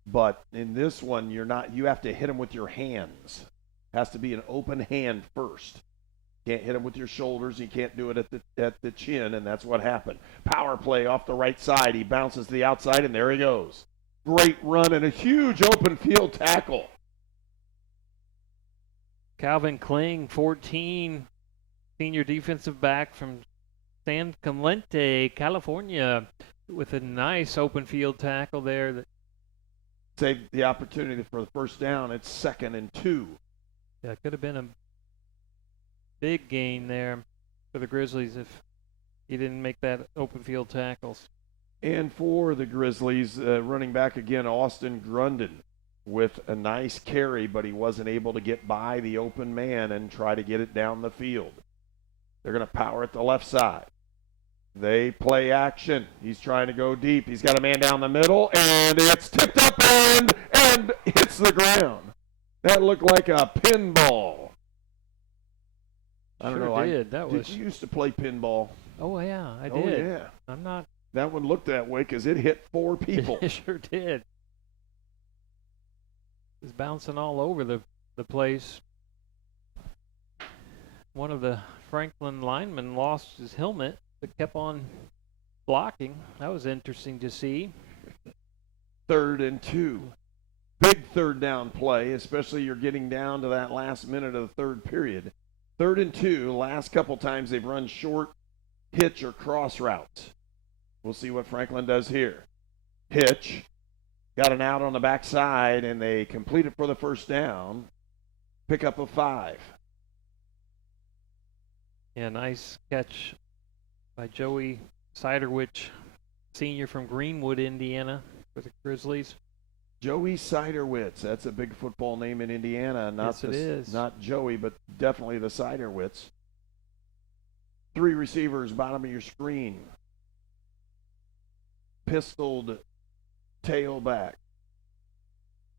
But in this one, you're not. You have to hit them with your hands. Has to be an open hand first. Can't hit them with your shoulders. You can't do it at the chin, and that's what happened. Power play off the right side. He bounces to the outside, and there he goes. Great run and a huge open field tackle. Calvin Kling, 14, senior defensive back from San Clemente, California, with a nice open field tackle there. That saved the opportunity for the first down. It's 2nd and 2. Yeah, it could have been a big gain there for the Grizzlies if he didn't make that open field tackles. And for the Grizzlies, running back again, Austin Grunden, with a nice carry, but he wasn't able to get by the open man and try to get it down the field. They're going to power at the left side. They play action. He's trying to go deep. He's got a man down the middle, and it's tipped up and hits the ground. That looked like a pinball. I don't know. Did you used to play pinball? Oh, yeah, I did. Oh, yeah. I'm not. That one looked that way because it hit 4 people. It sure did. It was bouncing all over the place. One of the Franklin linemen lost his helmet, but kept on blocking. That was interesting to see. 3rd and 2. Big third down play, especially you're getting down to that last minute of the third period. 3rd and 2. Last couple times they've run short hitch or cross routes. We'll see what Franklin does here. Hitch. Got an out on the backside, and they complete it for the first down. Pick up of 5. Yeah, nice catch by Joey Siderwich, senior from Greenwood, Indiana, for the Grizzlies. Joey Siderwitz. That's a big football name in Indiana. Yes, it is. Not Joey, but definitely the Siderwitz. 3 receivers, bottom of your screen. Pistoled tailback.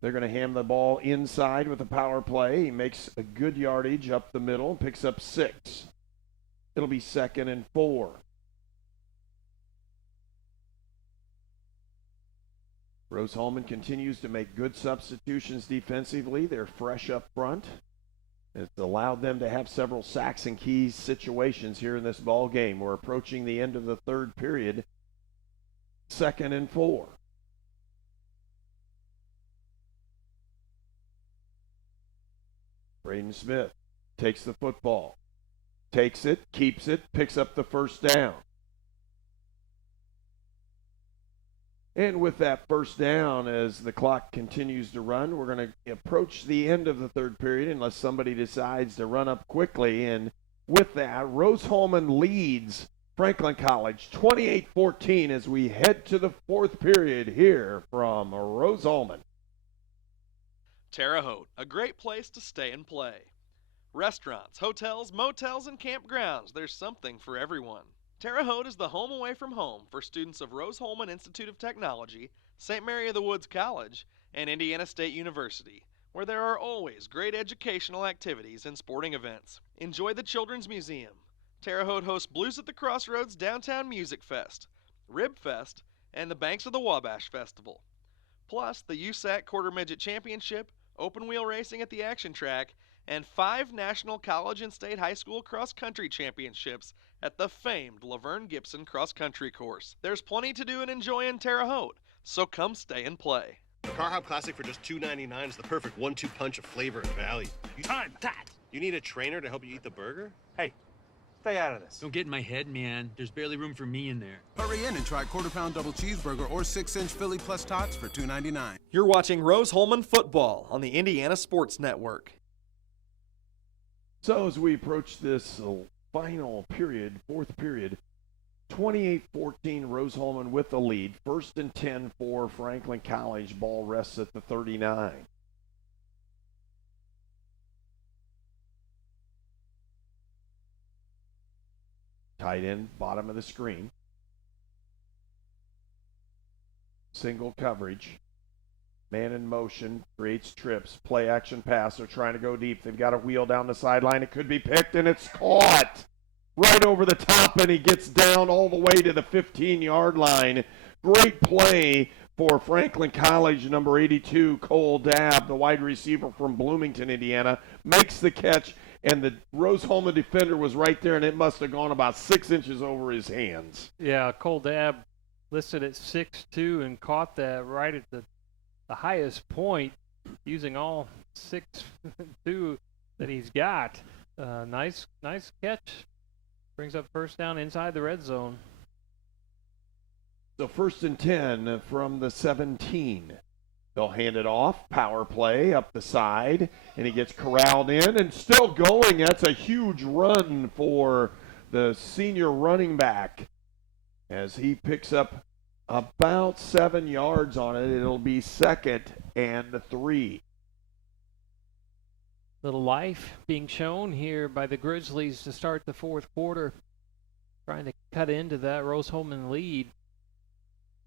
They're going to hand the ball inside with a power play. He makes a good yardage up the middle, picks up 6. It'll be 2nd and 4. Rose-Hulman continues to make good substitutions defensively. They're fresh up front. It's allowed them to have several sacks and key situations here in this ball game. We're approaching the end of the third period. 2nd and 4. Braden Smith takes the football, takes it, keeps it, picks up the first down. And with that first down, as the clock continues to run, we're going to approach the end of the third period unless somebody decides to run up quickly. And with that, Rose-Hulman leads Franklin College 28-14 as we head to the fourth period here from Rose-Hulman. Terre Haute, a great place to stay and play. Restaurants, hotels, motels, and campgrounds, there's something for everyone. Terre Haute is the home away from home for students of Rose-Hulman Institute of Technology, St. Mary of the Woods College, and Indiana State University, where there are always great educational activities and sporting events. Enjoy the Children's Museum. Terre Haute hosts Blues at the Crossroads Downtown Music Fest, Rib Fest, and the Banks of the Wabash Festival. Plus the USAC Quarter Midget Championship, open wheel racing at the Action Track, and 5 national college and state high school cross-country championships at the famed Laverne Gibson cross-country course. There's plenty to do and enjoy in Terre Haute, so come stay and play. Car Hop Classic for just $2.99 is the perfect 1-2 punch of flavor and value. Time that! You need a trainer to help you eat the burger? Hey, stay out of this. Don't get in my head, man. There's barely room for me in there. Hurry in and try quarter-pound double cheeseburger or 6-inch Philly plus tots for $2.99. You're watching Rose-Hulman football on the Indiana Sports Network. So as we approach this final period, fourth period, 28-14 Rose-Hulman with the lead. 1st and 10 for Franklin College. Ball rests at the 39. Tight end, bottom of the screen. Single coverage. Man in motion, creates trips, play action pass. They're trying to go deep. They've got a wheel down the sideline. It could be picked, and it's caught right over the top, and he gets down all the way to the 15-yard line. Great play for Franklin College, number 82, Cole Dabb, the wide receiver from Bloomington, Indiana, makes the catch, and the Rose-Hulman defender was right there, and it must have gone about 6 inches over his hands. Yeah, Cole Dabb listed at 6'2" and caught that right at the highest point using all 6'2" that he's got. Nice catch. Brings up first down inside the red zone. So 1st and 10 from the 17. They'll hand it off. Power play up the side. And he gets corralled in and still going. That's a huge run for the senior running back as he picks up about 7 yards on it. It'll be 2nd and 3. Little life being shown here by the Grizzlies to start the fourth quarter, trying to cut into that Rose-Hulman lead.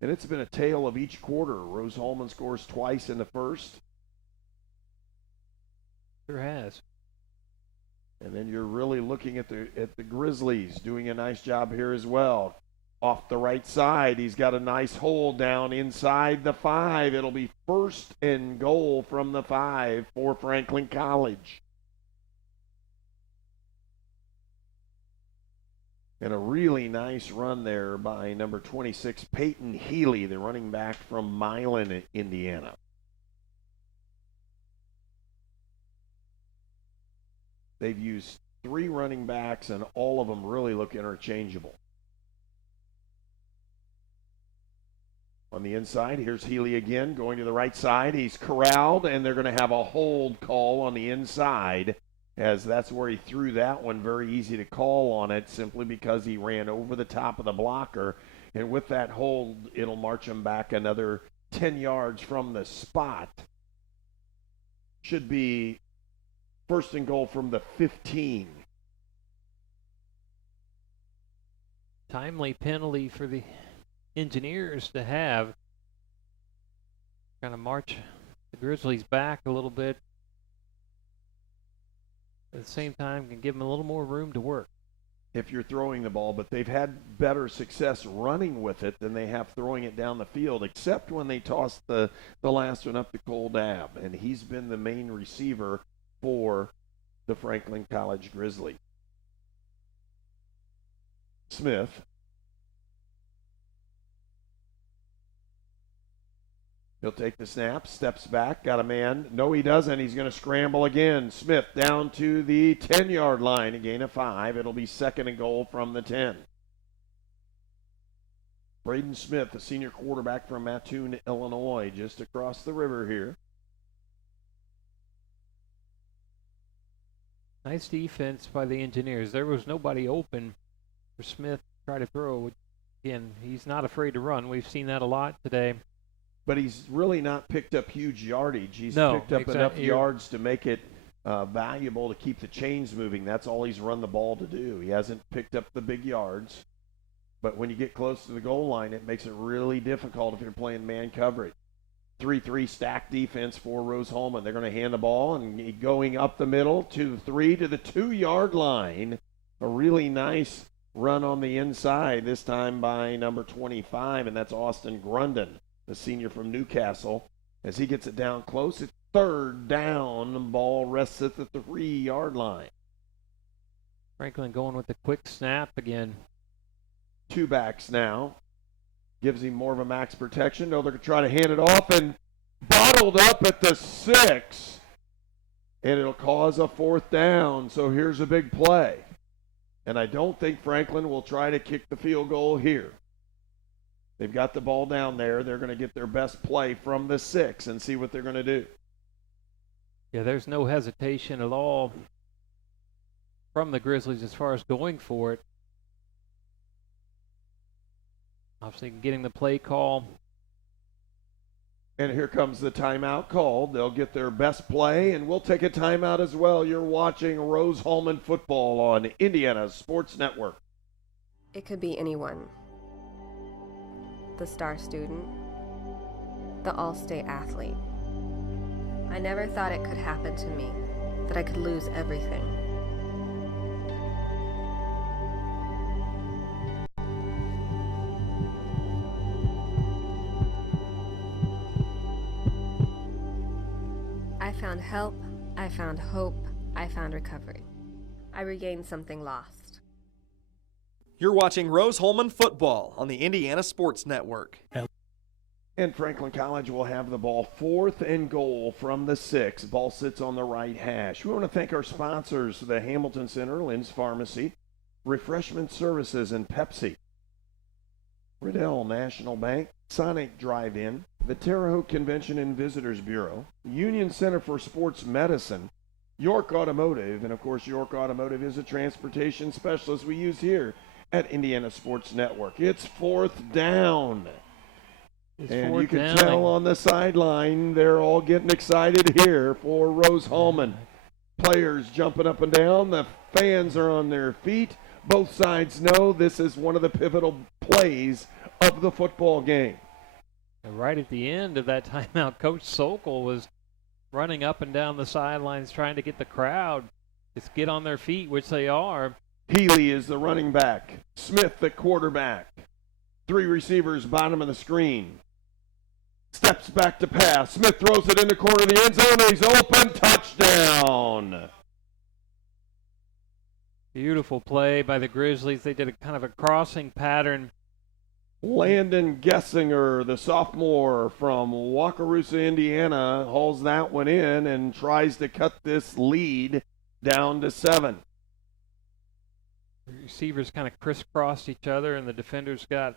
And it's been a tale of each quarter. Rose-Hulman scores twice in the first. Sure has. And then you're really looking at the Grizzlies doing a nice job here as well. Off the right side, he's got a nice hole down inside the 5. It'll be 1st and goal from the 5 for Franklin College. And a really nice run there by number 26, Peyton Healy, the running back from Milan, Indiana. They've used 3 running backs, and all of them really look interchangeable. On the inside, here's Healy again, going to the right side. He's corralled, and they're going to have a hold call on the inside, as that's where he threw that one. Very easy to call on it, simply because he ran over the top of the blocker. And with that hold, it'll march him back another 10 yards from the spot. Should be 1st and goal from the 15. Timely penalty for the Engineers to have. Kind of march the Grizzlies back a little bit. At the same time, can give them a little more room to work. If you're throwing the ball, but they've had better success running with it than they have throwing it down the field, except when they tossed the last one up to Cole Dabb, and he's been the main receiver for the Franklin College Grizzly. Smith. He'll take the snap, steps back, got a man. No, he doesn't. He's going to scramble again. Smith down to the 10-yard line, a gain of 5. It'll be 2nd and goal from the 10. Braden Smith, the senior quarterback from Mattoon, Illinois, just across the river here. Nice defense by the Engineers. There was nobody open for Smith to try to throw. Again, he's not afraid to run. We've seen that a lot today. But he's really not picked up huge yardage. He's No, picked up exactly. enough yards to make it valuable to keep the chains moving. That's all he's run the ball to do. He hasn't picked up the big yards. But when you get close to the goal line, it makes it really difficult if you're playing man coverage. 3-3 stack defense for Rose-Hulman. They're going to hand the ball and going up the middle to the 3 to the 2-yard line. A really nice run on the inside, this time by number 25, and that's Austin Grundon, the senior from Newcastle. As he gets it down close, it's 3rd down. The ball rests at the 3-yard line. Franklin going with the quick snap again. 2 backs now. Gives him more of a max protection. No, they're going to try to hand it off and bottled up at the 6. And it'll cause a 4th down. So here's a big play. And I don't think Franklin will try to kick the field goal here. They've got the ball down there. They're going to get their best play from the 6 and see what they're going to do. Yeah, there's no hesitation at all from the Grizzlies as far as going for it. Obviously getting the play call. And here comes the timeout called. They'll get their best play, and we'll take a timeout as well. You're watching Rose-Hulman football on Indiana Sports Network. It could be anyone. The star student, the all-state athlete. I never thought it could happen to me, that I could lose everything. I found help, I found hope, I found recovery. I regained something lost. You're watching Rose-Hulman football on the Indiana Sports Network. And Franklin College will have the ball 4th and goal from the 6. Ball sits on the right hash. We want to thank our sponsors, the Hamilton Center, Lynn's Pharmacy, Refreshment Services, and Pepsi. Riddell National Bank, Sonic Drive-In, the Terre Haute Convention and Visitors Bureau, Union Center for Sports Medicine, York Automotive, and of course York Automotive is a transportation specialist we use here at Indiana Sports Network. It's 4th down. And you can tell on the sideline, they're all getting excited here for Rose-Hulman. Players jumping up and down. The fans are on their feet. Both sides know this is one of the pivotal plays of the football game. And right at the end of that timeout, Coach Sokol was running up and down the sidelines trying to get the crowd to get on their feet, which they are. Healy is the running back. Smith the quarterback. 3 receivers bottom of the screen. Steps back to pass. Smith throws it in the corner of the end zone. He's open. Touchdown. Beautiful play by the Grizzlies. They did a kind of a crossing pattern. Landon Gessinger, the sophomore from Wakarusa, Indiana, hauls that one in and tries to cut this lead down to 7. The receivers kind of crisscrossed each other, and the defenders got a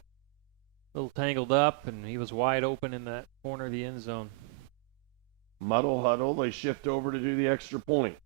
little tangled up, and he was wide open in that corner of the end zone. Muddle huddle. They shift over to do the extra point.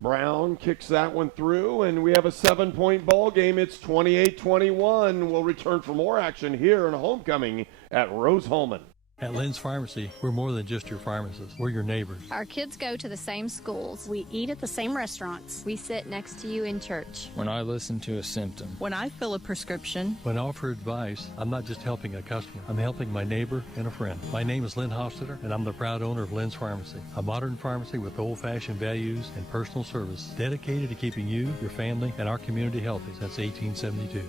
Brown kicks that one through, and we have a 7-point ball game. It's 28-21. We'll return for more action here in homecoming at Rose-Hulman. At Lynn's Pharmacy, we're more than just your pharmacist. We're your neighbors. Our kids go to the same schools. We eat at the same restaurants. We sit next to you in church. When I listen to a symptom. When I fill a prescription. When I offer advice, I'm not just helping a customer. I'm helping my neighbor and a friend. My name is Lynn Hofstetter, and I'm the proud owner of Lynn's Pharmacy, a modern pharmacy with old-fashioned values and personal service, dedicated to keeping you, your family, and our community healthy since 1872.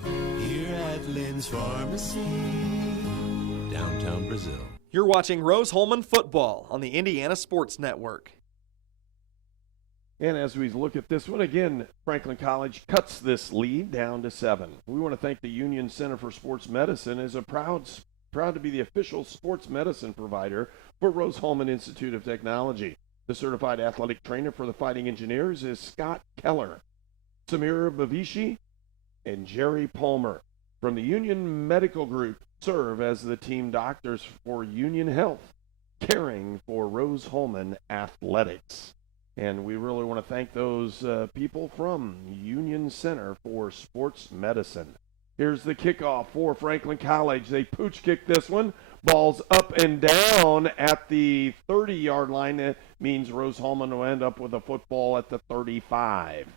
Here at Lynn's Pharmacy, downtown Brazil. You're watching Rose-Hulman football on the Indiana Sports Network. And as we look at this one, again, Franklin College cuts this lead down to 7. We want to thank the Union Center for Sports Medicine as a proud to be the official sports medicine provider for Rose-Hulman Institute of Technology. The certified athletic trainer for the Fighting Engineers is Scott Keller, Samira Bavishi, and Jerry Palmer. From the Union Medical Group, serve as the team doctors for Union Health, caring for Rose-Hulman Athletics. And we really want to thank those people from Union Center for Sports Medicine. Here's the kickoff for Franklin College. They pooch kick this one. Ball's up and down at the 30-yard line. That means Rose-Hulman will end up with a football at the 35.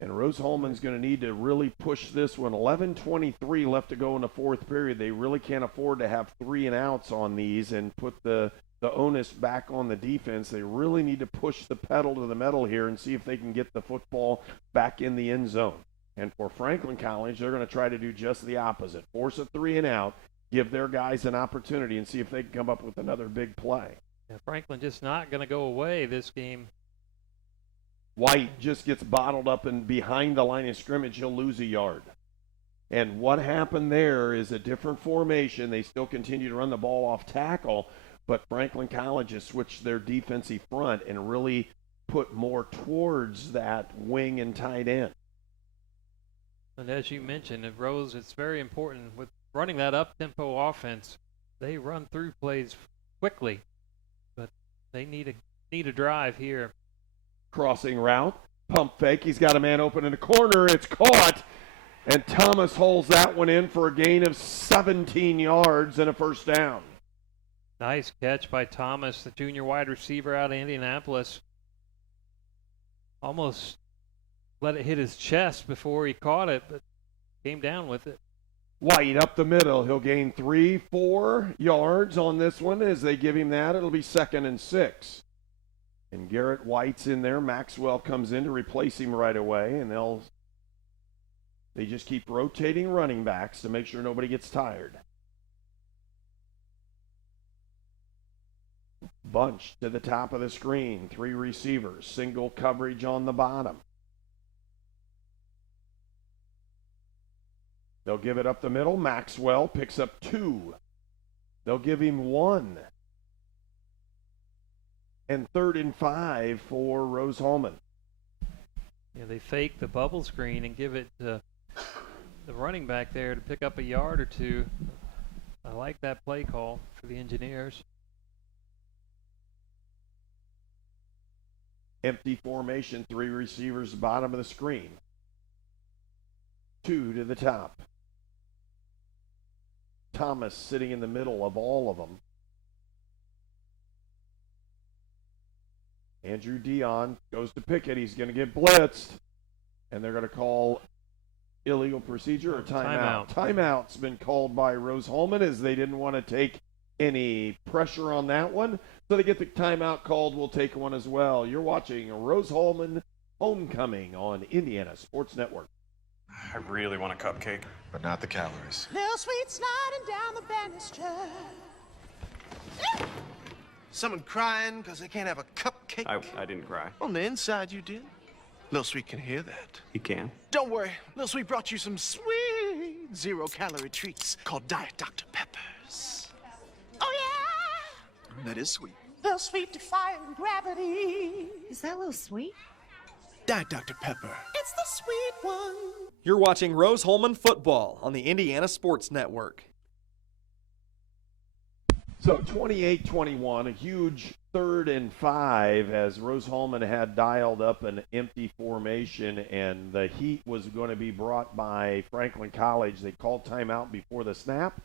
And Rose-Hulman's going to need to really push this one. 11:23 left to go in the fourth period. They really can't afford to have 3 and outs on these and put the onus back on the defense. They really need to push the pedal to the metal here and see if they can get the football back in the end zone. And for Franklin College, they're going to try to do just the opposite. Force a 3 and out, give their guys an opportunity, and see if they can come up with another big play. Yeah, Franklin just not going to go away this game. White just gets bottled up and behind the line of scrimmage, he'll lose a yard. And what happened there is a different formation. They still continue to run the ball off tackle, but Franklin College has switched their defensive front and really put more towards that wing and tight end. And as you mentioned, at Rose, it's very important with running that up-tempo offense. They run through plays quickly, but they need a drive here. Crossing route, pump fake. He's got a man open in the corner. It's caught, and Thomas holds that one in for a gain of 17 yards and a first down. Nice catch by Thomas, the junior wide receiver out of Indianapolis. Almost let it hit his chest before he caught it, but came down with it. White up the middle. He'll gain 3-4 yards on this one. As they give him that, it'll be 2nd and 6. And Garrett White's in there. Maxwell comes in to replace him right away, and they just keep rotating running backs to make sure nobody gets tired. Bunch to the top of the screen. 3 receivers. Single coverage on the bottom. They'll give it up the middle. Maxwell picks up 2. They'll give him 1. And 3rd and 5 for Rose-Hulman. Yeah, they fake the bubble screen and give it to the running back there to pick up a yard or 2. I like that play call for the Engineers. Empty formation, 3 receivers, bottom of the screen. 2 to the top. Thomas sitting in the middle of all of them. Andrew Dion goes to Pickett. He's going to get blitzed. And they're going to call illegal procedure or timeout. Timeout's been called by Rose-Hulman as they didn't want to take any pressure on that one. So they get the timeout called. We'll take one as well. You're watching Rose-Hulman Homecoming on Indiana Sports Network. I really want a cupcake, but not the calories. Little sweet sliding down the banister. Someone crying because they can't have a cupcake? I didn't cry. On the inside, you did. Little Sweet can hear that. He can. Don't worry. Little Sweet brought you some sweet zero-calorie treats called Diet Dr. Peppers. Oh, yeah. That is sweet. Little Sweet defying gravity. Is that Little Sweet? Diet Dr. Pepper. It's the sweet one. You're watching Rose-Hulman football on the Indiana Sports Network. So 28-21, a huge 3rd and 5 as Rose-Hulman had dialed up an empty formation, and the heat was going to be brought by Franklin College. They called timeout before the snap,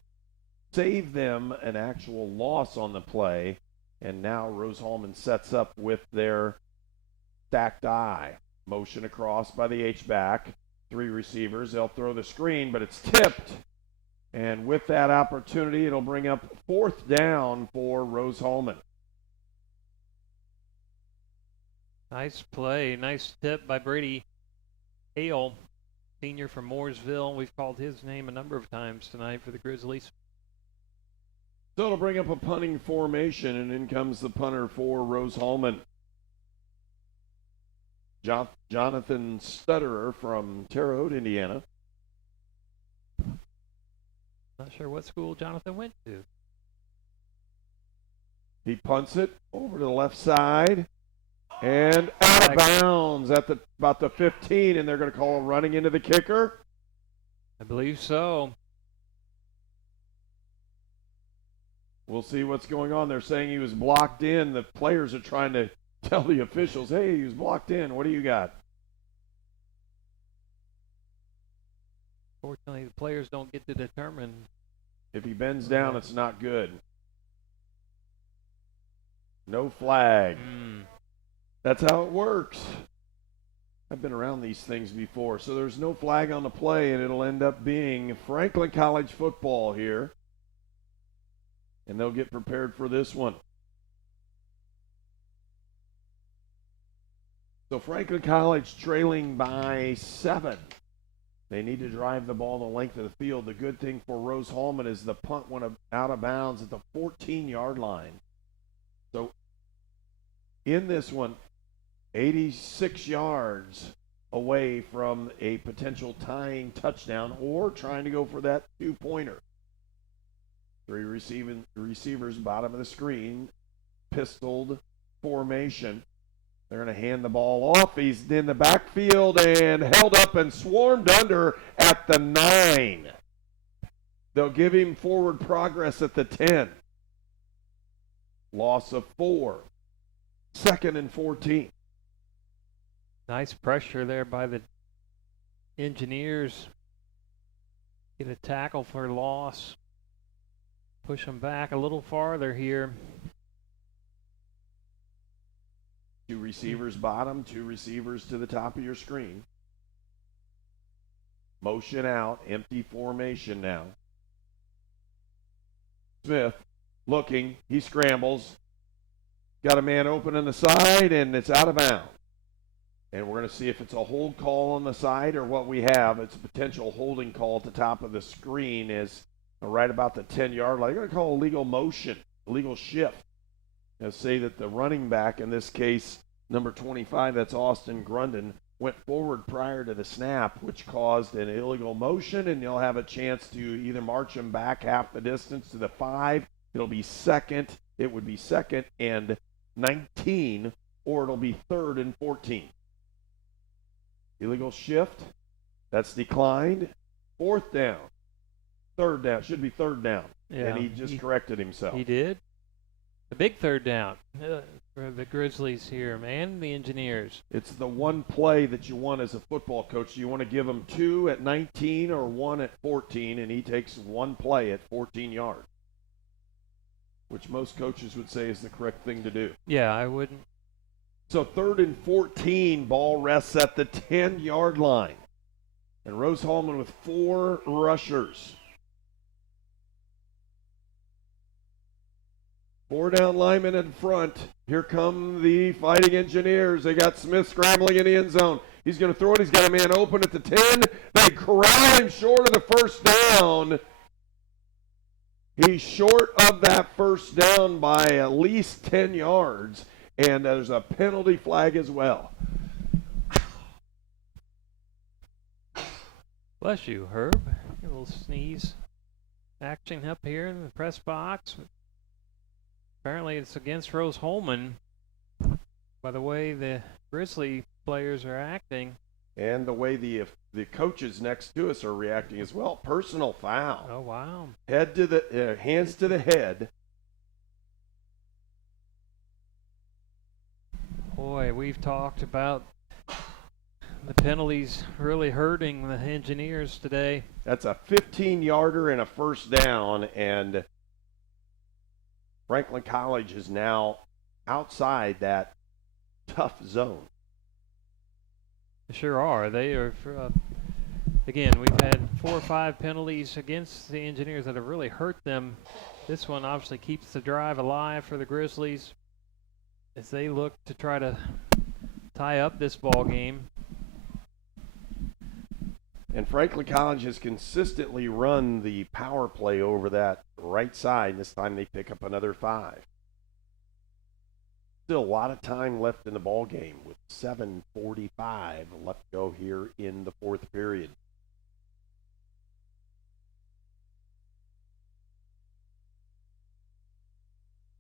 saved them an actual loss on the play, and now Rose-Hulman sets up with their stacked eye. Motion across by the H-back. 3 receivers. They'll throw the screen, but it's tipped. And with that opportunity, it'll bring up 4th down for Rose-Hulman. Nice play. Nice tip by Brady Hale. senior from Mooresville. We've called his name a number of times tonight for the Grizzlies. So it'll bring up a punting formation, and in comes the punter for Rose-Hulman. Jonathan Stutterer from Terre Haute, Indiana. Not sure what school Jonathan went to. He punts it over to the left side and out of bounds at about the 15, and they're going to call running into the kicker. I believe so. We'll see what's going on. They're saying he was blocked in. The players are trying to tell the officials, hey, he was blocked in. What do you got? Fortunately, the players don't get to determine. If he bends down, it's not good. No flag. That's how it works. I've been around these things before. So there's no flag on the play, and it'll end up being Franklin College football here. And they'll get prepared for this one. So Franklin College trailing by 7. They need to drive the ball the length of the field. The good thing for Rose-Hulman is the punt went out of bounds at the 14-yard line. So in this one, 86 yards away from a potential tying touchdown or trying to go for that 2-pointer. 3 receivers, bottom of the screen, pistoled formation. They're going to hand the ball off. He's in the backfield and held up and swarmed under at the 9. They'll give him forward progress at the 10. Loss of 4. 2nd and 14. Nice pressure there by the Engineers. Get a tackle for loss. Push them back a little farther here. 2 receivers bottom, 2 receivers to the top of your screen. Motion out, empty formation now. Smith looking, he scrambles. Got a man open on the side, and it's out of bounds. And we're going to see if it's a hold call on the side or what we have. It's a potential holding call at the top of the screen is right about the 10-yard line. They're going to call illegal motion, illegal shift. And say that the running back, in this case, number 25, that's Austin Grunden, went forward prior to the snap, which caused an illegal motion, and you'll have a chance to either march him back half the distance to the 5. It'll be second. It would be 2nd and 19, or it'll be 3rd and 14. Illegal shift. That's declined. 4th down. 3rd down. Should be 3rd down. Yeah, and he just corrected himself. He did. The big 3rd down for the Grizzlies here, man, the Engineers. It's the one play that you want as a football coach. You want to give him 2 at 19 or 1 at 14, and he takes 1 play at 14 yards, which most coaches would say is the correct thing to do. Yeah, I wouldn't. So 3rd and 14, ball rests at the 10-yard line. And Rose-Hulman with 4 rushers. 4 down linemen in front. Here come the Fighting Engineers. They got Smith scrambling in the end zone. He's going to throw it. He's got a man open at the 10. They corral him short of the 1st down. He's short of that 1st down by at least 10 yards. And there's a penalty flag as well. Bless you, Herb. A little sneeze action up here in the press box. Apparently it's against Rose-Hulman by the way the Grizzly players are acting. And the way the coaches next to us are reacting as well. Personal foul. Oh, wow. Head to the hands to the head. Boy, we've talked about the penalties really hurting the Engineers today. That's a 15-yarder and a 1st down, and Franklin College is now outside that tough zone. They sure are. They are, again, we've had 4 or 5 penalties against the Engineers that have really hurt them. This one obviously keeps the drive alive for the Grizzlies as they look to try to tie up this ball game. And Franklin College has consistently run the power play over that right side. This time they pick up another 5. Still a lot of time left in the ball game with 7:45 left to go here in the fourth period.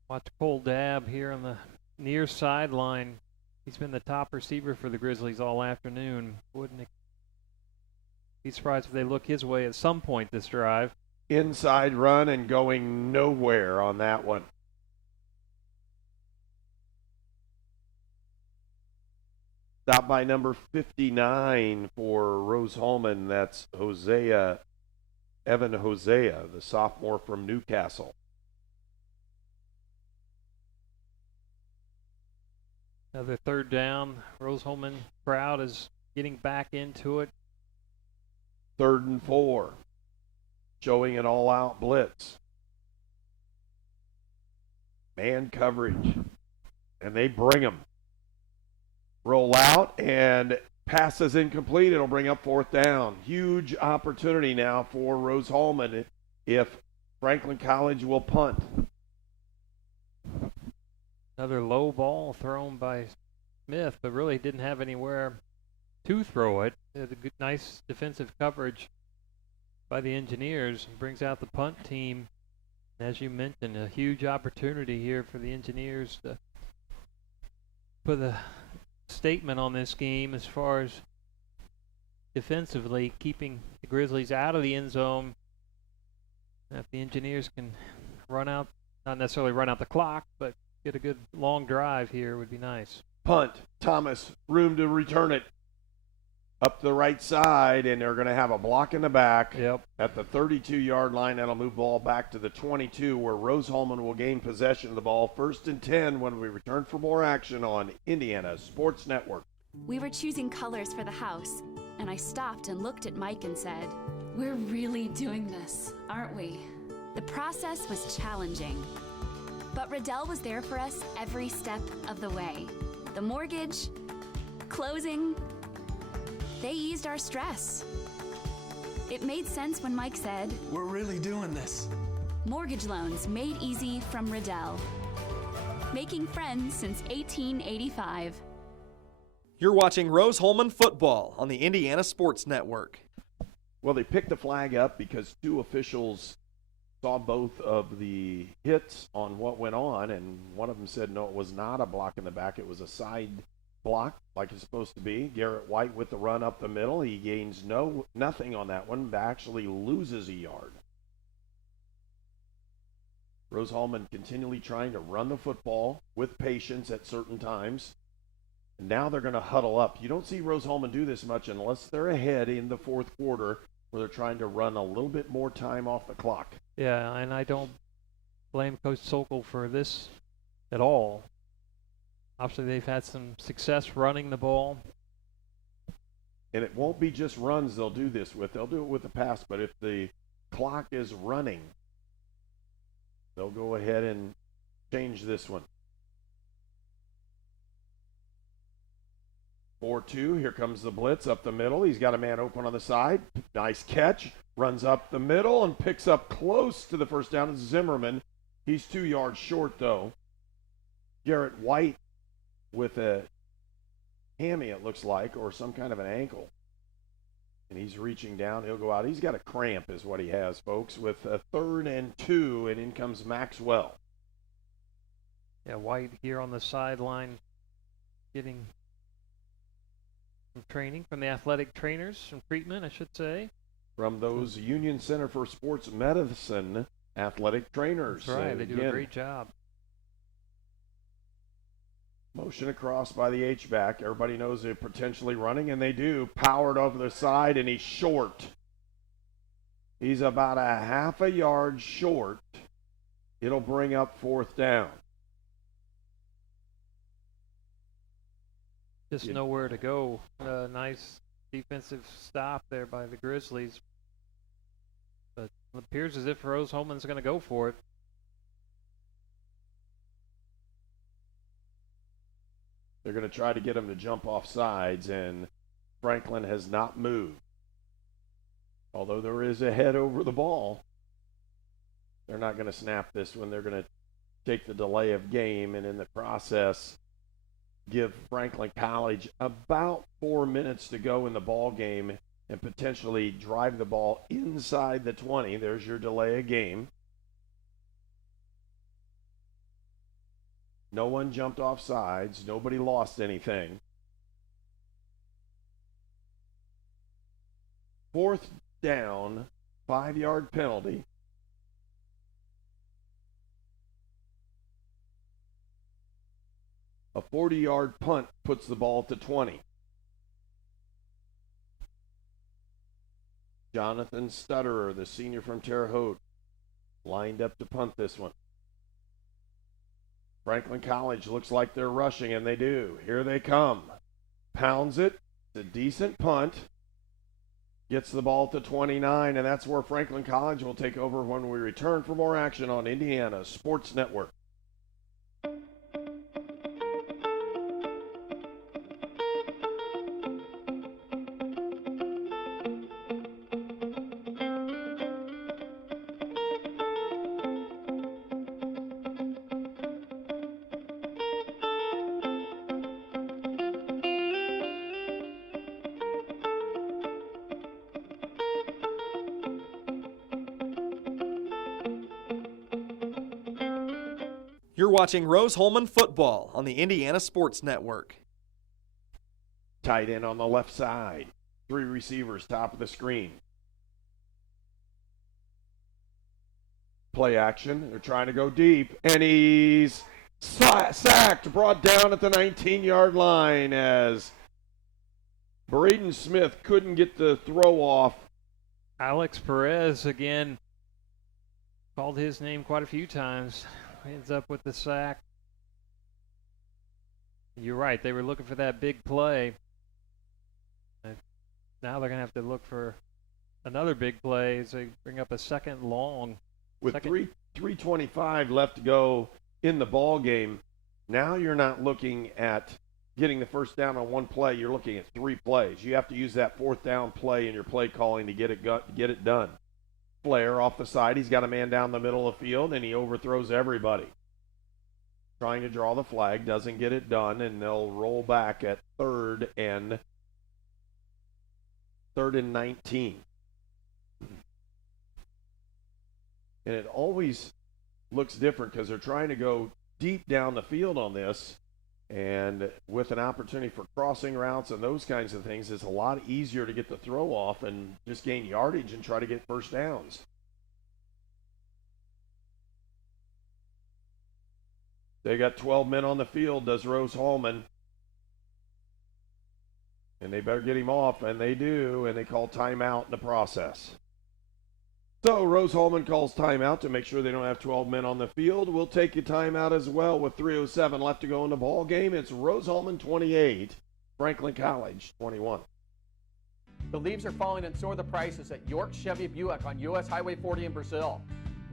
Watch Cole Dabb here on the near sideline. He's been the top receiver for the Grizzlies all afternoon. Wouldn't be surprised if they look his way at some point this drive. Inside run and going nowhere on that one. Stop by number 59 for Rose-Hulman. That's Evan Hosea, the sophomore from Newcastle. Another third down. Rose-Hulman crowd is getting back into it. 3rd and 4. Showing an all-out blitz. Man coverage. And they bring them. Roll out and passes incomplete. It'll bring up 4th down. Huge opportunity now for Rose-Hulman if Franklin College will punt. Another low ball thrown by Smith, but really didn't have anywhere to throw it. It had a good, nice defensive coverage by the Engineers. Brings out the punt team. As you mentioned, a huge opportunity here for the Engineers to put a statement on this game as far as defensively keeping the Grizzlies out of the end zone. If the Engineers can run out, not necessarily run out the clock, but get a good long drive here would be nice. Punt. Thomas, room to return it. Up the right side, and they're going to have a block in the back. Yep. At the 32-yard line. That'll move the ball back to the 22, where Rose-Hulman will gain possession of the ball. 1st and 10 when we return for more action on Indiana Sports Network. We were choosing colors for the house, and I stopped and looked at Mike and said, "We're really doing this, aren't we?" The process was challenging, but Riddell was there for us every step of the way. The mortgage, closing, they eased our stress. It made sense when Mike said, "We're really doing this." Mortgage loans made easy from Riddell. Making friends since 1885. You're watching Rose-Hulman football on the Indiana Sports Network. Well, they picked the flag up because 2 officials saw both of the hits on what went on, and one of them said no, it was not a block in the back. It was a side block like it's supposed to be. Garrett White with the run up the middle. He gains nothing on that one, but actually loses a yard. Rose-Hulman continually trying to run the football with patience at certain times. And now they're going to huddle up. You don't see Rose-Hulman do this much unless they're ahead in the 4th quarter, where they're trying to run a little bit more time off the clock. Yeah, and I don't blame Coach Sokol for this at all. Obviously, they've had some success running the ball. And it won't be just runs they'll do this with. They'll do it with the pass, but if the clock is running, they'll go ahead and change this one. 4-2, here comes the blitz up the middle. He's got a man open on the side. Nice catch. Runs up the middle and picks up close to the first down. It's Zimmerman. He's 2 yards short, though. Garrett White with a hammy, it looks like, or some kind of an ankle. And he's reaching down. He'll go out. He's got a cramp is what he has, folks, with a 3rd and 2, and in comes Maxwell. Yeah, White here on the sideline getting some training from the athletic trainers, some treatment, I should say. From those Union Center for Sports Medicine athletic trainers. That's right, they do a great job. Motion across by the H-back. Everybody knows they're potentially running, and they do. Powered over the side, and he's short. He's about a half a yard short. It'll bring up 4th down. Just nowhere to go. Nice defensive stop there by the Grizzlies. But it appears as if Rose-Hulman's going to go for it. They're going to try to get him to jump off sides, and Franklin has not moved. Although there is a head over the ball, they're not going to snap this one. They're going to take the delay of game and in the process give Franklin College about 4 minutes to go in the ball game and potentially drive the ball inside the 20. There's your delay of game. No one jumped off sides. Nobody lost anything. 4th down, 5-yard penalty. A 40-yard punt puts the ball at the 20. Jonathan Stutterer, the senior from Terre Haute, lined up to punt this one. Franklin College looks like they're rushing, and they do. Here they come. Pounds it. It's a decent punt. Gets the ball to 29, and that's where Franklin College will take over when we return for more action on Indiana Sports Network. You're watching Rose-Hulman football on the Indiana Sports Network. Tight end on the left side. 3 receivers, top of the screen. Play action. They're trying to go deep, and he's sacked, brought down at the 19-yard line as Braden Smith couldn't get the throw off. Alex Perez again called his name quite a few times. Ends up with the sack. You're right. They were looking for that big play. Now they're going to have to look for another big play as they bring up a second long. With 3:25 left to go in the ball game, now you're not looking at getting the first down on one play. You're looking at 3 plays. You have to use that 4th down play in your play calling to get it done. Flair off the side. He's got a man down the middle of the field, and he overthrows everybody. Trying to draw the flag, doesn't get it done, and they'll roll back at 3rd and 19. And it always looks different because they're trying to go deep down the field on this, and with an opportunity for crossing routes and those kinds of things, it's a lot easier to get the throw off and just gain yardage and try to get first downs. They got 12 men on the field, does Rose-Hulman. And they better get him off, and they do, and they call timeout in the process. So Rose-Hulman calls timeout to make sure they don't have 12 men on the field. We'll take a timeout as well with 3:07 left to go in the ball game. It's Rose-Hulman 28, Franklin College 21. The leaves are falling and so are the prices at York Chevy Buick on US Highway 40 in Brazil.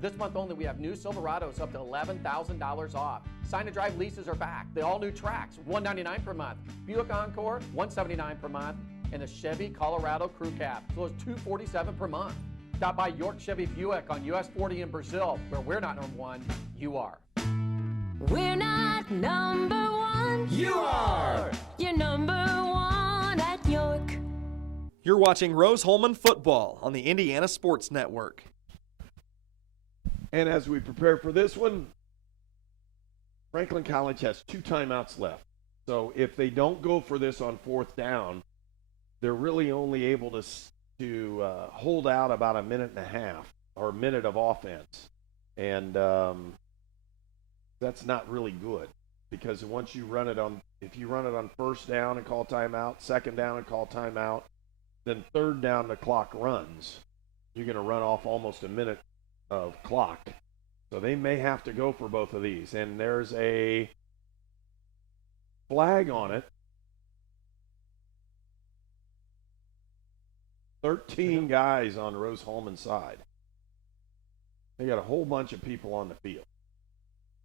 This month only, we have new Silverados up to $11,000 off. Sign and drive leases are back. The all new Trax, $199 per month. Buick Encore, $179 per month. And the Chevy Colorado Crew Cab, so it's $247 per month. Stop by York Chevy Buick on US 40 in Brazil, where we're not number one, you are. We're not number one. You are. You're number one at York. You're watching Rose-Hulman football on the Indiana Sports Network. And as we prepare for this one, Franklin College has 2 timeouts left. So if they don't go for this on 4th down, they're really only able to hold out about a minute and a half or a minute of offense. And that's not really good because once you run it on, if you run it on 1st down and call timeout, 2nd down and call timeout, then 3rd down the clock runs, you're going to run off almost a minute of clock. So they may have to go for both of these. And there's a flag on it. 13 guys on Rose-Hulman's side. They got a whole bunch of people on the field.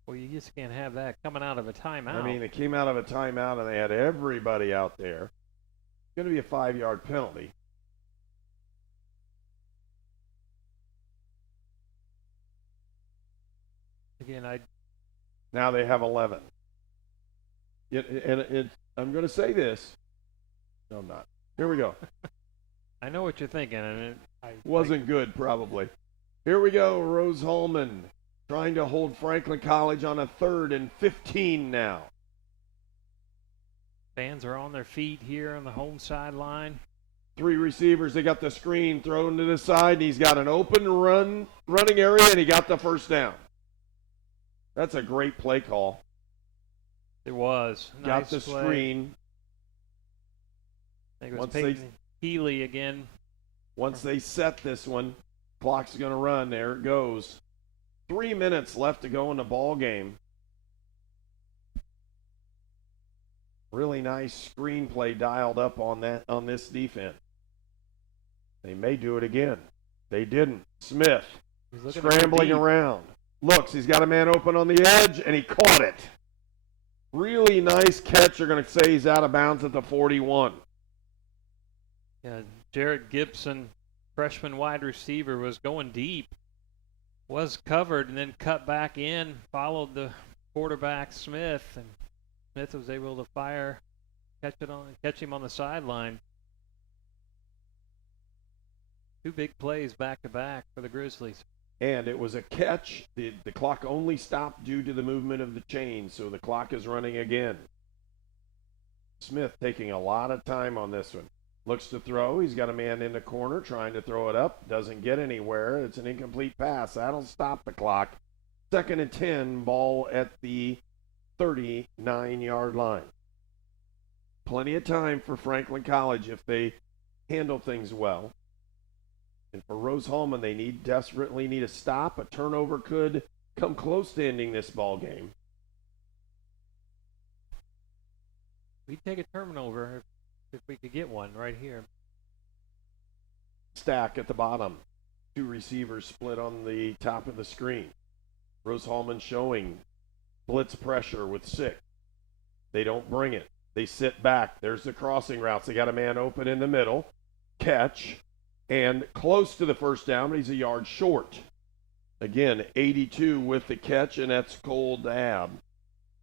Well, you just can't have that coming out of a timeout. I mean, it came out of a timeout, and they had everybody out there. It's going to be a 5-yard penalty. Again, Now they have 11. I'm going to say this. No, I'm not. Here we go. I know what you're thinking, and Wasn't good, probably. Here we go. Rose-Hulman trying to hold Franklin College on a 3rd and 15 now. Fans are on their feet here on the home sideline. 3 receivers. They got the screen thrown to the side. And he's got an open running area, and he got the first down. That's a great play call. It was. Got Nice the play. screen. I think it was Peyton Healy again. Once they set this one, clock's going to run. There it goes. 3 minutes left to go in the ball game. Really nice screenplay dialed up on this defense. They may do it again. They didn't. Smith scrambling around. Looks, he's got a man open on the edge, and he caught it. Really nice catch. They're going to say he's out of bounds at the 41. Yeah, Jarrett Gibson, freshman wide receiver, was going deep. Was covered and then cut back in, followed the quarterback Smith, and Smith was able to catch him on the sideline. 2 big plays back to back for the Grizzlies. And it was a catch. The clock only stopped due to the movement of the chain, so the clock is running again. Smith taking a lot of time on this one. Looks to throw. He's got a man in the corner trying to throw it up. Doesn't get anywhere. It's an incomplete pass. That'll stop the clock. 2nd and 10, ball at the 39-yard line. Plenty of time for Franklin College if they handle things well. And for Rose-Hulman, they desperately need a stop. A turnover could come close to ending this ball game. We'd take a turnover if we could get one right here. Stack at the bottom. 2 receivers split on the top of the screen. Rose-Hulman showing blitz pressure with 6. They don't bring it. They sit back. There's the crossing routes. They got a man open in the middle. Catch. And close to the first down, but he's a yard short. Again, 82 with the catch, and that's Cole Dabb,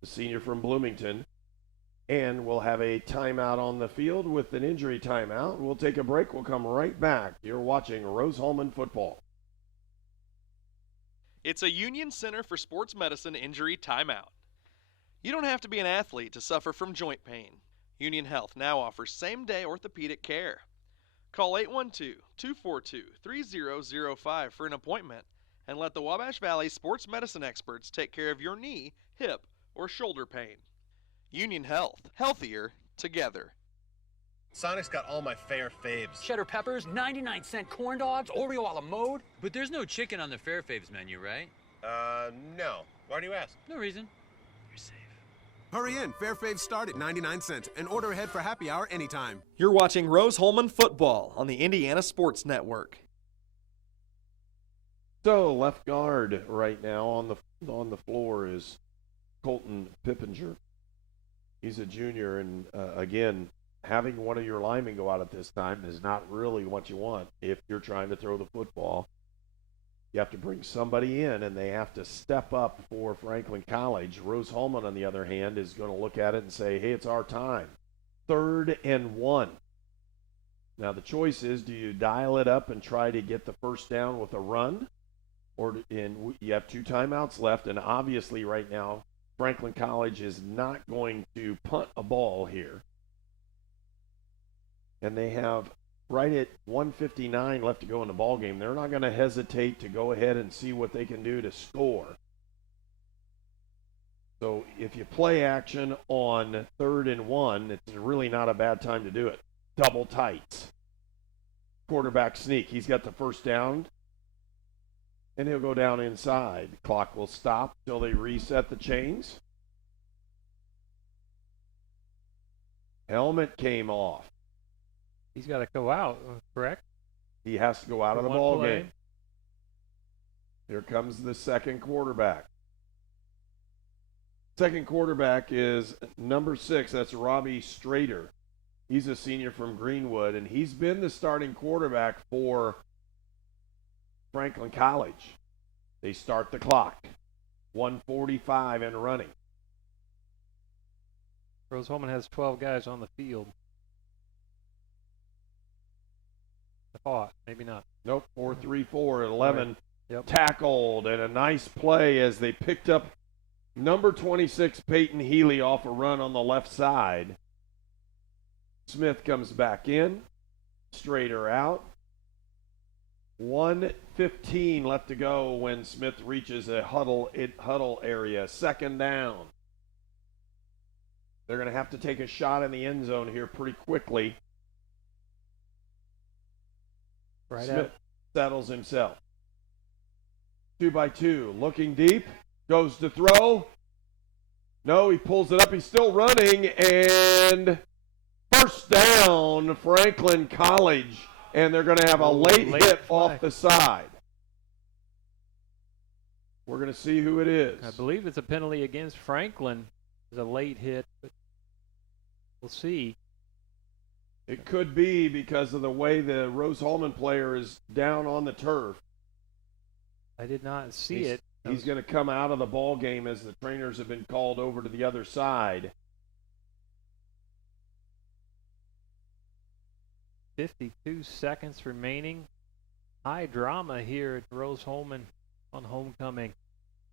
the senior from Bloomington. And we'll have a timeout on the field with an injury timeout. We'll take a break. We'll come right back. You're watching Rose-Hulman football. It's a Union Center for Sports Medicine injury timeout. You don't have to be an athlete to suffer from joint pain. Union Health now offers same-day orthopedic care. Call 812-242-3005 for an appointment and let the Wabash Valley sports medicine experts take care of your knee, hip, or shoulder pain. Union Health. Healthier together. Sonic's got all my fair faves. Cheddar peppers, 99-cent corn dogs, Oreo a la mode. But there's no chicken on the Fair Faves menu, right? No. Why do you ask? No reason. You're safe. Hurry in. Fair Faves start at 99 cents and order ahead for happy hour anytime. You're watching Rose-Hulman football on the Indiana Sports Network. So left guard right now on the floor is Colton Pippinger. He's a junior, and again, having one of your linemen go out at this time is not really what you want if you're trying to throw the football. You have to bring somebody in, and they have to step up for Franklin College. Rose-Hulman, on the other hand, is going to look at it and say, hey, it's our time. 3rd and 1. Now, the choice is, do you dial it up and try to get the first down with a run? And you have 2 timeouts left, and obviously right now, Franklin College is not going to punt a ball here. And they have right at 1:59 left to go in the ball game. They're not going to hesitate to go ahead and see what they can do to score. So if you play action on 3rd and 1, it's really not a bad time to do it. Double tights. Quarterback sneak. He's got the first down, and he'll go down inside. The clock will stop till they reset the chains. Helmet came off. He's got to go out, correct? He has to go out of the ball game. Here comes the second quarterback. Second quarterback is number 6. That's Robbie Strader. He's a senior from Greenwood, and he's been the starting quarterback for Franklin College. They start the clock. 1:45 and running. Rose-Hulman has 12 guys on the field. I thought, maybe not. Nope, 4-3-4 at 11. Right. Yep. Tackled, and a nice play as they picked up number 26, Peyton Healy, off a run on the left side. Smith comes back in, straighter out. 1:15 left to go when Smith reaches a huddle area. Second down. They're going to have to take a shot in the end zone here pretty quickly. Smith settles himself. 2-by-2, looking deep, goes to throw. No, he pulls it up. He's still running, and first down, Franklin College, and they're going to have a late hit off the side. We're going to see who it is. I believe it's a penalty against Franklin. It's a late hit, but we'll see. It could be because of the way the Rose-Hulman player is down on the turf. I did not see it. He's going to come out of the ball game as the trainers have been called over to the other side. 52 seconds remaining. High drama here at Rose-Hulman on homecoming.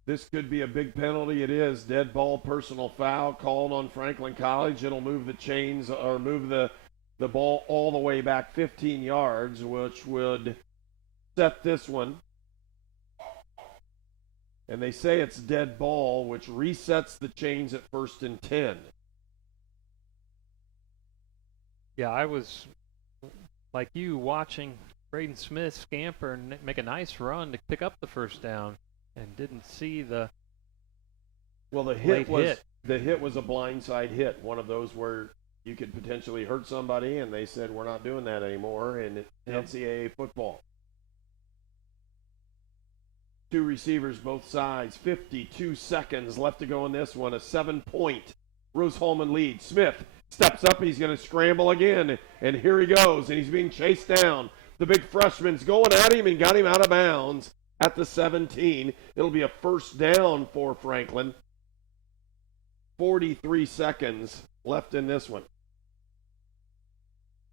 This could be a big penalty. It is. Dead ball, personal foul called on Franklin College. It'll move the chains or move the ball all the way back 15 yards, which would set this one. And they say it's dead ball, which resets the chains at 1st and 10. Yeah, I was, like you, watching Braden Smith scamper and make a nice run to pick up the first down and didn't see the the hit was a blindside hit, one of those where you could potentially hurt somebody, and they said we're not doing that anymore in NCAA football. Two receivers both sides, 52 seconds left to go in this one, a 7-point Rose-Hulman lead. Smith steps up, he's going to scramble again, and here he goes, and he's being chased down. The big freshman's going at him and got him out of bounds at the 17. It'll be a first down for Franklin. 43 seconds left in this one.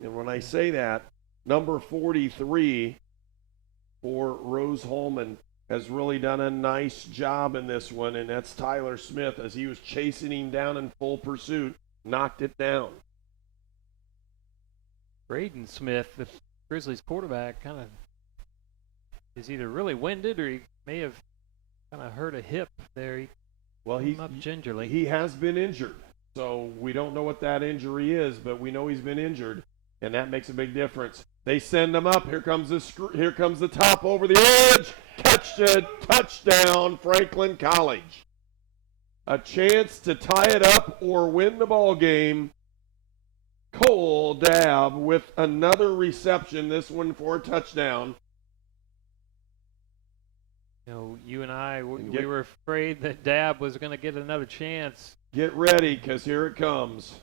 And when I say that, number 43 for Rose-Hulman has really done a nice job in this one, and that's Tyler Smith as he was chasing him down in full pursuit, knocked it down. Braden Smith, the Grizzlies quarterback, kind of is either really winded or he may have kind of hurt a hip there. He's up gingerly. He has been injured, so we don't know what that injury is, but we know he's been injured, and that makes a big difference. They send him up. Here comes the top over the edge. Touchdown, Franklin College. A chance to tie it up or win the ball game. Cole Dabb with another reception, this one for a touchdown. You know, you and I, we were afraid that Dabb was going to get another chance. Get ready, because here it comes.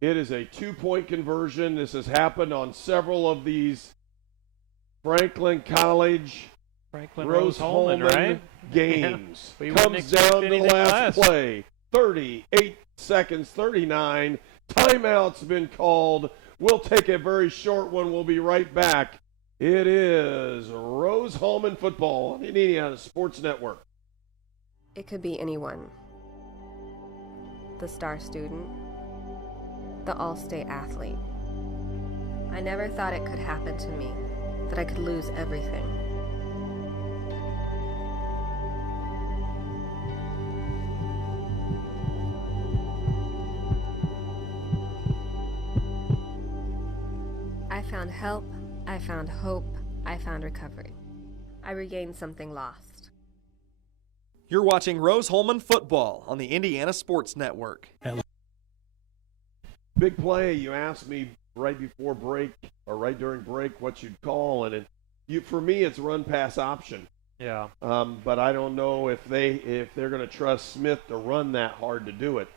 It is a 2-point conversion. This has happened on several of these Franklin College, Rose-Hulman right? games. Yeah, comes down to the last play. 38 seconds, 39. Timeout's been called. We'll take a very short one. We'll be right back. It is Rose-Hulman football on Indiana Sports Network. It could be anyone. The star student, the all-state athlete. I never thought it could happen to me, that I could lose everything. I found help, I found hope, I found recovery. I regained something lost. You're watching Rose-Hulman football on the Indiana Sports Network. Big play. You asked me right before break or right during break what you'd call, and for me it's run pass option. Yeah. But I don't know if they're going to trust Smith to run that hard to do it.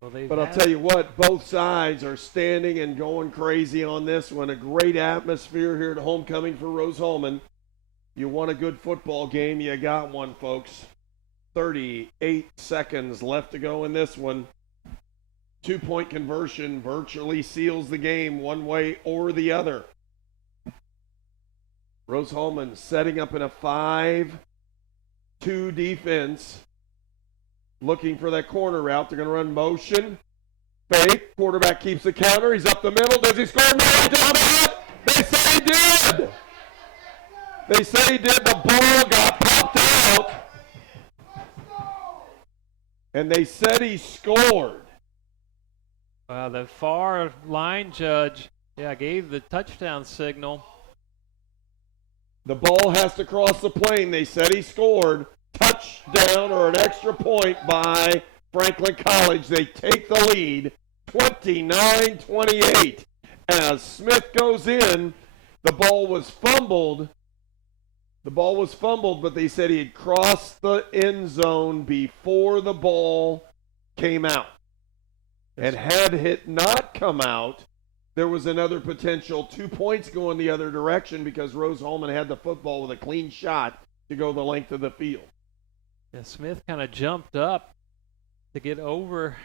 Well, but I'll tell you what, both sides are standing and going crazy on this one. A great atmosphere here at homecoming for Rose-Hulman. You want a good football game, you got one, folks. 38 seconds left to go in this one. 2-point conversion virtually seals the game one way or the other. Rose-Hulman setting up in a 5-2 defense. Looking for that corner route. They're going to run motion. Fake. Quarterback keeps the counter. He's up the middle. Does he score? No, he does not. They say he did. They say he did. The ball got popped out. And they said he scored. The far line judge, gave the touchdown signal. The ball has to cross the plane. They said he scored. Touchdown or an extra point by Franklin College. They take the lead, 29-28. As Smith goes in, the ball was fumbled. But they said he had crossed the end zone before the ball came out. And had it not come out, there was another potential 2 points going the other direction because Rose-Hulman had the football with a clean shot to go the length of the field. Yeah, Smith kind of jumped up to get over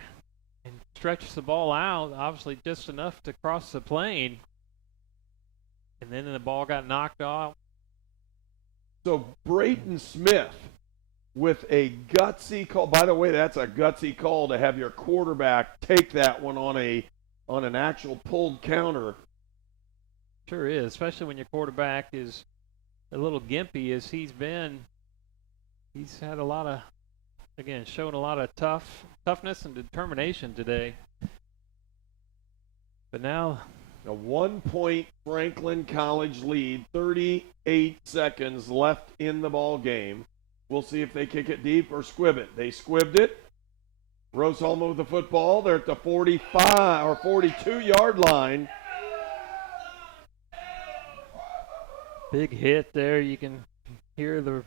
and stretch the ball out, obviously just enough to cross the plane. And then the ball got knocked off. So Brayton Smith with a gutsy call. By the way, that's a gutsy call to have your quarterback take that one on an actual pulled counter. Sure is, especially when your quarterback is a little gimpy as he's been. He's had shown a lot of toughness and determination today. But now a 1-point Franklin College lead, 38 seconds left in the ball game. We'll see if they kick it deep or squib it. They squibbed it. Rose-Hulman with the football. They're at the 45 or 42-yard line. Big hit there. You can hear the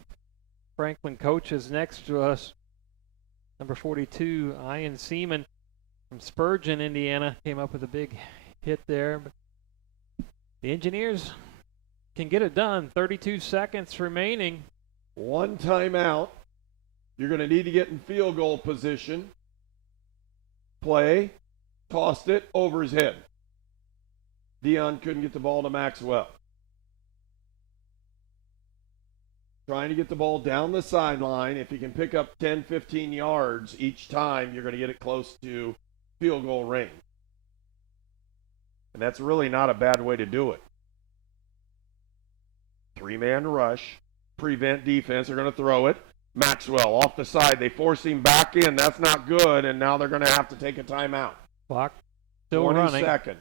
Franklin coaches next to us. Number 42, Ian Seaman from Spurgeon, Indiana, came up with a big hit there. But the Engineers can get it done. 32 seconds remaining. One timeout. You're going to need to get in field goal position. Play. Tossed it over his head. Dion couldn't get the ball to Maxwell. Trying to get the ball down the sideline. If you can pick up 10, 15 yards each time, you're going to get it close to field goal range. And that's really not a bad way to do it. 3-man rush. Prevent defense. They're going to throw it. Maxwell off the side. They force him back in. That's not good, and now they're going to have to take a timeout. Clock still 20 running. Second.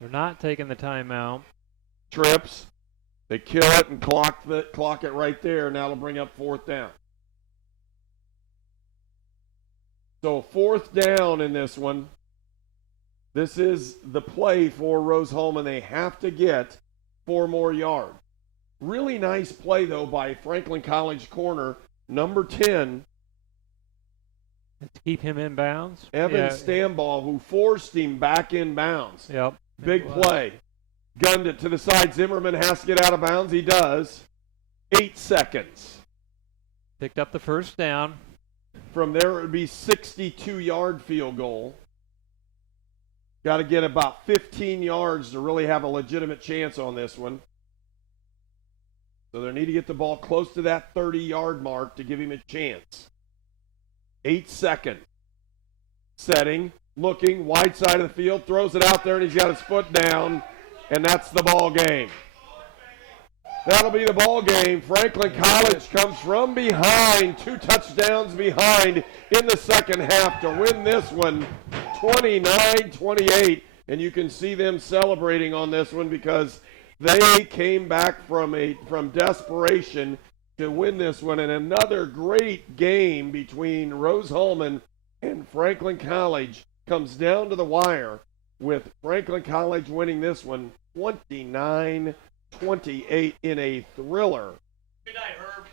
They're not taking the timeout. Trips. They kill it and clock it right there, and that'll bring up 4th down. So 4th down in this one. This is the play for Rose-Hulman. They have to get 4 more yards. Really nice play, though, by Franklin College corner, number 10. To keep him in bounds. Evan Stambaugh, who forced him back in bounds. Yep. Big play. Gunned it to the side. Zimmerman has to get out of bounds. He does. 8 seconds. Picked up the first down. From there, it would be 62-yard field goal. Got to get about 15 yards to really have a legitimate chance on this one. So they need to get the ball close to that 30-yard mark to give him a chance. 8 seconds. Setting, looking, wide side of the field, throws it out there, and he's got his foot down, and that's the ball game. That'll be the ball game. Franklin College comes from behind, 2 touchdowns behind in the second half to win this one 29-28. And you can see them celebrating on this one because they came back from desperation to win this one. And another great game between Rose-Hulman and Franklin College comes down to the wire with Franklin College winning this one 29-28 in a thriller. Good night, Herb.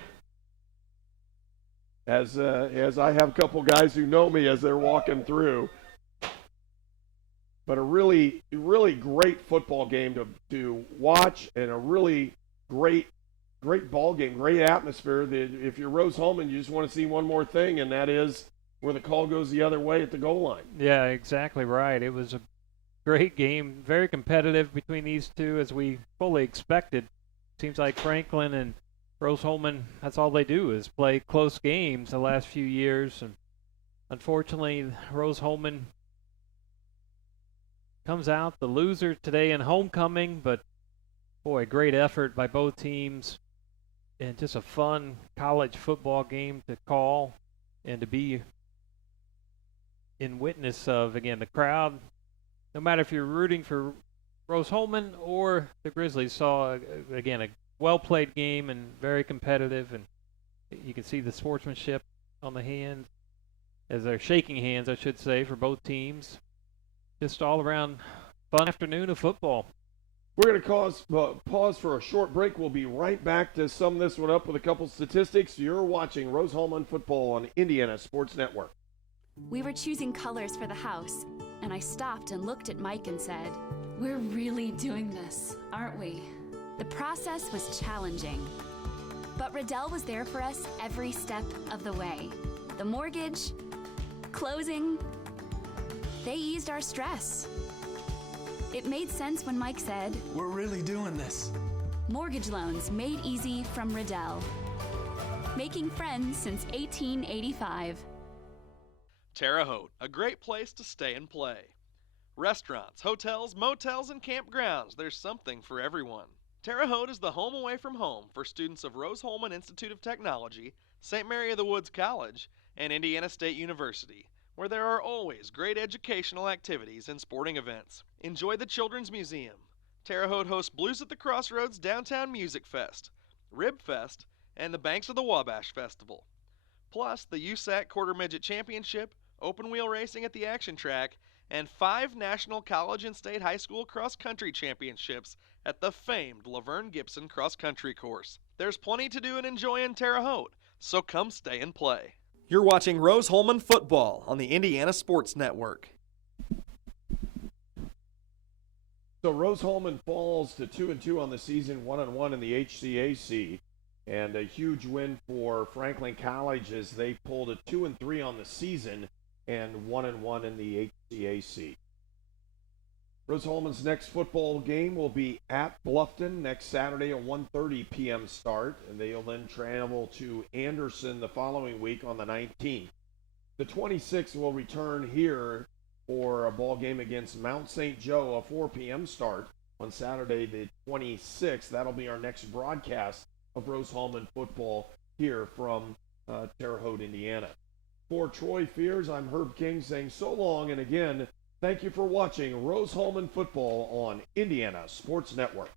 As I have a couple guys who know me as they're walking through. but a really, really great football game to watch, and a really great ball game, great atmosphere. If you're Rose-Hulman, you just want to see one more thing, and that is where the call goes the other way at the goal line. Yeah, exactly right. It was a great game, very competitive between these two, as we fully expected. Seems like Franklin and Rose-Hulman, that's all they do is play close games the last few years, and unfortunately, Rose-Hulman comes out the loser today in homecoming, but boy, great effort by both teams, and just a fun college football game to call and to be in witness of. Again, the crowd, no matter if you're rooting for Rose-Hulman or the Grizzlies, saw, again, a well-played game and very competitive, and you can see the sportsmanship on the hands, as they're shaking hands, I should say, for both teams. Just all around fun afternoon of football. We're going to pause for a short break. We'll be right back to sum this one up with a couple statistics. You're watching Rose-Hulman football on Indiana Sports Network. We were choosing colors for the house, and I stopped and looked at Mike and said, "We're really doing this, aren't we?" The process was challenging, but Riddell was there for us every step of the way. The mortgage, closing, they eased our stress. It made sense when Mike said, "We're really doing this." Mortgage loans made easy from Riddell. Making friends since 1885. Terre Haute, a great place to stay and play. Restaurants, hotels, motels, and campgrounds, there's something for everyone. Terre Haute is the home away from home for students of Rose-Hulman Institute of Technology, St. Mary of the Woods College, and Indiana State University, where there are always great educational activities and sporting events. Enjoy the Children's Museum. Terre Haute hosts Blues at the Crossroads Downtown Music Fest, Rib Fest, and the Banks of the Wabash Festival. Plus, the USAC Quarter Midget Championship, open wheel racing at the Action Track, and 5 national college and state high school cross-country championships at the famed Laverne Gibson cross-country course. There's plenty to do and enjoy in Terre Haute, so come stay and play. You're watching Rose-Hulman football on the Indiana Sports Network. So Rose-Hulman falls to 2-2 on the season, 1-1 in the HCAC, and a huge win for Franklin College as they pulled a 2-3 on the season and 1-1 in the HCAC. Rose-Hulman's next football game will be at Bluffton next Saturday, a 1:30 p.m. start, and they'll then travel to Anderson the following week on the 19th. The 26th will return here for a ball game against Mount St. Joe, a 4 p.m. start on Saturday the 26th. That'll be our next broadcast of Rose-Hulman football here from Terre Haute, Indiana. For Troy Fears, I'm Herb King saying so long, and again, thank you for watching Rose-Hulman football on Indiana Sports Network.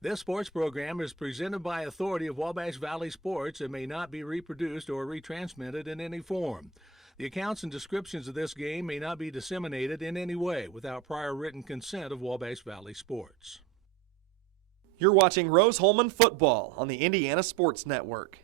This sports program is presented by authority of Wabash Valley Sports and may not be reproduced or retransmitted in any form. The accounts and descriptions of this game may not be disseminated in any way without prior written consent of Wabash Valley Sports. You're watching Rose-Hulman football on the Indiana Sports Network.